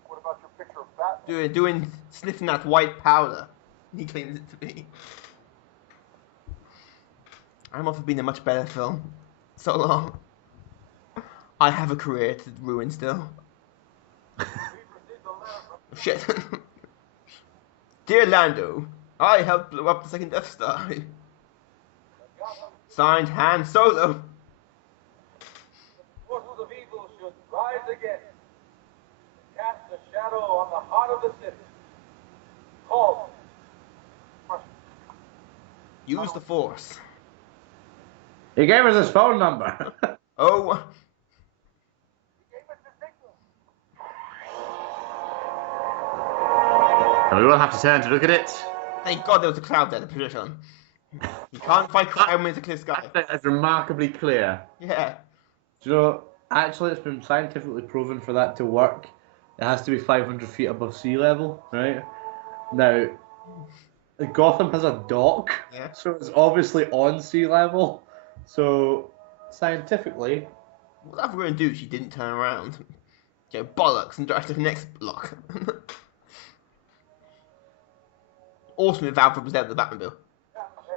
What about your picture of Batman? Doing sniffing that white powder. He claims it to be. I'm off for being a much better film. So long. I have a career to ruin still. We received a letter from Shit. Dear Lando, I helped blow up the second Death Star. Gotham. Signed, Han Solo. The forces of evil should rise again and cast a shadow on the heart of the city. Call. Use the Force. He gave us his phone number. Oh, He gave us the signal. And we will have to turn to look at it. thank God there was a cloud there to put it on. You can't fight crime when it's a clear sky. That's remarkably clear. Yeah. Do you know, actually, it's been scientifically proven for that to work. It has to be 500 feet above sea level, right? Now, Gotham has a dock, Yeah. so it's obviously on sea level. So, scientifically, Whatever we're going to do, she didn't turn around. Go bollocks and drive to the next block. Awesome if Alfred was there with the Batmobile.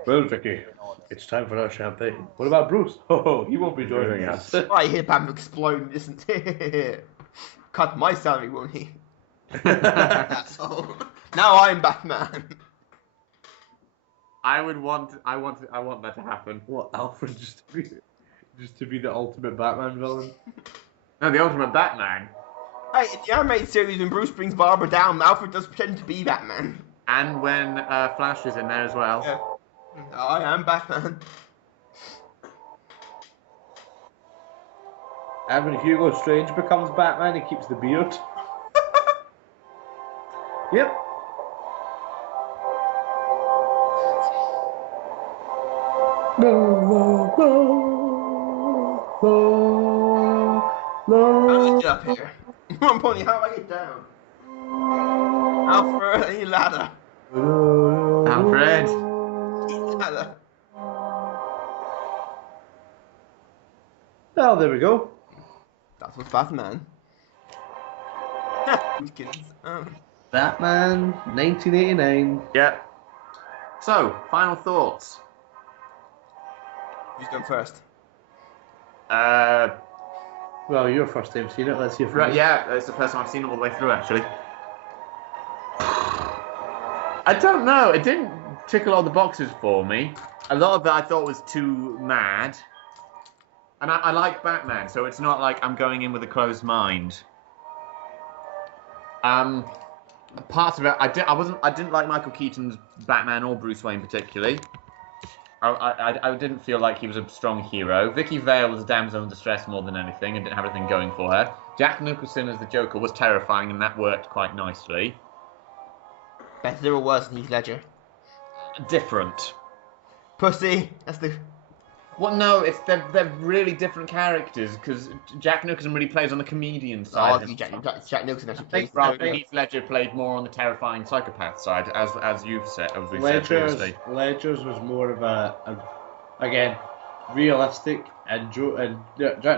well, Vicky, it's time for our champagne. What about Bruce? Oh, he won't be joining us. I hear Batman explode, isn't it? Cut my salary, won't he? Asshole. Now I'm Batman. I want that to happen. What, Alfred just to be the ultimate Batman villain? No, the ultimate Batman. Hey, in the animated series, when Bruce brings Barbara down, Alfred does pretend to be Batman. And when Flash is in there as well. Yeah. I am Batman. And when Hugo Strange becomes Batman, he keeps the beard. Yep. How do I get up here? Come on, Pony, how do I get down? Alfred, I need a ladder. Alfred. Need a ladder. Oh, there we go. That's what's Batman. Kids. Batman, 1989. Yeah. So, final thoughts. Who's going first? Well, your first time seen it. Let's hear from Right, you. yeah, it's the first time I've seen it all the way through, actually. I don't know. It didn't tick a lot of the boxes for me. A lot of it I thought was too mad. And I like Batman, so it's not like I'm going in with a closed mind. Parts of it, I didn't like Michael Keaton's Batman or Bruce Wayne particularly. I didn't feel like he was a strong hero. Vicky Vale was a damsel in distress more than anything and didn't have anything going for her. Jack Nicholson as the Joker was terrifying and that worked quite nicely. Better or worse than Heath Ledger? Different. Pussy. That's the. Well, no, they're really different characters because Jack Nicholson really plays on the comedian side. Jack Nicholson actually I think plays. rather Heath Ledger played more on the terrifying psychopath side, as you've said, as we've said previously. Ledger's was more of a again, realistic, and Jack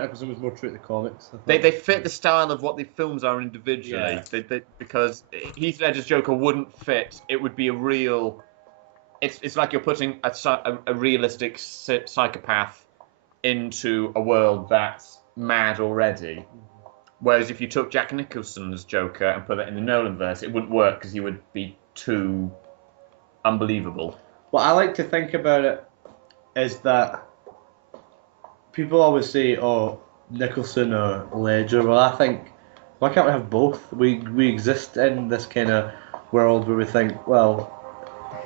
Nicholson was more true to the comics. They fit the style of what the films are individually. Yeah. Because Heath Ledger's Joker wouldn't fit. It would be a real. It's like you're putting a realistic psychopath into a world that's mad already. Whereas if you took Jack Nicholson's Joker and put it in the Nolan verse, it wouldn't work because he would be too unbelievable. What I like to think about it is that people always say, "Oh, Nicholson or Ledger." Well, I think why can't we have both? We exist in this kind of world where we think, well,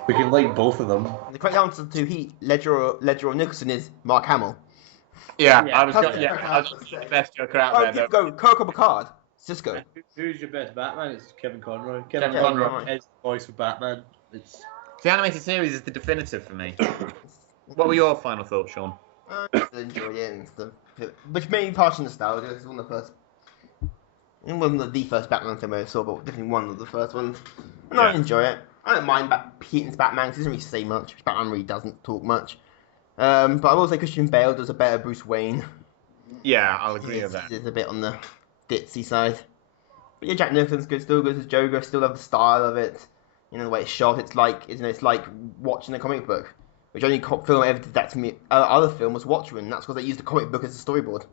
we can like both of them. The correct answer to Ledger or Nicholson is Mark Hamill. Yeah, Yeah. I was going to say the best Joker out there. People go Kirk or Picard. Cisco. Who's your best Batman? It's Kevin Conroy. Kevin Conroy is the voice of Batman. It's The animated series is the definitive for me. What were your final thoughts, Sean? I enjoyed it and stuff. Which made me partially nostalgic. It's one of the first. It wasn't the first Batman film I saw, but definitely one of the first ones. And I enjoy it. I don't mind Keaton's Batman because he doesn't really say much. Batman really doesn't talk much. But I will say Christian Bale does a better Bruce Wayne. Yeah, I'll agree with that. He's a bit on the ditzy side. But yeah, Jack Nicholson's good, still good as Joker. Still love the style of it. You know, the way it's shot. It's like watching a comic book. Which only film ever did that to me. Other film was Watchmen. And that's because they used the comic book as a storyboard.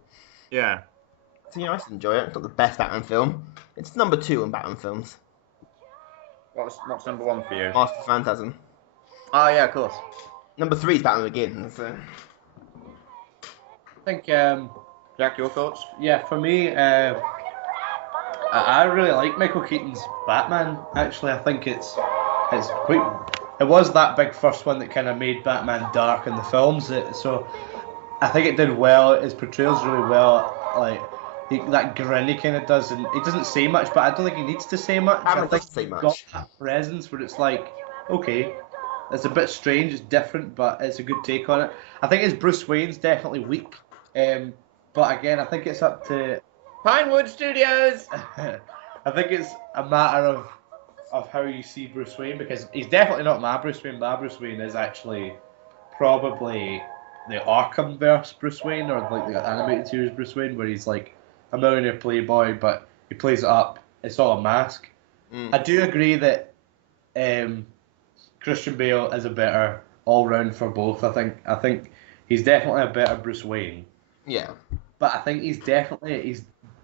Yeah. So yeah, I still enjoy it. It's not the best Batman film. It's number 2 on Batman films. What's number 1 for you? Master of Phantasm. Oh yeah, of course. Number 3 is Batman Begins. So. I think Jack, your thoughts? yeah, for me, I really like Michael Keaton's Batman. Actually, I think it's quite. It was that big first one that kind of made Batman dark in the films. So I think it did well. His portrayals really well. Like that grin he kind of does, and he doesn't say much, but I don't think he needs to say much. Batman I think doesn't say he's much. got that presence where it's like, okay, it's a bit strange, it's different, but it's a good take on it. I think his Bruce Wayne's definitely weak, but again, I think it's up to. Pinewood Studios! I think it's a matter of how you see Bruce Wayne, because he's definitely not my Bruce Wayne. My Bruce Wayne is actually probably the Arkhamverse Bruce Wayne, or like the animated series Bruce Wayne, where he's like a millionaire playboy, but he plays it up. It's all a mask. I do agree that Christian Bale is a better all-round for both. I think he's definitely a better Bruce Wayne. Yeah. But I think he's definitely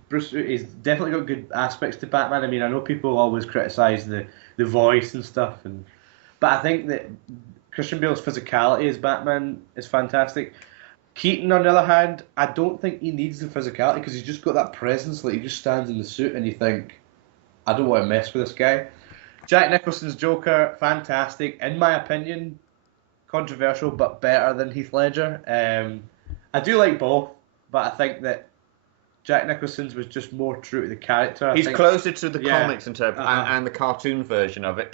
got good aspects to Batman. I mean, I know people always criticise the voice and stuff, but I think that Christian Bale's physicality as Batman is fantastic. Keaton, on the other hand, I don't think he needs the physicality because he's just got that presence. Like, he just stands in the suit and you think, I don't want to mess with this guy. Jack Nicholson's Joker, fantastic. In my opinion, controversial, but better than Heath Ledger. I do like both, but I think that Jack Nicholson's was just more true to the character. He's closer to the Yeah. comics and the cartoon version of it.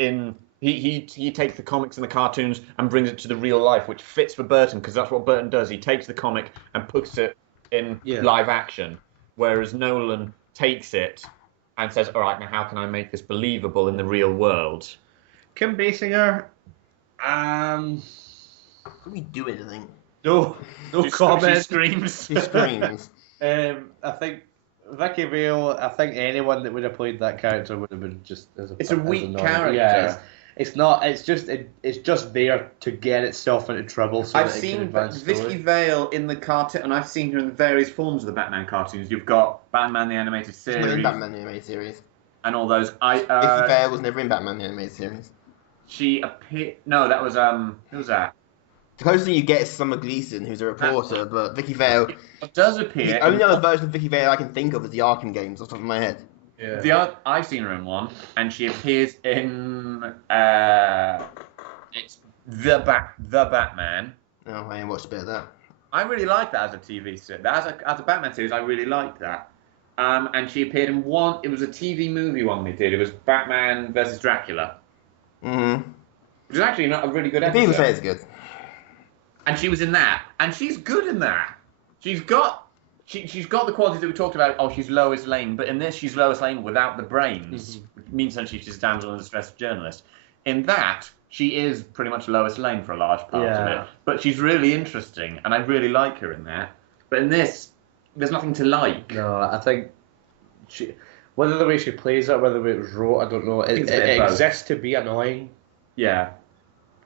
He takes the comics and the cartoons and brings it to the real life, which fits for Burton, because that's what Burton does. He takes the comic and puts it in live action, whereas Nolan takes it and says, all right, now how can I make this believable in the real world? Kim Basinger, Can we do anything? no She comment. screams. She screams. I think Vicky Vale. I think anyone that would have played that character would have been just. It's a weak annoying. character. Yeah, it's not. It's just there to get itself into trouble. So I've that it can seen advance Vicky story. Vale in the cartoon, and I've seen her in the various forms of the Batman cartoons. You've got Batman the Animated She's never in Series Batman the Animated Series. and all those. Vicky Vale was never in Batman the Animated Series. She appeared. No, that was who was that? The closest thing you get is Summer Gleason, who's a reporter, but Vicky Vale. It does The appear. only other version of Vicky Vale I can think of is the Arkham games off the top of my head. Yeah. I've seen her in one, and she appears in it's the Batman. Oh, I ain't watched a bit of that. I really like that as a TV series. As a Batman series, I really liked that. And she appeared in one. It was a TV movie one they did. It was Batman versus Dracula, Mm-hmm. which is actually not a really good People say episode. it's good. And she was in that, and she's good in that. She's got the qualities that we talked about. Oh, she's Lois Lane, but in this, she's Lois Lane without the brains. Which means essentially she's a damsel in distress journalist. In that, she is pretty much Lois Lane for a large part of Yeah. it. But she's really interesting, and I really like her in that. But in this, there's nothing to like. No, I think whether the way she plays it, whether it was wrote, I don't know. It It's a bit of both. exists to be annoying, Yeah.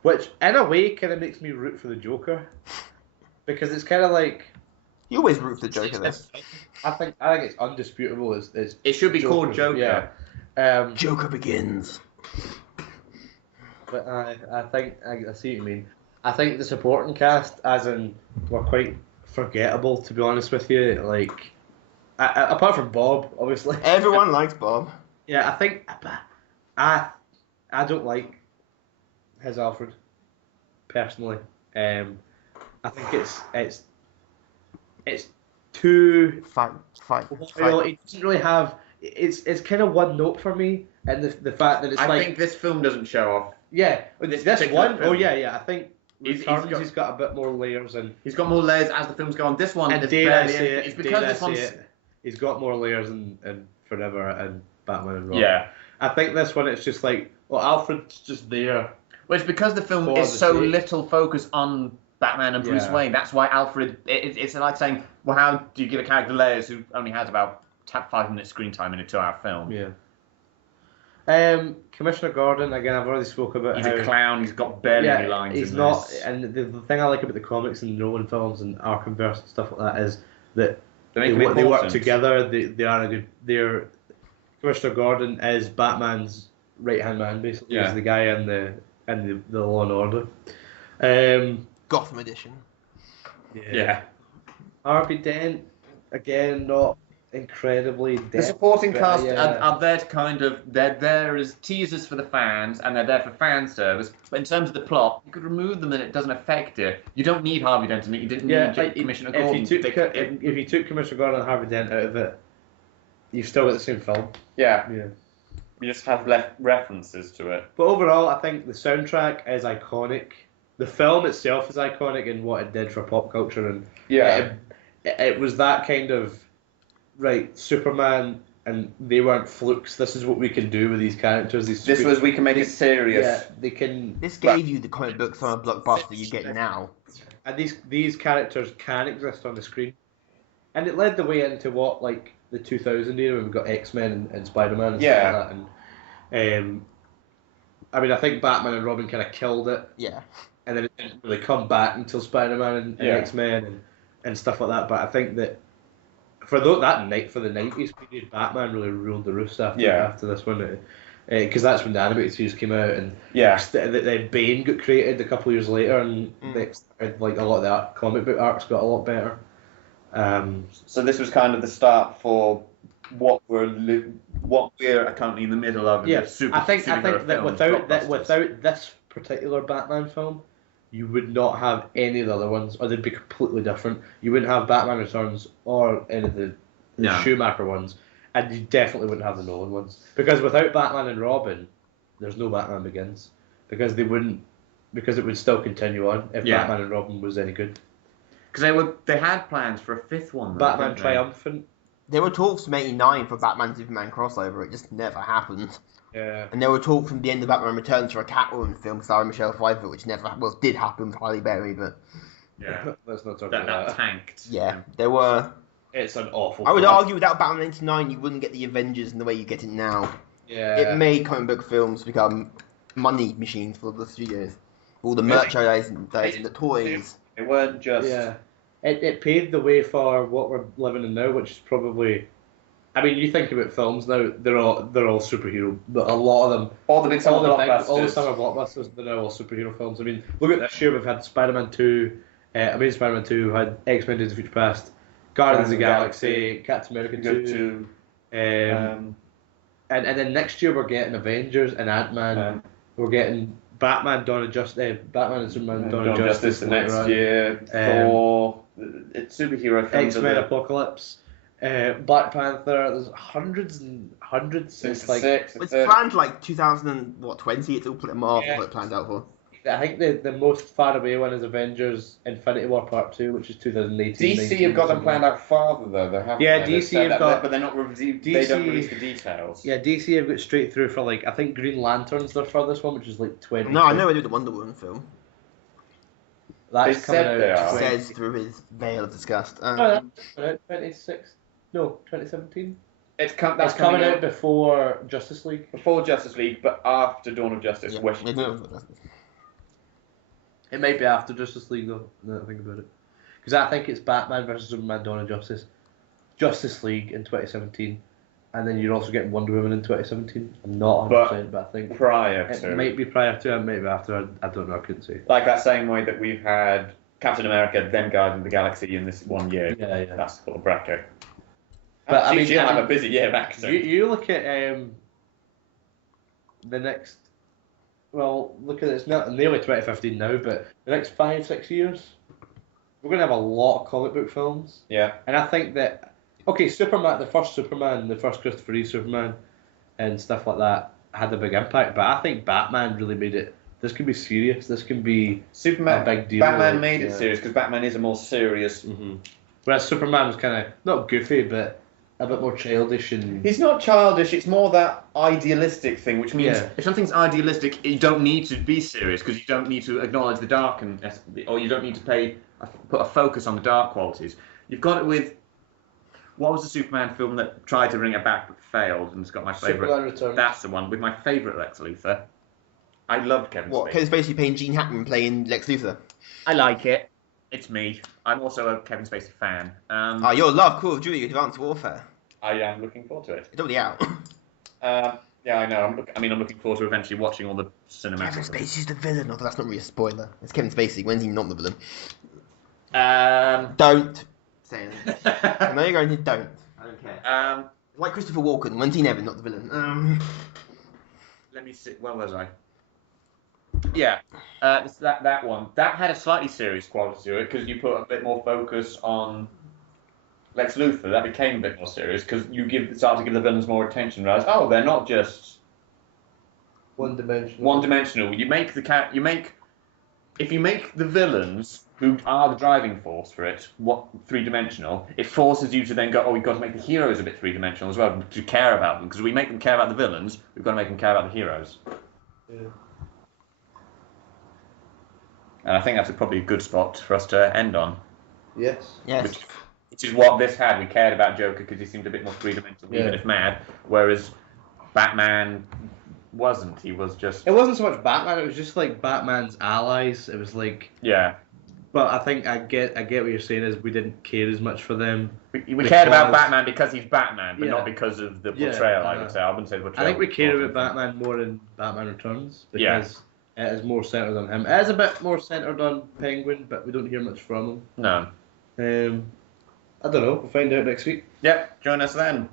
which in a way kind of makes me root for the Joker, because it's kind of like You always root for the Joker, though. I think it's undisputable. It's It should be called Joker. Yeah. Joker Begins. But I think I see what you mean. I think the supporting cast, as in, were quite forgettable. To be honest with you, like apart from Bob, obviously. Everyone likes Bob. Yeah, I think I don't like his Alfred personally. I think it's too. Fight. Well, it doesn't really have. It's kind of one note for me, and the fact that it's I think this film doesn't show off. Yeah, This this particular one. film. Oh yeah. I think He's he's got a bit more layers, and He's got more layers as the films go on. This one is dare I barely say anything. It's it, because dare I this say one's... it, he's got more layers in Forever and Batman and Robin. Yeah. I think this one it's just like, well, Alfred's just there. Well, it's because the film For is the so sake. little focus on Batman and Bruce Yeah. Wayne. That's why Alfred... It's like saying, well, how do you give a character layers who only has about 5 minutes screen time in a 2-hour film? Yeah. Commissioner Gordon, again, I've already spoke about He's how... a clown. He's got barely any lines he's in not, this. and the thing I like about the comics and Nolan films and Arkhamverse and stuff like that is that They make him they work important. together. They are a good. Commissioner Gordon is Batman's right hand man, basically. Yeah. He's the guy in the Law and Order. Gotham Edition. Yeah. Harvey Dent, again, not incredibly. The supporting cast yeah. are there to kind of... They're there as teasers for the fans, and they're there for fan service. But in terms of the plot, you could remove them and it doesn't affect it. You don't need Harvey Dent in it. You didn't need like, Commissioner if Gordon. if you took Commissioner Gordon and Harvey Dent out of it, you've still got the same film. Yeah. Yeah. You just have left references to it. But overall, I think the soundtrack is iconic. The film itself is iconic in what it did for pop culture, and it was that kind of right Superman, and they weren't flukes. This is what we can do with these characters. This was, we can make it serious. Yeah, they can. This gave you the comic books on a blockbuster you get now. And these characters can exist on the screen, and it led the way into what like the 2000 era when we got X-Men and Spider-Man and stuff like that. And I mean, I think Batman and Robin kind of killed it. Yeah. And then it didn't really come back until Spider-Man and X-Men and stuff like that. But I think that for the 90s period, Batman really ruled the roost after this one. Because that's when the animated series came out, and then Bane got created a couple of years later, and like a lot of the comic book arcs got a lot better. So this was kind of the start for what we're currently in the middle of. Yeah, I think that without this particular Batman film, you would not have any of the other ones, or they'd be completely different. You wouldn't have Batman Returns or any of the Schumacher ones, and you definitely wouldn't have the Nolan ones. Because without Batman and Robin, there's no Batman Begins. Because it would still continue on if Batman and Robin was any good. Because they had plans for a fifth one. Batman Triumphant. There were talks from '89 for Batman Superman crossover. It just never happened. Yeah. And there were talks from the end of Batman Returns for a Catwoman film starring Michelle Pfeiffer, which did happen with Halle Berry, but Let's not talk that about that. tanked. yeah, there were. It's an awful. I would film. argue without Batman '89, you wouldn't get the Avengers in the way you get it now. Yeah. It made comic book films become money machines for the studios. All the merchandise and the toys. It weren't just. Yeah. It paved the way for what we're living in now, which is probably. I mean, you think about films now; they're all superhero, but a lot of them, All the big summer blockbusters. all the summer blockbusters, they're now all superhero films. I mean, look at this year; we've had Spider-Man 2, Amazing Spider-Man 2, had X-Men: Days of Future Past, Guardians of the Galaxy, Captain America 2, and then next year we're getting Avengers and Ant-Man. We're getting Batman: Dawn of Justice, Batman and Superman: Dawn of Justice the later next on. year. Thor. It's superhero films. X-Men Apocalypse. Black Panther. There's hundreds and hundreds since like. It's planned like 2020. It's all put Marvel planned out for. I think the most far away one is Avengers: Infinity War Part 2, which is 2018. DC have got them planned out farther though. They haven't. Yeah, they? DC have got, but they're not released. They DC don't release the details. Yeah, DC have got straight through for like I think Green Lantern's their furthest one, which is like 20. No, I know they do the Wonder Woman film. That's They coming said out. they are. 20 Says through his veil of disgust. Oh, that's coming out 26. No, 2017. That's That's coming out before Justice League. before Justice League, but after Dawn of Justice. Yeah, Which they do. It might be after Justice League though. Now that I think about it, Because I think it's Batman versus Superman: Dawn of Justice, Justice League in 2017, and then you're also getting Wonder Woman in 2017. I'm not 100%, but I think Prior it to, might be prior to, it might be after. I don't know. I couldn't say. like that same way that we've had Captain America, then Guardians of the Galaxy in this 1 year. Yeah. That's called a bracket. But I mean, she'll have a busy year back. So. You look at the next. Well, look at it, it's not nearly 2015 now, but the next 5-6 years, we're going to have a lot of comic book films. Yeah. And I think that, okay, Superman, the first Christopher Reeve Superman, and stuff like that had a big impact. But I think Batman really made it. This can be serious. This can be Superman. a big deal. Batman made it serious because Batman is a more serious. Mm-hmm. Whereas Superman was kind of not goofy, but a bit more childish and. He's not childish. It's more that idealistic thing, which means Yeah. if something's idealistic, you don't need to be serious because you don't need to acknowledge the dark or you don't need to put a focus on the dark qualities. You've got it with. What was the Superman film that tried to bring it back but failed and it's got my favourite? Superman Returns. That's the one with my favourite Lex Luthor. I loved Kevin Spacey. Kevin's basically playing Gene Hackman playing Lex Luthor. I like it. It's me. I'm also a Kevin Spacey fan. You'll love Call of Duty Advanced Warfare. I am looking forward to it. It's already out. Yeah, I know. I'm looking forward to eventually watching all the Kevin cinematics. Spacey's the villain. Although that's not really a spoiler. It's Kevin Spacey. When's he not the villain? Don't say it. I know you're going to don't. I don't care. Like Christopher Walken. When's he never not the villain? Let me see. Where was I? Yeah, that one. That had a slightly serious quality to it because you put a bit more focus on Lex Luthor. That became a bit more serious because you start to give the villains more attention. Realize, they're not just one-dimensional. One-dimensional. If you make the villains who are the driving force for it three-dimensional, it forces you to then go, we've got to make the heroes a bit three-dimensional as well to care about them. Because we make them care about the villains, we've got to make them care about the heroes. Yeah. And I think that's probably a good spot for us to end on. Yes. Yes. Which is what this had. We cared about Joker because he seemed a bit more three-dimensional, even if mad. Whereas Batman wasn't. He was just. It wasn't so much Batman. It was just like Batman's allies. It was like. Yeah. But I think I get what you're saying is we didn't care as much for them. We cared about Batman because he's Batman, but Yeah. not because of the portrayal. I would say. I wouldn't say the portrayal. I think we was care important. about Batman more in Batman Returns because it is more centered on him. It is a bit more centered on Penguin, but we don't hear much from him. No. I don't know. We'll find out next week. Yep. Join us then.